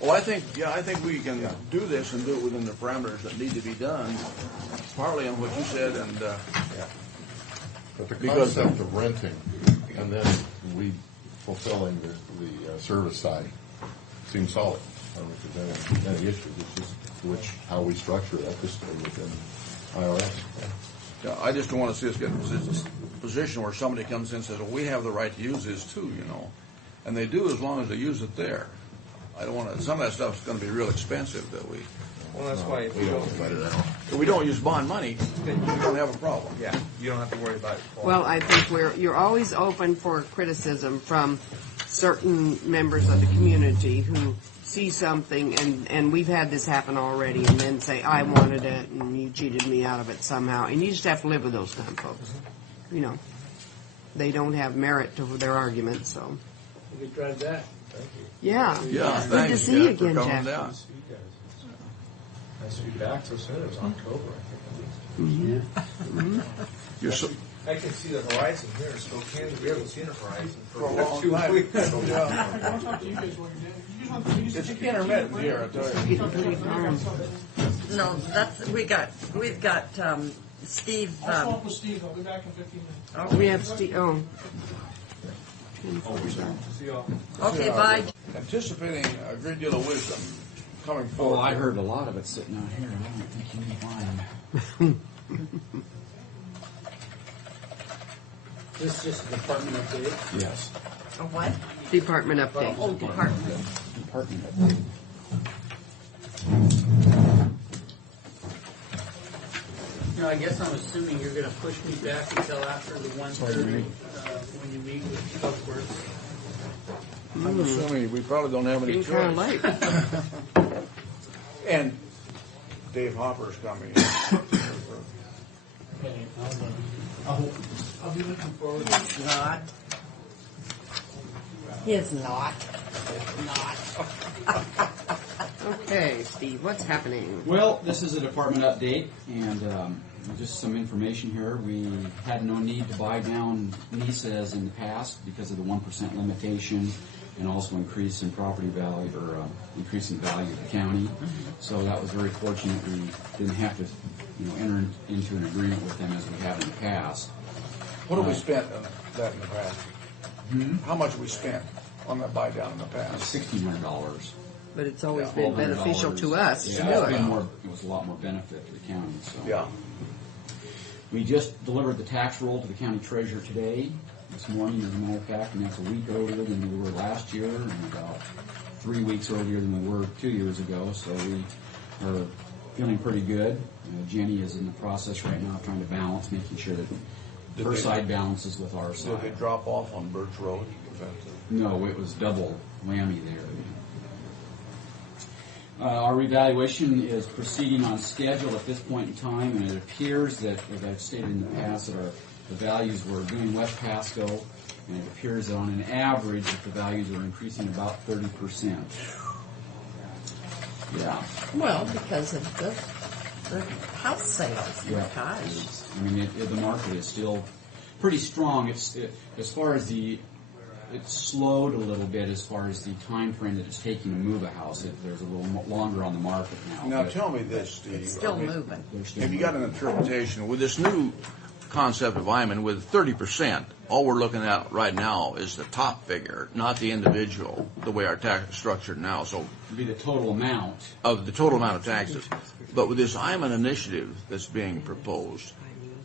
Well, I think we can do this and do it within the parameters that need to be done, partly on what you said, and But the Because- concept of renting and then we fulfilling the service side seems solid. I don't think there's any issue. It's just how we structure that to stay within IRS. yeah, I just don't want to see us get in a position where somebody comes in and says, well, we have the right to use this too, and they do as long as they use it there. I don't want to. Some of that stuff is going to be real expensive that we. Well, that's why if If we don't use bond money, we don't have a problem. Yeah, you don't have to worry about it. Well, I think you're always open for criticism from certain members of the community who see something, and we've had this happen already, and then say, I wanted it, and you cheated me out of it somehow. And you just have to live with those kind of folks. They don't have merit to their argument, so. You could drive that. Yeah. Yeah, Good to thanks, see you Jeff, for again, coming Jeff. down. Nice to be back so soon. It was October, You're so, I can see the horizon here in Spokane. We haven't seen a horizon for a long 2 time. weeks. It's intermittent here, I tell you. No, we've got Steve. I'll swap with Steve. I'll be back in 15 minutes. We have Steve, oh. See y'all. Okay, bye. Anticipating a great deal of wisdom coming Oh, forward. I heard a lot of it sitting out here. I don't think you need mine. This is just a department update. Yes. A what? Department update. Oh, department. Department update. You know, I guess I'm assuming you're going to push me back until after the 1:30 when you meet with Public Works. I'm assuming we probably don't have any Being kind of choice. late. And Dave Hopper's coming. Okay, I'll be looking forward to it. Not. He's not. Okay, Steve, what's happening? Well, this is a department update, and just some information here. We had no need to buy down NISAs in the past because of the 1% limitation, and also increase in property value or increasing value of the county. So that was very fortunate. We didn't have to, enter into an agreement with them as we have in the past. What have we spent on that in the past? How much have we spent on that buy down in the past? $1,600. But it's always Yeah, been $1,200. beneficial to us to Yeah, do it's it. been more. It was a lot more benefit to the county. So. Yeah. We just delivered the tax roll to the county treasurer today, this morning, as a matter of fact, and that's a week earlier than we were last year, and about 3 weeks earlier than we were 2 years ago. So we are feeling pretty good. Jenny is in the process right now trying to balance, making sure that her side balances with our side. Did they drop off on Birch Road? Was that No, it was double whammy there. Our revaluation is proceeding on schedule at this point in time, and it appears that, as I've stated in the past, that the values were doing West Pasco, and it appears that on an average that the values are increasing about 30%. Yeah. Well, because of the house sales. Yeah. Gosh. I mean, the market is still pretty strong. As far as it's slowed a little bit as far as the time frame that it's taking to move a house. There's a little longer on the market now. Now tell me this, Steve. It's still moving. Have you got an interpretation with this new concept of Iman with 30%? All we're looking at right now is the top figure, not the individual, the way our tax is structured now. So it'd be the total amount of the total amount of taxes. But with this Iman initiative that's being proposed,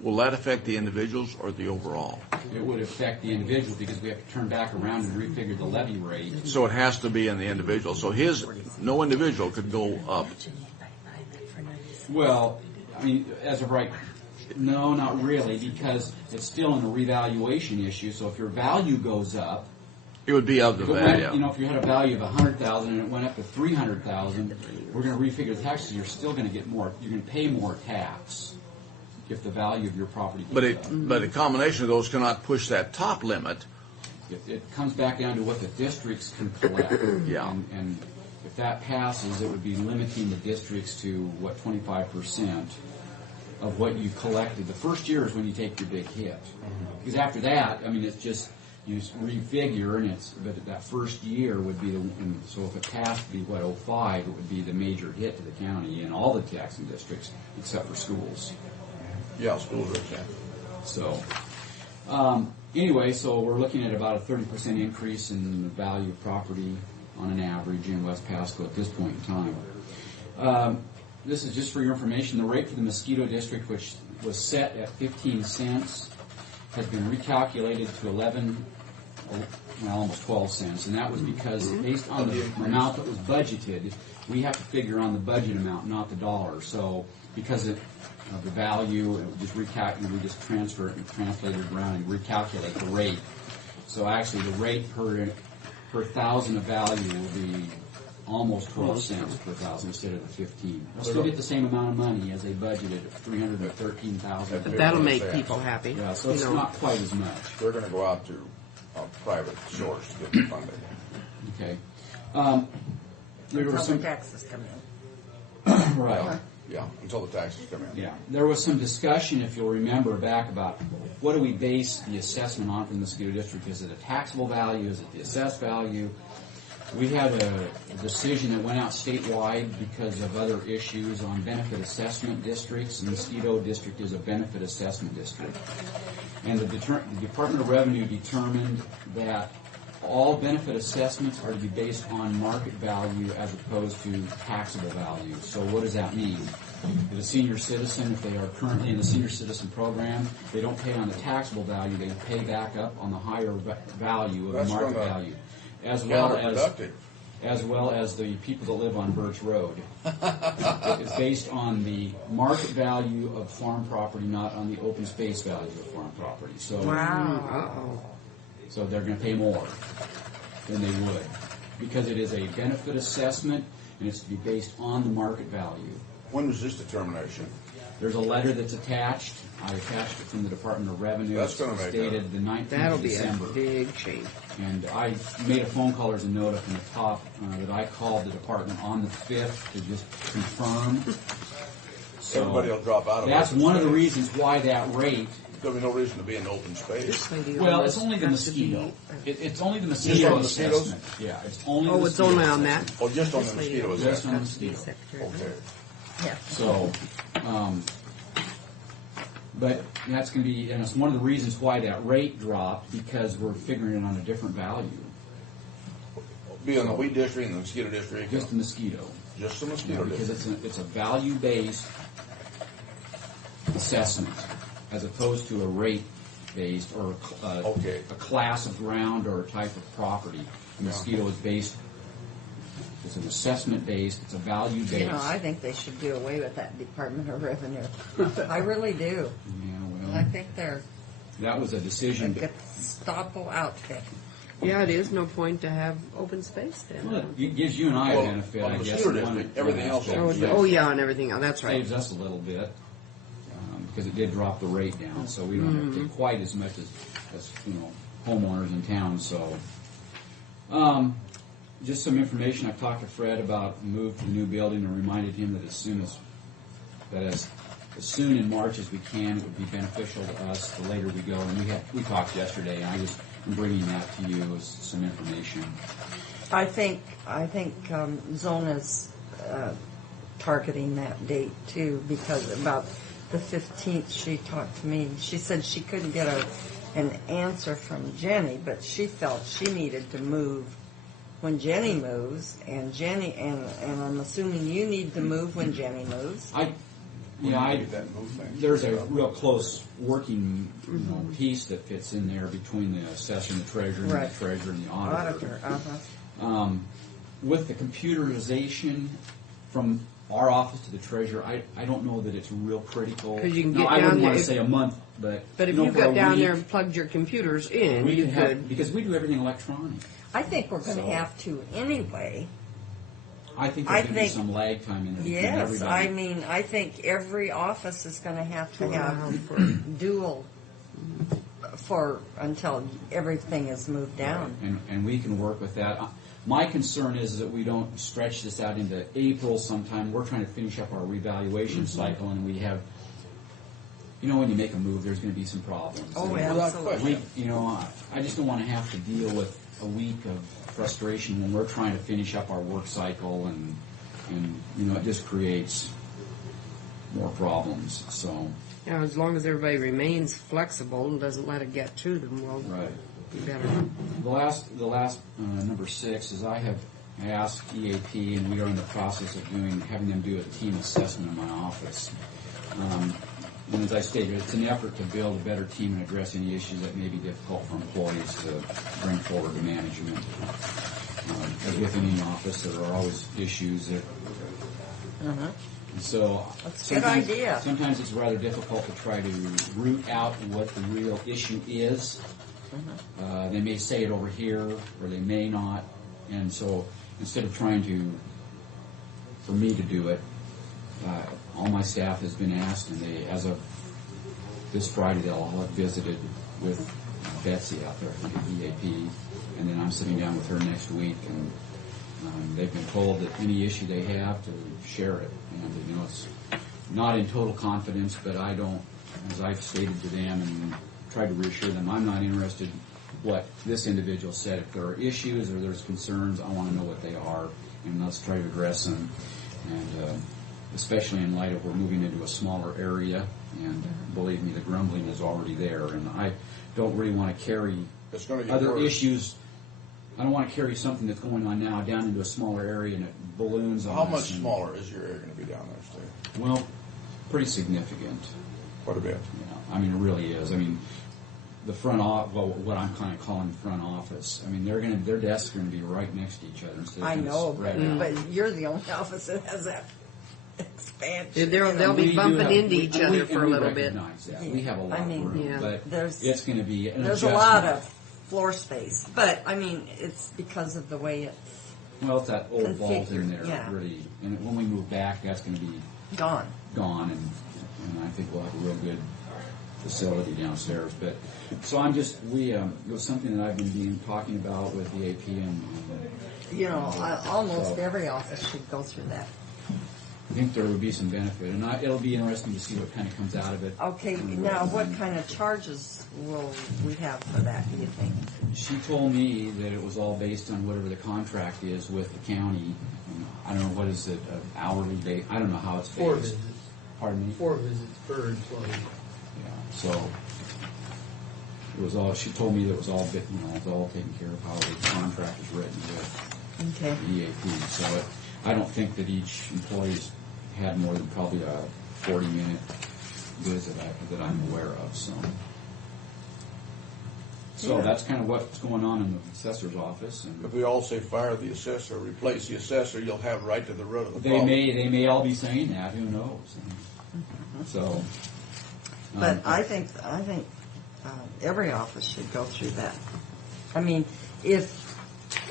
will that affect the individuals or the overall? It would affect the individual because we have to turn back around and refigure the levy rate. So it has to be in the individual. So no individual could go up. Well, I mean, as of right, no, not really, because it's still in a revaluation issue. So if your value goes up, it would be of the value. If you had a value of $100,000 and it went up to $300,000, we're going to refigure the taxes. You're still going to get more. You're going to pay more tax if the value of your property goes up. But a combination of those cannot push that top limit. It comes back down to what the districts can collect. Yeah. And if that passes, it would be limiting the districts to, 25% of what you collected. The first year is when you take your big hit. Because after that, I mean, it's just, you refigure, but that first year would be so if it passed to be, 05, it would be the major hit to the county and all the taxing districts except for schools. Yeah, schools are exempt. So, anyway, so we're looking at about a 30% increase in the value of property on an average in West Pasco at this point in time. This is just for your information. The rate for the Mosquito District, which was set at 15 cents, has been recalculated to almost 12 cents. And that was because based on the amount that was budgeted, we have to figure on the budget amount, not the dollar. So because of the value, we just transfer it and translate it around and recalculate the rate. So actually the rate per thousand of value will be almost 12 cents per thousand instead of the 15. We'll still get the same amount of money as they budgeted of $313,000. But that'll make people happy. Yeah, so it's not quite as much. They're going to go out to private source to get the funding. Okay. There Until were the some taxes come in. right. Yeah, until the taxes come in. Yeah, there was some discussion, if you'll remember, back about what do we base the assessment on from the mosquito district? Is it a taxable value? Is it the assessed value? We had a decision that went out statewide because of other issues on benefit assessment districts. The mosquito district is a benefit assessment district. And the Department of Revenue determined that all benefit assessments are to be based on market value as opposed to taxable value. So what does that mean? If a senior citizen, if they are currently in the senior citizen program, they don't pay on the taxable value, they pay back up on the higher value of the market value. As well as the people that live on Birch Road. It's based on the market value of farm property, not on the open space value of farm property. So, so they're going to pay more than they would because it is a benefit assessment and it's to be based on the market value. When was this determination? There's a letter that's attached. I attached it from the Department of Revenue. That's going to It's make dated the 19th That'll of be December. a big change. And I made a phone call, there's a note up in the top that I called the department on the 5th to just confirm. So Everybody will drop out of that's open one of the space. reasons why that rate. There'll be no reason to be in open space. Well, it's only the mosquito. It's only the Just mosquito on mosquitoes? assessment. Yeah, it's only the Oh, it's mosquito only on assessment. that? Oh, just on the mosquito Just assessment? on the mosquito. Okay. Yeah. So, but that's going to be, and it's one of the reasons why that rate dropped because we're figuring it on a different value. Be on the wheat district and the mosquito district? Just the mosquito. Just the mosquito Because district? it's a value-based assessment as opposed to a rate-based or a class of ground or a type of property. The mosquito is based, it's an assessment-based, it's a value-based. You know, I think they should do away with that Department of Revenue. I really do. Yeah, well, I think they're that was a decision. a Gestapo outfit. Yeah, it is no point to have open space then. Well, it gives you and I a Well, benefit, on I the guess. mosquito in district, one everything else aspect. Oh, yeah, and everything else, that's right. Saves us a little bit, because it did drop the rate down, so we don't have to pay quite as much as homeowners in town, so. Just some information, I've talked to Fred about the move to the new building and reminded him that as soon in March as we can, it would be beneficial to us the later we go, and we talked yesterday, and I was bringing that to you as some information. I think Zona's targeting that date too, because about the 15th she talked to me. She said she couldn't get an answer from Jenny, but she felt she needed to move when Jenny moves, and I'm assuming you need to move when Jenny moves. There's a real close working piece that fits in there between the assessor and the treasurer, and Right. the treasurer and the auditor. Uh-huh. With the computerization from our office to the treasurer, I don't know that it's real critical. 'Cause you can No, get I down wouldn't want there- to say a month, but But if you know, you for got a down week, there and plugged your computers in, we you can have, could. because we do everything electronic. I think we're going to So- have to anyway. I think there's going to be some lag time in there. between Yes, everybody. I mean, I think every office is going to have dual until everything is moved down. And we can work with that. My concern is that we don't stretch this out into April sometime. We're trying to finish up our revaluation cycle, and we have, when you make a move, there's going to be some problems. Oh, And absolutely. I just don't want to have to deal with a week of frustration when we're trying to finish up our work cycle, and it just creates more problems. So. Yeah, as long as everybody remains flexible and doesn't let it get to them, we'll be better. The last number 6 is I have asked EAP, and we are in the process of having them do a team assessment in my office. And as I stated, it's an effort to build a better team and address any issues that may be difficult for employees to bring forward to management. As with any office, there are always issues that. Uh-huh. So That's a good idea. Sometimes it's rather difficult to try to root out what the real issue is. They may say it over here, or they may not. And so instead of trying for me to do it, all my staff has been asked, and as of this Friday, they'll all have visited with Betsy out there at the EAP, and then I'm sitting down with her next week, and they've been told that any issue they have to share it. And, you know, it's not in total confidence, but I don't, as I've stated to them and tried to reassure them, I'm not interested what this individual said. If there are issues or there's concerns, I want to know what they are, and let's try to address them. And especially in light of we're moving into a smaller area, and believe me, the grumbling is already there, and I don't really want to carry other issues. I don't want to carry something that's going on now down into a smaller area and it balloons on How us. much smaller is your area going to be down there, Steve? Well, pretty significant. Quite a bit. Yeah, I mean, it really is. I mean, the front office, well, what I'm kind of calling the front office. I mean, their desks are going to be right next to each other instead of I kind of know, spread out. but you're the only office that has that expansion. They'll be bumping into each other for a little bit. That. We have a lot of room, but it's going to be an there's adjustment. a lot of floor space, but I mean, it's because of the way it's Well, it's that old vault in there, yeah. really. And when we move back, that's going to be gone, and I think we'll have a real good facility downstairs. But so I'm just it was something that I've been talking about with the AP and you know, almost every office should go through that. I think there would be some benefit, and it'll be interesting to see what kind of comes out of it. Okay, now what kind of charges will we have for that, do you think? She told me that it was all based on whatever the contract is with the county. I don't know, what is it, hourly base? I don't know how it's based. 4 visits. Pardon me? 4 visits per employee. Yeah, so it was all, she told me that it was all, it was all taken care of, how the contract is written with the EAP. So I don't think that each employee's had more than probably a 40-minute visit that I'm aware of. So that's kind of what's going on in the assessor's office. And if we all say fire the assessor, replace the assessor, you'll have right to the root of the they problem. they may all be saying that. Who knows? So, but I think every office should go through that. I mean, if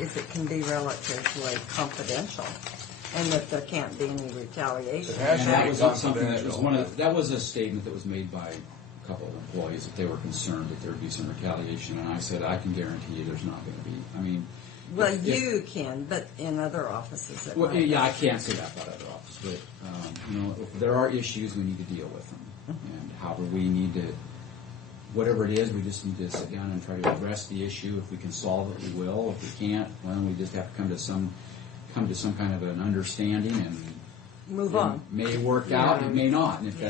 it can be relatively confidential, and that there can't be any retaliation. And that was something that was that was a statement that was made by a couple of employees that they were concerned that there would be some retaliation, and I said I can guarantee you there's not going to be. I mean, well, you can, but in other offices, well, yeah, I can't say that about other offices, but if there are issues, we need to deal with them, and however we need to. Whatever it is, we just need to sit down and try to address the issue. If we can solve it, we will. If we can't, well, we just have to come to some kind of an understanding and move on. It may work out, it may not. And if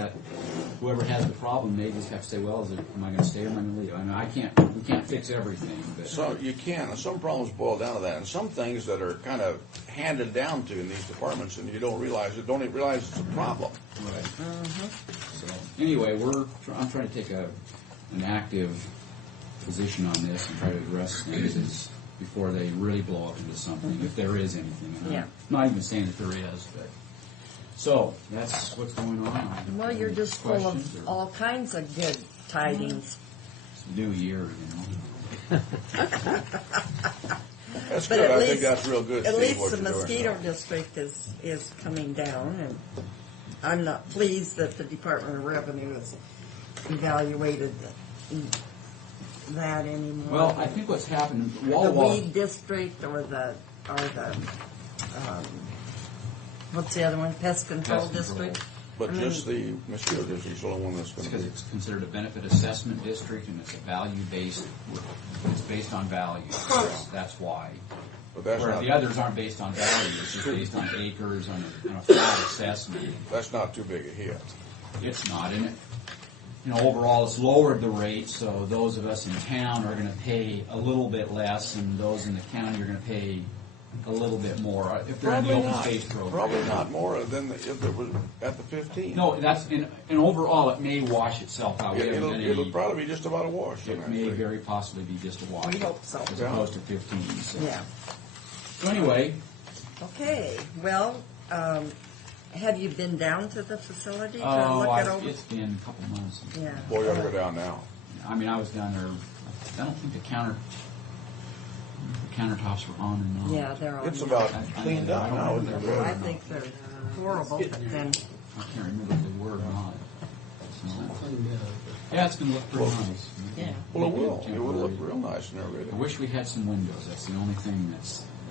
whoever has the problem may just have to say, well, am I going to stay or am I going to leave? I mean, we can't fix everything. But So you can, and some problems boil down to that, and some things that are kind of handed down to in these departments, and you don't even realize it's a problem. Right. So anyway, I'm trying to take an active position on this and try to address things before they really blow up into something, if there is anything. And I'm not even saying that there is, but so that's what's going on. Well, you're just full of all kinds of good tidings. It's a new year, That's But good. at I least, think that's real good. At Steve, least what the you're doing. mosquito district is coming down, and I'm not pleased that the Department of Revenue has evaluated that anymore. Well, I think what's happened, the weed district or the what's the other one? Pest control district. But just the mosquito district is the only one that's going to because be. it's considered a benefit assessment district and it's a value-based, it's based on value. That's why. But that's Where not, the others aren't based on value, it's just based on acres, on a flat assessment. That's not too big a hit. It's not, and overall it's lowered the rate, so those of us in town are going to pay a little bit less, and those in the county are going to pay a little bit more if they're in the open space program. Probably not more than if it was at the 15. No, that's and overall it may wash itself out. It'll probably be just about a wash. It may very possibly be just a wash. We hope so. As opposed to 15. So. Yeah. So anyway. Okay. Well, have you been down to the facility to look it over? It's been a couple months. Yeah. Boy, you ought to go down now. I mean, I was down there. I don't think the countertops were on and on. Yeah, they're on. It's about cleaned up now, isn't it? I think they're horrible. And I can't remember if they were or not. Yeah, it's going to look pretty nice. Yeah. Well, it will. It will look real nice and I everything. wish we had some windows. That's the only thing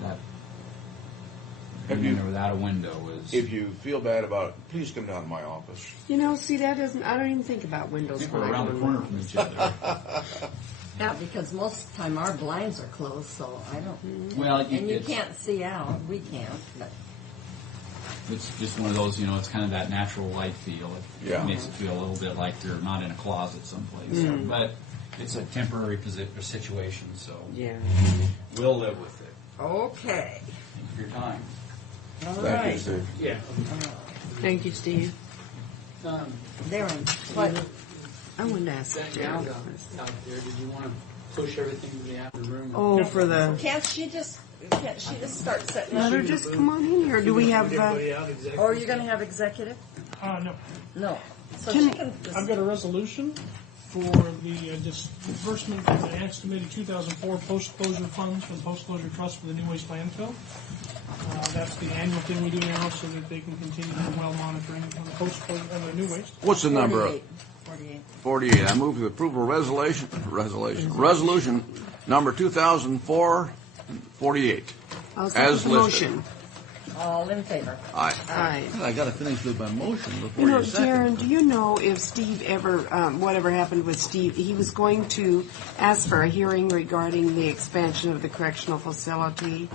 that Have being you- there without a window is. If you feel bad about it, please come down to my office. You know, see, that doesn't, I don't even think about I windows. think we're when I around go the to corner work. from each other. Yeah, because most of the time our blinds are closed, so I don't. Well, and you it's- can't see out. We can't. But It's just one of those, it's kind of that natural light feel. It Yeah. makes it feel a little bit like you're not in a closet someplace. Mm. But it's a temporary situation, so Yeah. we'll live with it. okay. Thank you for your time. All Thank you, right. Steve. Yeah. Thank you, Steve. Darren, what? I wanted to ask That Joe. gal's out there, did you want to push everything to the after room? Oh, for the, Can't she just start setting let up? her just come on in here. Do we have, Everybody out, executive Or are you going to have executive? No. No. So Can- she can. I've got a resolution for the disbursement of the estimated 2004 post-closure funds from Post-Closure Trust for the New Waste landfill. That's the annual thing we do now so that they can continue the well monitoring on the post-closure, on the new waste. What's the number? 48. 48. I move the approval of resolution number 2004-48. I'll As second the listed. motion. All in favor? Aye. Aye. I got to finish with my motion before You know, you second. Darren, do you know if Steve ever, whatever happened with Steve, he was going to ask for a hearing regarding the expansion of the correctional facility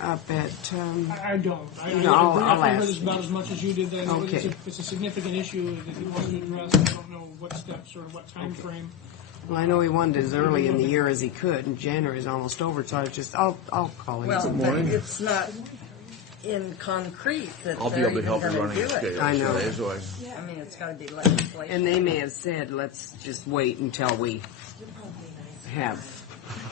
up at, I don't. I No, I'll heard ask. as about as much as you did. I know Okay. it's a significant issue that he wants to address. I don't know what steps or what time frame. well, I know he wanted as early in the year as he could, and January is almost over, so I'll call him. Well, some but morning. it's not in concrete that I'll be they're able to help you even running going the to do it. scale. I know. So I mean, it's got to be legislation. And they may have said, let's just wait until we have,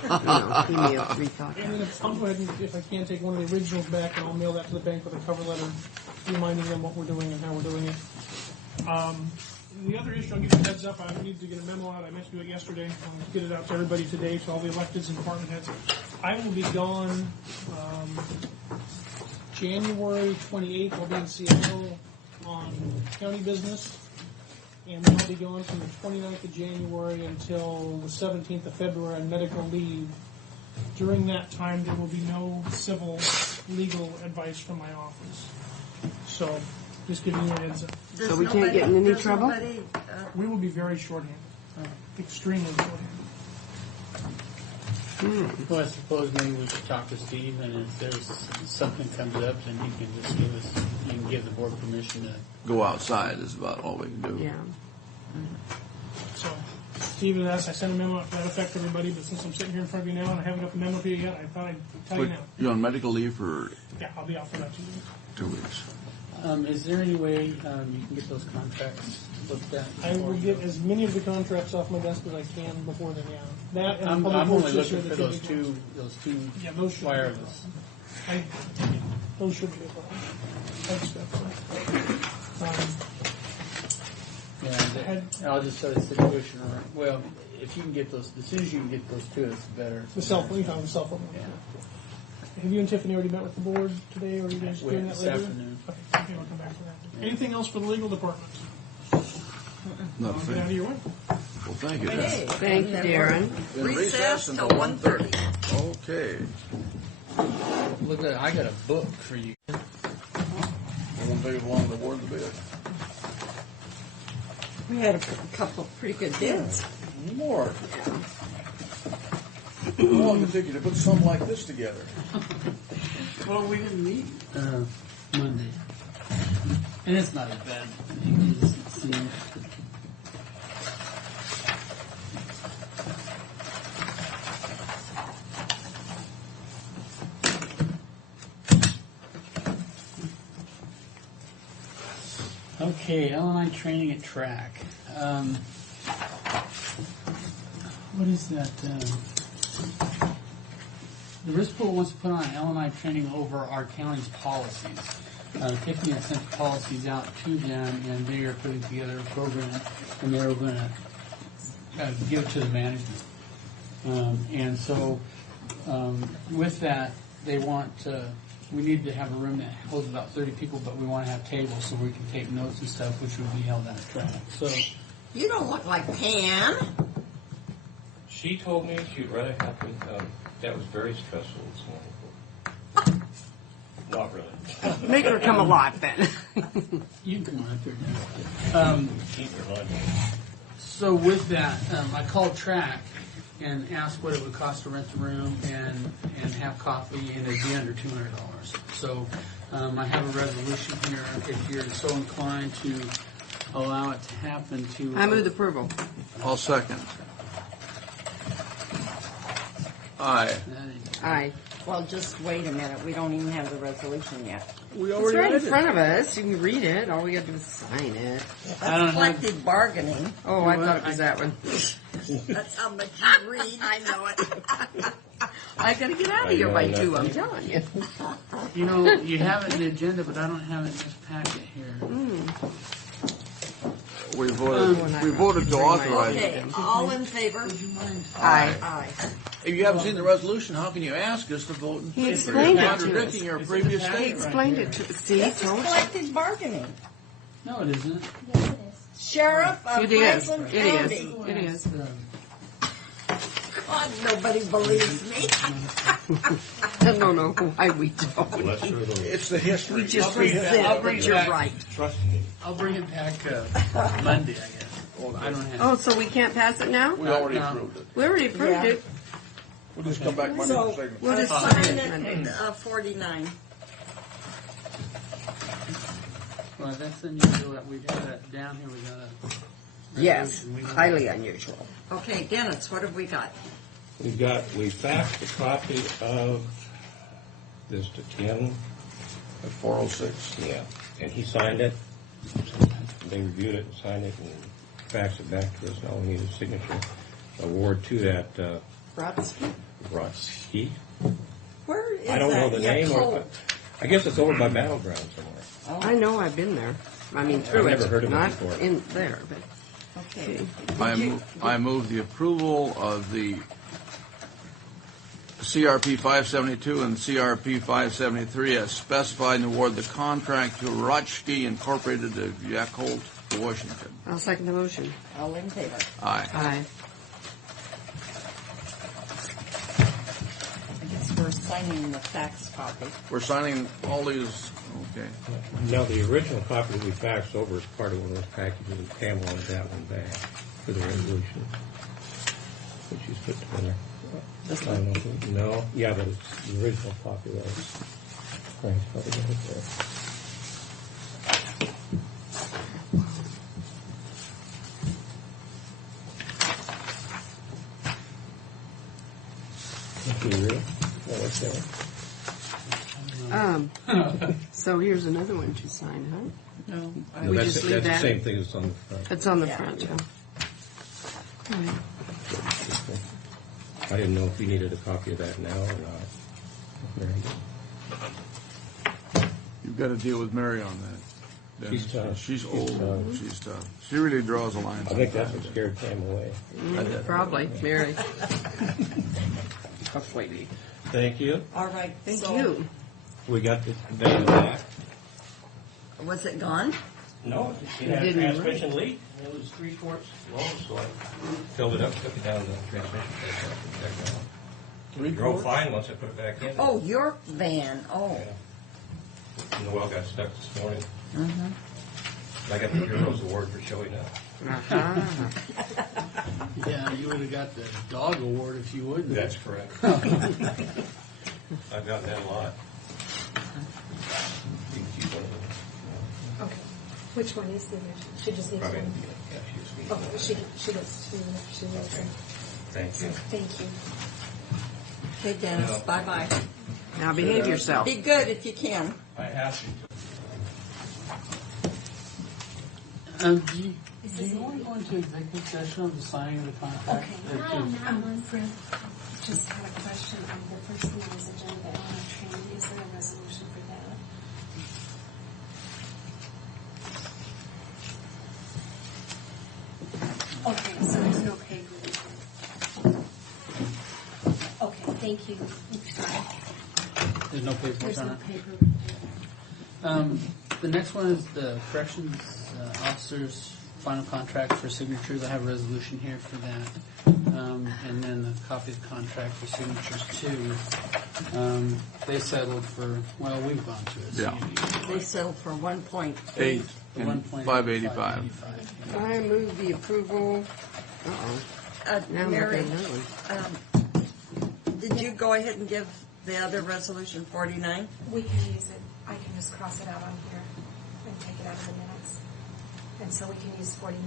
he may have rethought And that. I'll go ahead and, if I can, take one of the originals back, and I'll mail that to the bank with a cover letter reminding them what we're doing and how we're doing it. The other issue, I'll give you a heads up, I need to get a memo out, I meant to do it yesterday, I'll get it out to everybody today, to all the electeds and department heads. I will be gone, January 28th, I'll be in Seattle on county business, and then I'll be gone from the 29th of January until the 17th of February on medical leave. During that time, there will be no civil legal advice from my office. So, just giving you a heads up. So we can't get in any trouble? We will be very shorthanded, extremely shorthanded. Well, I suppose maybe we should talk to Steve, and if there's something comes up, then you can just you can give the board permission to. go outside is about all we can do. Yeah. So, Steve had asked, I sent a memo out to that effect to everybody, but since I'm sitting here in front of you now and I haven't got the memo to you yet, I thought I'd tell you But now. you're on medical leave for Yeah, I'll be out for about 2 weeks. 2 weeks. Is there any way you can get those contracts looked at? I will get as many of the contracts off my desk as I can before then, yeah. That and I'm public only works this looking year, for the those big ones. two Yeah, those should wireless. Those should be a problem. I expect so. Yeah, I'll just set a situation around. Well, if you can get those, as soon as you can get those to us, the better. The cell phone, you're talking the cell phone. Yeah. Have you and Tiffany already met with the board today, or are you guys We doing have that this later? afternoon. Okay, we'll come back to that. Anything else for the legal department? Nothing. Get out of your way. Well, thank you, Hey, Dan. Thank you, Darren. Recess till 1:30. Okay. Look at, I got a book for you. It won't take long to award the bid. We had a couple of pretty good bids. More. How long did it take you to put something like this together? Well, we didn't meet Monday, and it's not as bad as it seems. Okay, LNI training at track. What is that? The risk pool wants to put on LNI training over our county's policies. Tiffany had sent the policies out to them, and they are putting together a program, and they're going to give it to the management. And so, with that, they want we need to have a room that holds about 30 people, but we want to have tables so we can take notes and stuff, which would be held on a track. So You don't look like Pam. She told me she'd rather have me come. That was very stressful this morning. Not really. Make her come alive then. you can come on up here now. Keep your lunch. So with that, I called Track and asked what it would cost to rent the room and have coffee, and it'd be under $200. So I have a resolution here. If you're so inclined to allow it to happen, to I move the approval. I'll second. Aye. Aye. Well, just wait a minute. We don't even have the resolution yet. We It's right in front of us. You can read it. All we got to do is sign it. That's collective bargaining. Oh, I thought it was that one. That's how much you read. I know it. I got to get out of here by 2, I'm telling you. You know, you have it in the agenda, but I don't have it in this packet here. We voted to authorize it. Okay, all in favor? Aye. Aye. If you haven't seen the resolution, how can you ask us to vote in He favor? explained You're it to us. contradicting your previous He statement. explained it to us. See, This is told you. collective bargaining. No, it isn't. Sheriff of It is. Franklin It is. County. It is. God, nobody believes me. No, why we don't. It's the history. We just I'll bring resent it that you're back. right. Trust me. I'll bring it back Monday, I guess. Well, I don't have Oh, so we can't pass it now? We already approved it. We already approved Yeah. it. We'll just come back Monday for So, signature. We'll just sign sign it it. at 49. Well, that's unusual that we've had that down here. We got a Yes, resolution. We don't- highly unusual. Okay, Dennis, what have we got? We faxed a copy of this to Tim. At 406. Yeah, and he signed it. They reviewed it and signed it and faxed it back to us. Now we need a signature award to that Brodsky? Brodsky. Where is I don't know that the name. Yakult? I guess it's over by Battleground somewhere. Oh, I know, I've been there. I mean, through I've it. never heard of it Not before. in there, but. okay. I move the approval of the CRP 572 and CRP 573 as specified and award the contract to Rochke Incorporated of Yakult, Washington. I'll second the motion. All in favor? Aye. Aye. I guess we're signing the fax copy. We're signing all these, okay. Now, the original copy that we faxed over is part of one of those packages, and Pam wanted that one back for the resolution, which she's put together. This I don't know if no, yeah, but it's the original copy that was. Frank's probably got it there. Thank you, Rita. Oh, what's that? So here's another one to sign, huh? No, No, We that's just the leave that? same thing as on the front. It's on the Yeah. front, yeah. All right. I didn't know if you needed a copy of that now or not. Very good. You've got to deal with Mary on that. She's tough. She's She's old. tough. She's tough. She really draws a line. I think that's sometimes. what scared Pam away. Probably, Mary. Tough lady. Thank you. All right. Thank so you. We got the van back. Was it gone? No, it You had a didn't transmission leak. It was 3 quarts long, so I filled it up, took it down to the transmission station. It drove fine once I put it back in. Oh, your van. Oh. And the well got stuck this morning. Mm-hmm. I got the Heroes Award for showing up. Uh-huh. Yeah, you would have got the dog award if you wouldn't. That's correct. I've gotten that a lot. You can keep one of them. Okay. Which one is the original? She just needs Probably, one. yeah, she just Oh, she gets two. She needs one. Thank you. Thank you. Okay, Dennis. Bye-bye. Now behave yourself. Be good if you can. I have to. Do you want to go into executive session on the signing of the contract? Fred, just had a question on the first thing on this agenda, the Eleanor training. Is there a resolution for that? Okay, so there's no pay agreement. Okay, thank you. Sorry. There's no paperwork There's on no it? paper. The next one is the corrections officer's final contract for signatures. I have a resolution here for that. And then a copy of the contract for signatures too. They settled for, well, we've gone through it. so Yeah. They settled for 1.8. 8 The and 1.85. 585. I move the approval. Uh-oh. Now I'm Mary, looking at another one. did you go ahead and give the other resolution 49? We can use it, I can just cross it out on here and take it out of the minutes. And so we can use 49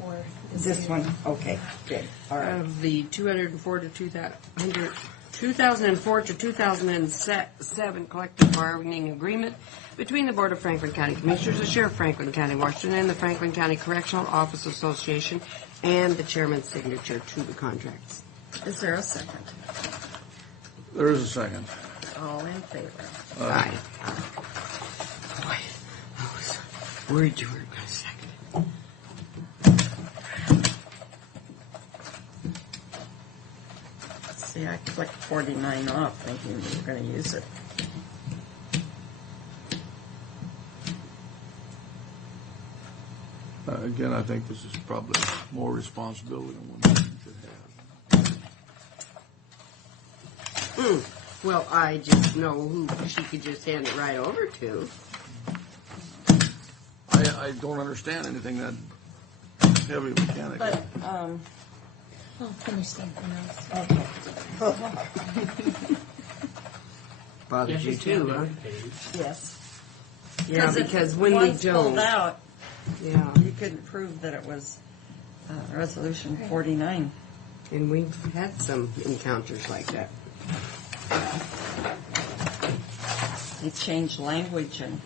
for This year. one? Okay, good. All right. Of the 2004 to 2004 to 2007 collective bargaining agreement between the Board of Franklin County Commissioners, the Sheriff of Franklin County, Washington, and the Franklin County Correctional Office Association, and the chairman's signature to the contracts. Is there a second? There is a second. All in favor? Aye. Boy, I was worried you weren't going to second it. See, I clicked 49 off thinking we were going to use it. Again, I think this is probably more responsibility than one person should have. Well, I just know who she could just hand it right over to. I don't understand anything that heavy mechanical. But, I'll finish something else. okay. Bothers you too, huh? Yes. Yeah, if because when we one's pulled don't, out, yeah, you couldn't prove that it was resolution 49. and we've had some encounters like that. They changed language and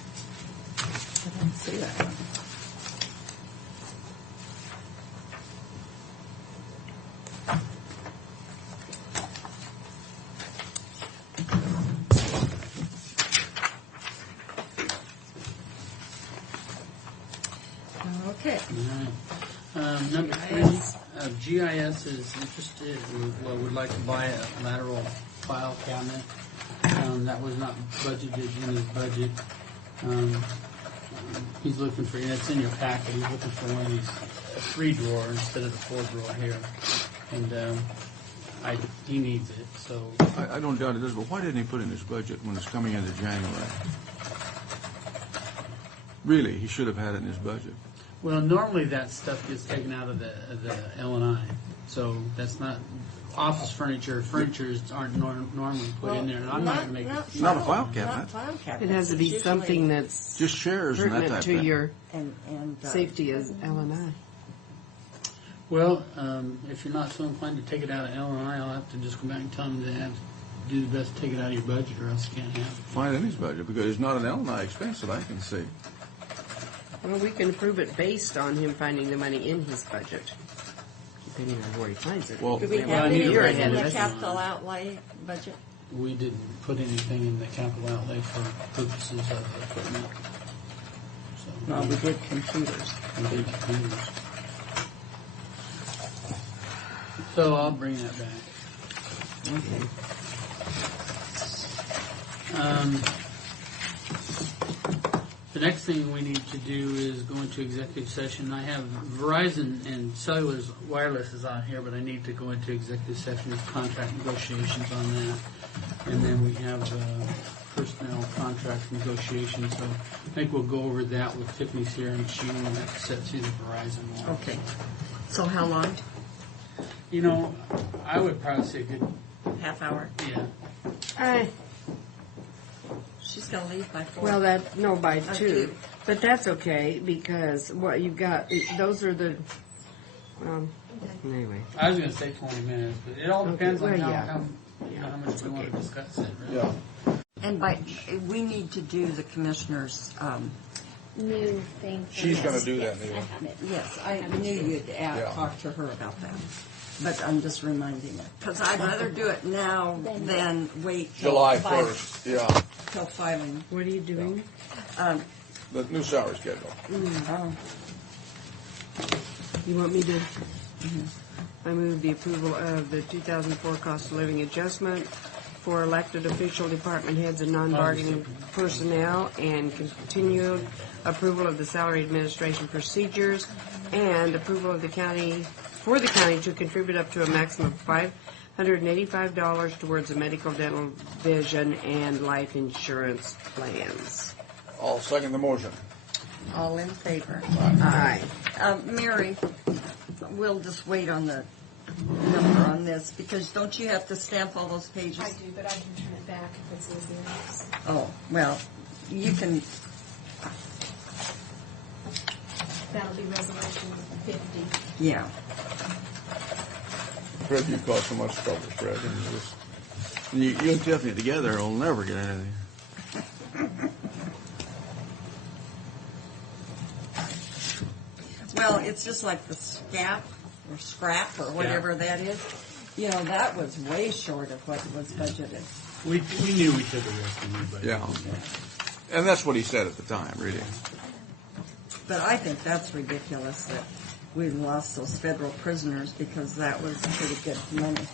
I didn't see that one. Okay. Number 3, GIS is interested, would like to buy a lateral file cabinet. That was not budgeted in his budget. He's looking for, and it's in your packet, he's looking for one of these 3-drawer instead of the 4-drawer here. And he needs it, so. I don't doubt it is, but why didn't he put it in his budget when it's coming into January? Really, he should have had it in his budget. Well, normally that stuff gets taken out of the L&I, so that's not, office furniture aren't normally put in there, and I'm not going to make it. Not a file cabinet. Not file cabinets. It has to be It's something that's Just chairs and that pertinent type to of your and safety as L&I. Well, if you're not so inclined to take it out of L&I, I'll have to just go back and tell them to have to do the best to take it out of your budget, or else you can't have it. Find in his budget, because it's not an L&I expense that I can see. Well, we can approve it based on him finding the money in his budget, depending on where he finds it. Well, Do we Well, have I need to You're anything ahead in of the us. capital outlay budget? We didn't put anything in the capital outlay for purposes of equipment. So, No, we did computers. we did computers. So I'll bring that back. Okay. The next thing we need to do is go into executive session. I have Verizon and Cellular Wireless is on here, but I need to go into executive session with contract negotiations on that. And then we have personnel contract negotiations. So I think we'll go over that with Tiffany's here, and she will have to set through the Verizon one. Okay. So how long? You know, I would probably say a good Half hour? Yeah. She's going to leave by 4. Well, by By 2. But that's okay, because what you've got, those are the, anyway. I was going to say 20 minutes, but it all depends on Okay, well, how much we want to discuss it. Really. Yeah. And we need to do the commissioner's, New thing. for She's gonna this. do that, Yes, Neil. I have it. yes, I knew you'd Yeah. talk to her about that. But I'm just reminding her. Because I'd rather do it now than wait till July filing. 1st, yeah, Till filing. What are you doing? the new salary schedule. Oh. You want me to? I move the approval of the 2004 cost of living adjustment for elected official department heads and non-bargaining personnel, and continued approval of the salary administration procedures, and approval of the county, for the county to contribute up to a maximum of $585 towards the medical, dental, vision, and life insurance plans. I'll second the motion. All in favor? Aye. Mary, we'll just wait on the number on this, because don't you have to stamp all those pages? I do, but I can turn it back if it's easier. Oh, well, you can, That'll be resolution 50. yeah. Fred, you cause so much trouble, Fred. And you and Tiffany together will never get anything. Well, it's just like the scrap or whatever that is. You know, that was way short of what was budgeted. We knew we took a risk when we budgeted. Yeah. And that's what he said at the time, really. But I think that's ridiculous that we lost those federal prisoners, because that was pretty good money.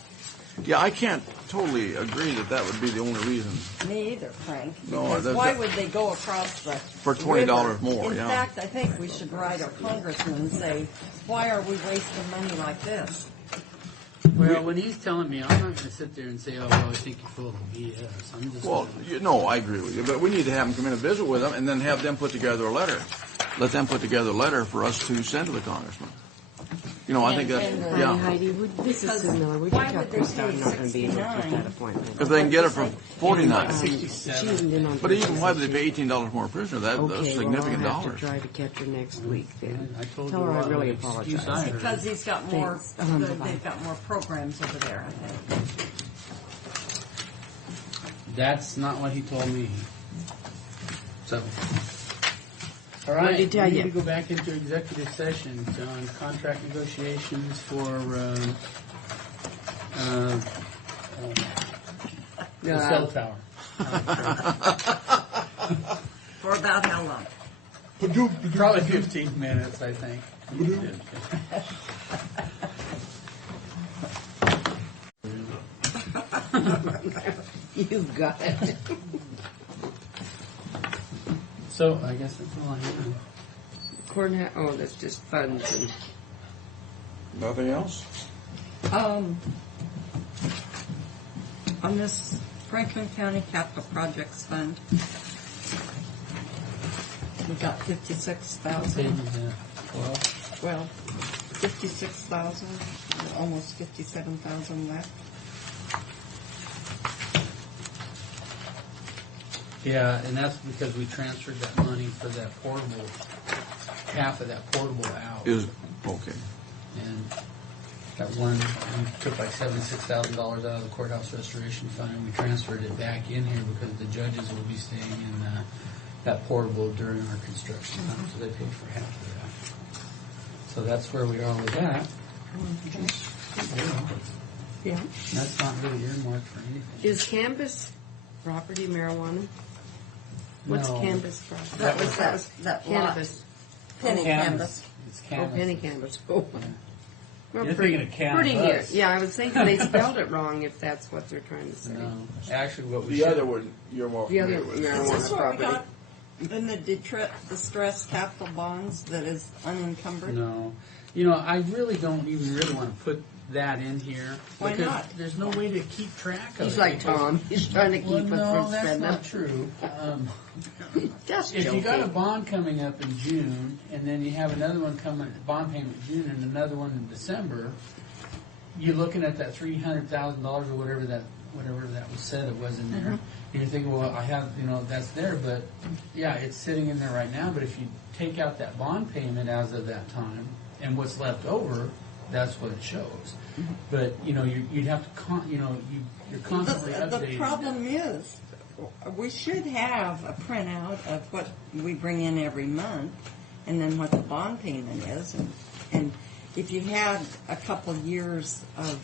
Yeah, I can't totally agree that that would be the only reason. Me either, Frank. No, Because that's- why would they go across the For $20 river? more, In yeah. fact, I think we should write our congressman and say, why are we wasting money like this? Well, when he's telling me, I'm not going to sit there and say, oh, well, I think you're full of BS. I'm just Well, no, I agree with you, but we need to have them come in and visit with them, and then have them put together a letter. Let them put together a letter for us to send to the congressman. You know, I think that's, yeah. Heidi, this is Sue Miller. Would you why tell would they Krista I'm pay not going to be able to keep 69? that appointment? If they can get it for 49. She hasn't been on. But even why would they pay $18 more a prisoner? That's Okay, significant well, I'll have dollars. to try to catch her next week then. I told Tell you her I what, really what excuse I apologize. heard. Because he's got more, Thanks. Bye-bye. they've got more programs over there, I think. That's not what he told me. So, all What right, did he tell we need you? to go back into executive session on contract negotiations for the cell tower. For about how long? Probably 15 minutes, I think. You got it. So, I guess that's all I have. Cornell, oh, that's just funds and. Nothing else? On this Franklin County Capital Projects Fund, we got 56,000. Well, 56,000, almost 57,000 left. Yeah, and that's because we transferred that money for that portable, half of that portable out. Is, okay. And that one, we took like $76,000 out of the courthouse restoration fund, and we transferred it back in here because the judges will be staying in that portable during our construction time, so they paid for half of that. So that's where we are with that. Yeah. That's not really earmarked for anything. Is Campus property marijuana? What's No. Campus property? That was that lot. Cannabis. Penny Canvas. canvas. It's Oh, canvas. penny canvas. Oh. Well, You're pretty, thinking of pretty near. canvas. Yeah, I was thinking they spelled it wrong if that's what they're trying to say. No, actually what we The should... other one, you're more The other familiar with. marijuana Is this what we property. got? In the distressed capital bonds that is unencumbered? No. I really don't even really want to put that in here. Why because not? There's no way to keep track of He's it. like because- Tom. He's trying to keep us no, from that's spending. not true. Just If you got a joking. bond coming up in June, and then you have another one coming, bond payment in June, and another one in December, you're looking at that $300,000 or whatever that was said it was in there. Mhm. And you're thinking, well, I have, that's there, but yeah, it's sitting in there right now. But if you take out that bond payment as of that time, and what's left over, that's what it shows. But you'd have to, you're constantly The updating. problem is, we should have a printout of what we bring in every month, and then what the bond payment is, and if you had a couple years of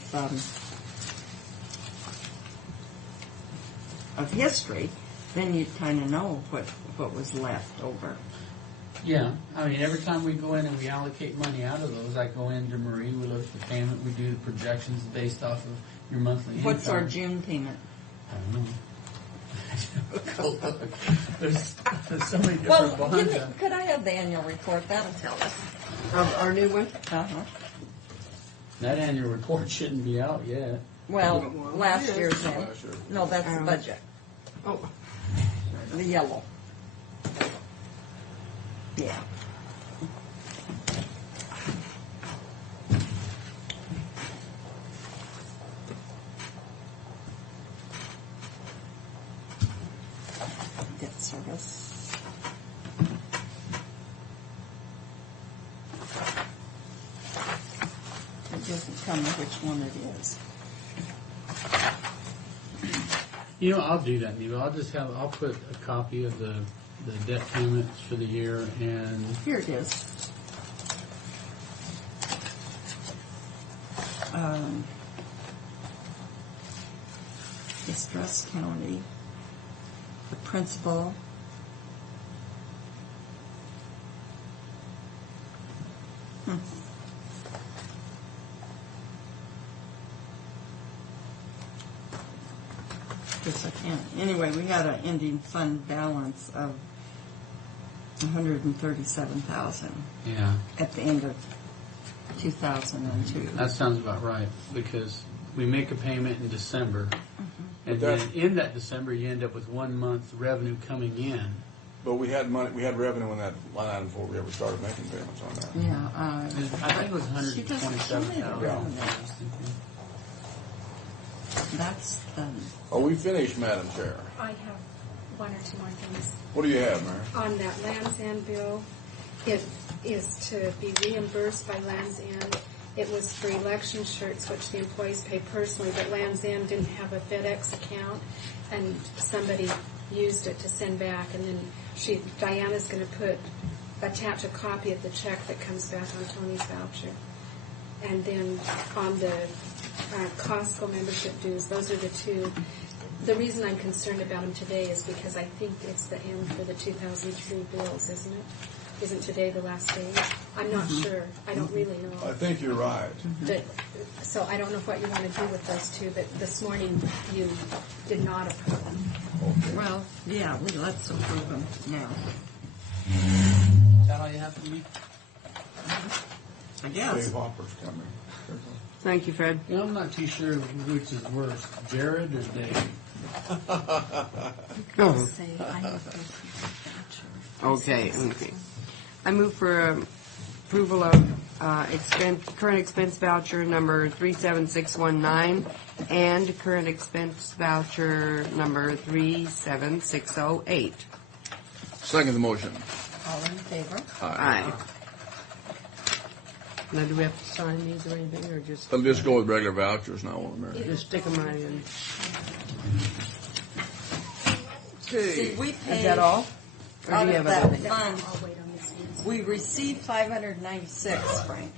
history, then you'd kind of know what was left over. Yeah, every time we go in and we allocate money out of those, I go into Marie, we look at the payment, we do the projections based off of your monthly income. What's our June payment? I don't know. There's so many different Well, bonds. could I have the annual report? That'll tell us. Our new one? Uh-huh. That annual report shouldn't be out yet. Well, last year's then. Last year. No, that's the budget. Oh. The yellow. Yeah. Debt service. It doesn't tell me which one it is. I'll do that, Neva. I'll put a copy of the debt payments for the year and. Here it is. Distress County, the principal. Guess I can't. Anyway, we had an ending fund balance of $137,000 Yeah. at the end of 2002. That sounds about right, because we make a payment in December, and But then in that December, you end up with 1 month revenue coming in. But we had money, we had revenue in that line item before we ever started making payments on that. Yeah, I think it was she doesn't show me the 127,000. revenue. That's the. Are we finished, Madam Chair? I have one or two more things. What do you have, Mary? On that Land's End bill, it is to be reimbursed by Land's End. It was for election shirts, which the employees pay personally, but Land's End didn't have a FedEx account, and somebody used it to send back, and then Diana's going to attach a copy of the check that comes back on Tony's voucher. And then on the Costco membership dues, those are the two. The reason I'm concerned about them today is because I think it's the end for the 2003 bills, isn't it? Isn't today the last day? I'm not sure. I don't really know. I think you're right. So I don't know what you want to do with those two, but this morning you did not approve them. Well, yeah, let's approve them now. Is that all you have for me? I guess. Dave Hopper's coming. Thank you, Fred. I'm not too sure which is worse, Jared or Dave. Okay. I move for approval of current expense voucher number 37619 and current expense voucher number 37608. Second the motion. All in favor? Aye. Now, do we have to sign these or anything, or just? I'll just go with regular vouchers now, won't Mary? Just stick them right in. See, we Is paid that all? Or out do you of have that other? fund. We received 596, Frank.